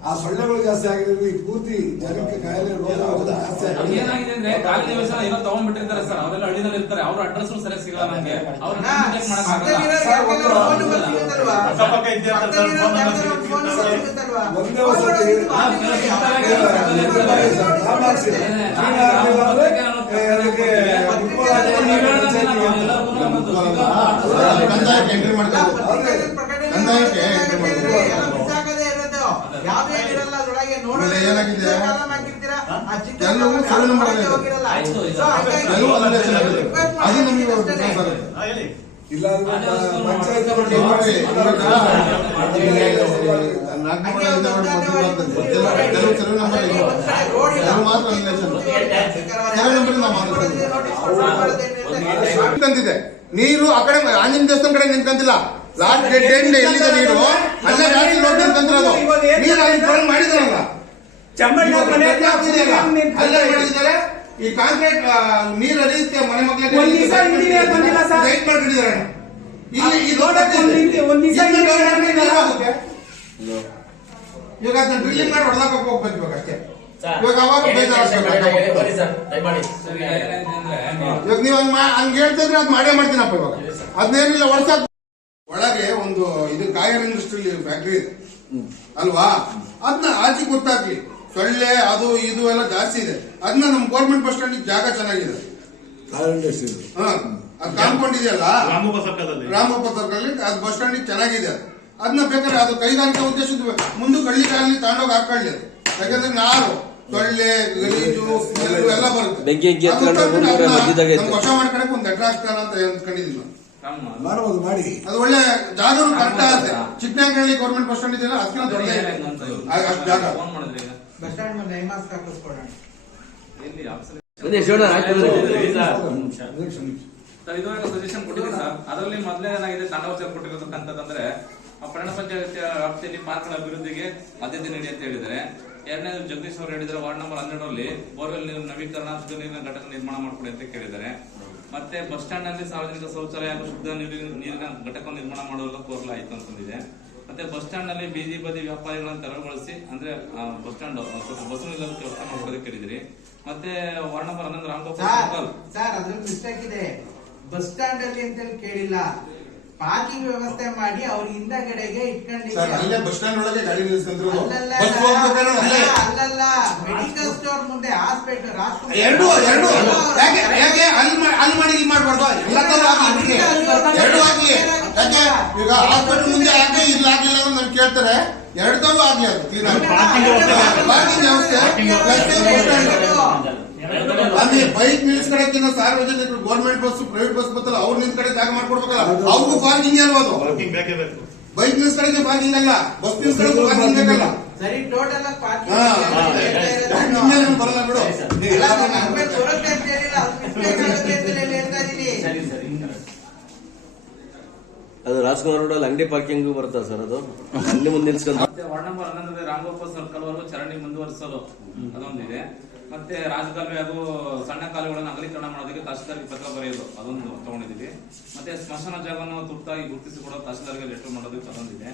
ಆ ಸೊಳ್ಳೆಗಳು ಜಾಸ್ತಿ ಆಗಿದ್ರೆ ಈ ಪೂರ್ತಿ ಜನಕ್ಕೆ ಕಾಯಿಲೆ ರೋಗ ಜಾಸ್ತಿ ಆಗಿದೆ. ಏನಾಗಿದೆ ಅಂದ್ರೆ ಖಾಲಿ ನಿವೇಶನ ಏನೋ ತಗೊಂಡ್ಬಿಟ್ಟಿರ್ತಾರೆ ಸರ್, ಅವರೆಲ್ಲ ಹಳ್ಳಿನಲ್ಲಿ ಇರ್ತಾರೆ. ಅವ್ರ ಅಡ್ರೆಸ್ ಸರಿಯಾಗಿ ಸಿಗಲ್ಲ ನಮ್ಗೆ. ಅವ್ರನ್ನ ಎಂಟ್ರಿ ಮಾಡ್ತಾರೆ. ಏನಾಗಿದೆ, ಕೆಲವು ಸರ್ವೆ ನಂಬರ್ ಅದು ನಮಗೆ ಇಲ್ಲ ಪಂಚಾಯತ್ ಕೆಲವು ಸರ್ವೆ ನಂಬರ್ ಮಾತ್ರ ನಿಂತ್ಕಂತಿದೆ. ನೀರು ಆ ಕಡೆ ಆಂಜನೇಯ ದೇವಸ್ಥಾನ ಕಡೆ ನಿಂತ್ಕಂತಿಲ್ಲ. ಲಾಸ್ಟ್ ಗೇಟ್ ಎಲ್ಲಿದೆ ನೀರು ಅಲ್ಲೇ ಜಾಸ್ತಿ ರೋಡ್ ನಿಂತ್ಕಂತಿರೋದು. ನೀರು ಅಲ್ಲಿ ಫೋನ್ ಮಾಡಿದಾರಲ್ಲ, ಅಲ್ಲೇ ಮಾಡಿದ್ದಾರೆ. ಈ ಕಾಂಕ್ರೀಟ್ ನೀರು ಹರಿಯುತ್ತೆ ಮನೆ ಮಕ್ಕಳಿಗೆ ಲೈಟ್ ಮಾಡ್ಕೊಂಡಿದ್ದಾರೆ. ಇಲ್ಲಿ ಇವಾಗ ಅದನ್ನ ಡ್ರಿಲ್ಲಿಂಗ್ ಮಾಡಿ ಹೊಡೆದಾಕ ಹೋಗ್ಬೇಕು ಅಷ್ಟೇ. ಇವಾಗ ಅವಾಗ ಇವಾಗ ನೀವು ಹಂಗ ಹೇಳ್ತಿದ್ರೆ ಅದ್ ಮಾಡೇ ಮಾಡ್ತೀನಪ್ಪ. ಇವಾಗ ಅದ್ನೇನಿಲ್ಲ, ವರ್ಷ ಒಳಗೆ ಒಂದು ಇದು ಕಾಯರ್ ಇಂಡಸ್ಟ್ರಿಯಲ್ ಫ್ಯಾಕ್ಟ್ರಿ ಇದೆ ಅಲ್ವಾ, ಅದನ್ನ ಆಚೆ ಗೊತ್ತಾಗ್ಲಿ. ಸೊಳ್ಳೆ ಅದು ಇದು ಎಲ್ಲ ಜಾಸ್ತಿ ಇದೆ. ಅದನ್ನ ನಮ್ಮ ಗೌರ್ಮೆಂಟ್ ಬಸ್ ಸ್ಟ್ಯಾಂಡ್ ಜಾಗ ಚೆನ್ನಾಗಿದೆ. ಅದು ಕಾಂಪೌಂಡ್ ಇದೆಯಲ್ಲ ರಾಮಪ್ಪ ಸರ್ಕಲ್ ಅದು ಬಸ್ ಸ್ಟ್ಯಾಂಡ್ ಚೆನ್ನಾಗಿದೆ. ಅದನ್ನ ಬೇಕಾದ್ರೆ ಅದು ಕೈಗಾರಿಕಾ ಉದ್ದೇಶದ ಮುಂದಕ್ಕೆ ಹಳ್ಳಿ ಕಾಲಲ್ಲಿ ತಗೊಂಡೋಗಿ ಹಾಕೊಳ್ಳಿ. ಅದು ಯಾಕಂದ್ರೆ ನಾರು ಸೊಳ್ಳೆ ಗಲೀಜು ಎಲ್ಲ ಬರುತ್ತೆ. ವರ್ಷ ಮಾಡ್ಕೊಳಕ್ ಒಂದು ಲೆಟರ್ ಹಾಕ್ತಾನ ಅಂತ ಅಂದ್ಕೊಂಡಿದ್ದೀನಿ. ಮಾಡಿ ಅದು ಒಳ್ಳೆ ಜಾಗನು ಕರೆಕ್ಟ್ ಆಗುತ್ತೆ. ಚಿಕ್ಕನಹಳ್ಳಿ ಗೌರ್ಮೆಂಟ್ ಬಸ್ ಸ್ಟ್ಯಾಂಡ್ ಇದೆಯಲ್ಲ ಅದಕ್ಕಿಂತ ದೊಡ್ಡದೇ ಜಾಗ. ಬಸ್ ಸ್ಟ್ಯಾಂಡ್ ಮೇಲೆ ಮಾಸ್ಕ್ ಹಾಕಿಸ್ಕೊಡೋಣ. ಇದುವರೆಗೂ ಸಜೆಷನ್ ಕೊಟ್ಟಿದ್ದೀನಿ ಸರ್. ಅದರಲ್ಲಿ ಮೊದಲೇ ಏನಾಗಿದೆ ತಾಂಡವಚಾರ ಕೊಟ್ಟಿರೋದಕ್ಕಂತಂದ್ರೆ ಪಟ್ಟಣ ಪಂಚಾಯತ್ ವ್ಯಾಪ್ತಿಯಲ್ಲಿ ಪಾರ್ಕ್ಗಳ ಅಭಿವೃದ್ಧಿಗೆ ಆದ್ಯತೆ ನೀಡಿ ಅಂತ ಹೇಳಿದ್ದಾರೆ. ಎರಡನೇದು ಜಗದೀಶ್ ಅವರು ಹೇಳಿದರೆ ವಾರ್ಡ್ ನಂಬರ್ 12ರಲ್ಲಿ ಬೋರ್ವೆಲ್ ನೀರು ನವೀಕರಣ ಶುದ್ಧ ನೀರಿನ ಘಟಕ ನಿರ್ಮಾಣ ಮಾಡಿಕೊಡಿ ಅಂತ ಕೇಳಿದ್ದಾರೆ. ಮತ್ತೆ ಬಸ್ ಸ್ಟ್ಯಾಂಡ್ ನಲ್ಲಿ ಸಾರ್ವಜನಿಕ ಶೌಚಾಲಯ ಹಾಗೂ ಶುದ್ಧ ನೀರಿನ ಘಟಕ ನಿರ್ಮಾಣ ಮಾಡಲು ಕೋರಲಾಯಿತು ಅಂತಂದಿದೆ. ಮತ್ತೆ ಬಸ್ ಸ್ಟ್ಯಾಂಡ್ ನಲ್ಲಿ ಬೀದಿ ಬದಿ ವ್ಯಾಪಾರಿಗಳನ್ನು ತೆರವುಗೊಳಿಸಿ ಅಂದ್ರೆ ಬಸ್ ಸ್ಟ್ಯಾಂಡ್ ಬಸ್ ನಿಲ್ಲಲು ವ್ಯವಸ್ಥೆ ಮಾಡ್ಕೊಳ್ಳೋದಕ್ಕೆ ಕೇಳಿದ್ರಿ. ಮತ್ತೆ ವಾರ್ಡ್ ನಂಬರ್ 11 ರಾಮಗೋಪಾಲ್ ಸರ್ ಅದ್ರಲ್ಲಿ ಮಿಸ್ಟೇಕ್ ಇದೆ. ಬಸ್ ಸ್ಟ್ಯಾಂಡ್ ಅಲ್ಲಿ ಅಂತ ಕೇಳಿಲ್ಲ, ಪಾರ್ಕಿಂಗ್ ವ್ಯವಸ್ಥೆ ಮಾಡಿ ಅವ್ರ ಹಿಂದಗಡೆಗೆ ಅಲ್ಲೇ ಬಸ್ ಸ್ಟ್ಯಾಂಡ್ ಒಳಗೆ ಗಾಡಿ ನಿಲ್ಲಿಸ್ಕೊಂಡ್ರು. ಅಲ್ಲಲ್ಲ, ಮೆಡಿಕಲ್ ಸ್ಟೋರ್ ಮುಂದೆ ಹಾಸ್ಪಿಟಲ್ ಎರಡು ಅಲ್ಲಿ ಮಾಡಿ ಇಲ್ಲಿ ಮಾಡಬಾರ್ದು. ಎರಡು ಆಗ್ಲಿ. ಯಾಕೆ ಈಗ ಹಾಸ್ಪಿಟಲ್ ಮುಂದೆ ಯಾಕೆ ಇಲ್ಲಿ ಆಗಿಲ್ಲ ಅಂತ ನಮ್ಗೆ ಕೇಳ್ತಾರೆ. ಎರಡದಲ್ಲೂ ಆಗ್ಲಿ. ಅದು ಕ್ಲೀನ್ ಆಗಿ ಪಾರ್ಕಿಂಗ್ ವ್ಯವಸ್ಥೆ ಅಲ್ಲಿ ಬೈಕ್ ನಿಲ್ಸ್ಕೊಳಕ್ಕಿಂತ ಸಾರ್ವಜನಿಕರು ಗೌರ್ಮೆಂಟ್ ಬಸ್ ಪ್ರೈವೇಟ್ ಬಸ್ ಬರ್ತಲ್ಲ ಅವ್ರು ನಿಂತ ಕಡೆ ಜಾಗ ಮಾಡ್ಕೊಡ್ಬೇಕಲ್ಲ. ಅವ್ರಿಗೂ ಪಾರ್ಕಿಂಗ್ ಅಲ್ವಾ ಅದು? ಬೈಕ್ ನಿಲ್ಸ್ಕೊಳಕ್ಕೆ ಪಾರ್ಕಿಂಗ್ ಅಲ್ಲ, ಬಸ್ ನಿಲ್ಸ್ಕೊಳಕ್ಕೆ ಪಾರ್ಕಿಂಗ್ ಬೇಕಲ್ಲ. ಸರಿ, ಟೋಟಲ್ ಪಾರ್ಕಿಂಗ್ ಬರಲ್ಲ ಬಿಡು. ಅದು ರಾಜ್ಕುಮಾರ್ ರೋಡ್ ಅಂಗಡಿ ಪಾರ್ಕಿಂಗ್ ಬರುತ್ತಾ ಸರ್? ಅದು ಅಂಗಡಿ ಮುಂದೆ ನಿಲ್ಸ್ಕೊಂಡು ವಾರ್ಡ್ ನಂಬರ್ 11 ರಾಮಗೋಪಾಲ್ ಸರ್ಕಲ್ ವರೆಗೂ ಚರಂಡಿ ಮುಂದುವರಿಸಲು ಅದೊಂದಿದೆ. ಮತ್ತೆ ರಾಜಕಾಲುವೆ ಹಾಗೂ ಸಣ್ಣ ಕಾಲುವೆಗಳನ್ನು ಅಗಲೀಕರಣ ಮಾಡೋದಕ್ಕೆ ತಹಶೀಲ್ದಾರ್ಗೆ ಪತ್ರ ಬರೆಯೋದು ಅದೊಂದು ತಗೊಂಡಿದ್ದೀವಿ. ಮತ್ತೆ ಸ್ಮಶಾನ ಜಾಗವನ್ನು ತುರ್ತಾಗಿ ಗುರುತಿಸಿಕೊಡೋ ತಹಶೀಲ್ದಾರ್ಗೆ ಲೆಟರ್ ಮಾಡೋದಕ್ಕೆ ಅದೊಂದಿದೆ.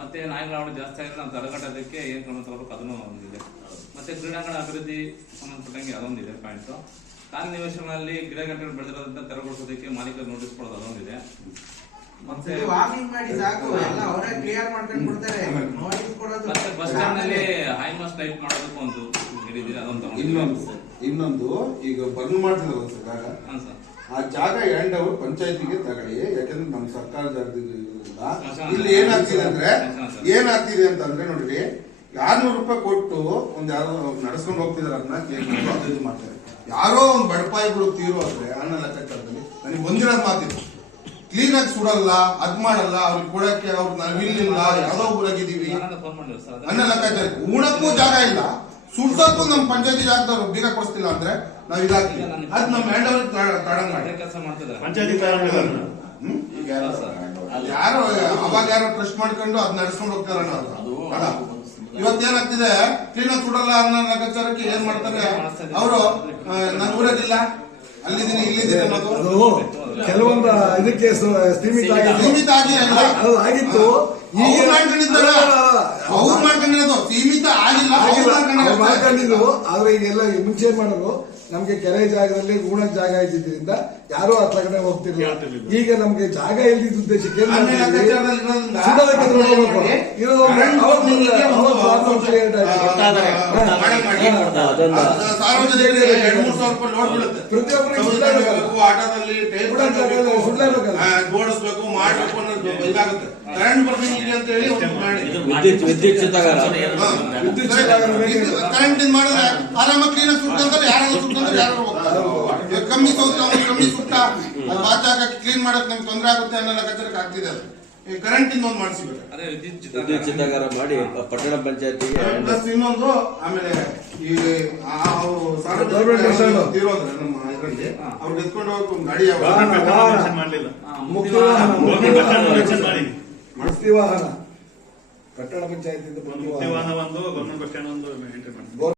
ಮತ್ತೆ ನಾಯಿಗಳ ಹಾವಳಿ ಜಾಸ್ತಿ ಆಗಿದೆ ನಾವು ತಡೆಗಟ್ಟೋದಕ್ಕೆ ಏನ್ ಕ್ರಮ ತಗೋಬೇಕು ಅದನ್ನು ಒಂದಿದೆ. ಮತ್ತೆ ಕ್ರೀಡಾಂಗಣ ಅಭಿವೃದ್ಧಿ ಸಂಬಂಧಪಟ್ಟಂಗೆ ಅದೊಂದಿದೆ ಪಾಯಿಂಟ್. ಖಾಲಿ ನಿವೇಶನಗಳಲ್ಲಿ ಗಿಡಗಂಟೆಗಳು ಬೆಳೆದಿರೋದ್ರಿಂದ ತೆರವುಗೊಳಿಸೋದಕ್ಕೆ ಮಾಲೀಕರು ನೋಟಿಸ್ ಕೊಡೋದು ಅದೊಂದಿದೆ. ಮತ್ತೆ ವಾರ್ನಿಂಗ್ ಮಾಡಿ ಸಾಕು, ಎಲ್ಲ ಅವರೇ ಕ್ಲಿಯರ್ ಮಾಡ್ಕೊಂಡು ಕೊಡ್ತಾರೆ. ನೋಟಿಸ್ ಕೊಡೋದು. ಮತ್ತೆ ಬಸ್ ಸ್ಟ್ಯಾಂಡ್ ನಲ್ಲಿ ಹೈಮಾಸ್ಟ್ ಲೈಟ್ ಮಾಡೋದಕ್ಕೆ ಒಂದು ಹೇಳಿದ್ದೀರಿ, ಅದೊಂದು ಇನ್ನೊಂದು ಈಗ ಬರ್ನ್ ಮಾಡ್ತಿದ್ರು ಜಾಗ. ಆ ಜಾಗ ಎಂಡ್ ಅವರು ಪಂಚಾಯತಿಗೆ ತಗೊಳ್ಳಿ. ಯಾಕಂದ್ರೆ ನಮ್ಮ ಸರ್ಕಾರ ಜಾಗದಿಂದ ಇಲ್ಲಿ ಏನಾಗ್ತಿದೆ ಅಂತಂದ್ರೆ ನೋಡ್ರಿ, 600 ರೂಪಾಯಿ ಕೊಟ್ಟು ಒಂದ್ ಯಾರೋ ನಡೆಸ್ಕೊಂಡು ಹೋಗ್ತಿದಾರೆ. ಅದನ್ನ ಕೇಳಿ ಮಾಡ್ತಾರೆ. ಯಾರೋ ಒಂದ್ ಬಡಪಾಯಿಗಳು ತೀರೋ ಆದ್ರೆ ಅನ್ನ ಲೆಕ್ಕಾಚಾರದಲ್ಲಿ ನನಗೆ ಬಂದಿರೋದ್ ಮಾತಿದ್ರು. ಕ್ಲೀನ್ ಆಗಿ ಸುಡಲ್ಲ, ಅದ್ ಮಾಡಲ್ಲ, ಅವ್ರಿಗೆ ಕೊಡಕ್ಕೆ ಅವ್ರು ನಾವಿಲ್ಲ, ಯಾವ್ದೋ ಊರಾಗಿದ್ದೀವಿ ಅನ್ನ ಲೆಕ್ಕಾಚಾರ. ಉಣಕ್ಕೂ ಜಾಗ ಇಲ್ಲ, ಸುಡ್ಸಕ್ಕೂ ನಮ್ ಪಂಚಾಯತಿ ಜಾಗದವ್ರು ಬೀಗ ಕೊಡಿಸ್ತಿಲ್ಲ ಅಂದ್ರೆ ನಾವ್ ಇದಾಗ್ತೀವಿ. ಅದ್ ನಮ್ ಹ್ಯಾಂಡ್ ಓವರ್ ತಾಡಂಗ ಕೆಲಸ ಮಾಡ್ತಿದ್ದಾರೆ. ಯಾರೋ ಅವಾಗ ಯಾರೋ ಟ್ರಸ್ಟ್ ಮಾಡ್ಕೊಂಡು ಅದ್ ನಡೆಸ್ಕೊಂಡು ಹೋಗ್ತಾರ. ಇವತ್ತೇನಾಗ್ತಿದೆ, ಕ್ಲೀನ್ ಆಗಿ ಸುಡಲ್ಲ ಅನ್ನೋ ಲೆಕ್ಕಾಚಾರಕ್ಕೆ ಏನ್ ಮಾಡ್ತಾರೆ ಅವರು, ನನ್ ಊರಾಗಿಲ್ಲ, ಅಲ್ಲಿದ್ದೀನಿ ಇಲ್ಲಿದ್ದೀನಿ ಅನ್ನೋದು. ಕೆಲವೊಂದು ಇದಕ್ಕೆ ಸೀಮಿತ ಆಗಿತ್ತು. ಅವ್ರು ಮಾಡ್ಕೊಂಡಿರೋದು ಸೀಮಿತ ಆಗಿಲ್ಲ, ಮಾಡ್ಕೊಂಡಿದ್ರು. ಆದ್ರೆ ಈಗೆಲ್ಲ ಮುಂಚೆ ಮಾಡೋರು ನಮ್ಗೆ ಕೆರೆ ಜಾಗದಲ್ಲಿ ಗುಣಕ್ ಜಾಗ ಇದ್ದಿದ್ರಿಂದ ಯಾರು ಹತ್ರ ಕಡೆ ಹೋಗ್ತಿರ್ಲಿಲ್ಲ. ಈಗ ನಮ್ಗೆ ಜಾಗ ಇಲ್ದಿದ್ದ ಉದ್ದೇಶಕ್ಕೆ ಜೋಡಿಸ್ಬೇಕು, ಮಾಡ್ಬೇಕು ಅನ್ನೋದು ಇದಾಗುತ್ತೆ. ಕರೆಂಟ್ ಬರ್ಬೇಕು ಅಂತ ಹೇಳಿ ವಿದ್ಯುತ್ ಕರೆಂಟ್ ಮಾಡಿದ್ರೆ ಆರಾಮಾಗಿ ಕ್ಲೀನ್ ಆಗಿ ಸುಟ್ಟಂದ್ರೆ ಯಾರಾದ್ರೂ ಸುಟ್ಟಂದ್ರೆ ಯಾರು ಹೋಗ್ತಾರೆ. ಕಮ್ಮಿ ಸುಟ್ಟ ಬಾಚಾಕ ಕ್ಲೀನ್ ಮಾಡಕ್ ನಮ್ಗೆ ತೊಂದರೆ ಆಗುತ್ತೆ ಅನ್ನೋ ಲೆಕ್ಕಾಚಾರಕ್ಕೆ ಆಗ್ತಿದೆ. ಅದು ಕರೆಂಟ್ ಇಂದ ಒಂದು ಮಾಡಿಸ್ಬೇಕು. ವಿದ್ಯುತ್ ಚಿತ್ತಾಗಾರ ಮಾಡಿ ಪಟ್ಟಣ ಪಂಚಾಯತಿಗೆ ಪ್ಲಸ್ ಇನ್ನೊಂದು. ಆಮೇಲೆ ಈ ತೀರೋದ್ರೆ ನಮ್ಮ ಇದರಲ್ಲಿ ಅವ್ರಿಗೆ ಎತ್ಕೊಂಡು ಹೋಗಕ್ಕೆ ಒಂದು ಗಾಡಿ ಮುಕ್ತಿ ವಾಹನ ಪಟ್ಟಣ ಪಂಚಾಯತ್ ಒಂದು ಗೌರ್ಮೆಂಟ್ ಬಸ್ ಸ್ಟ್ಯಾಂಡ್ ಒಂದು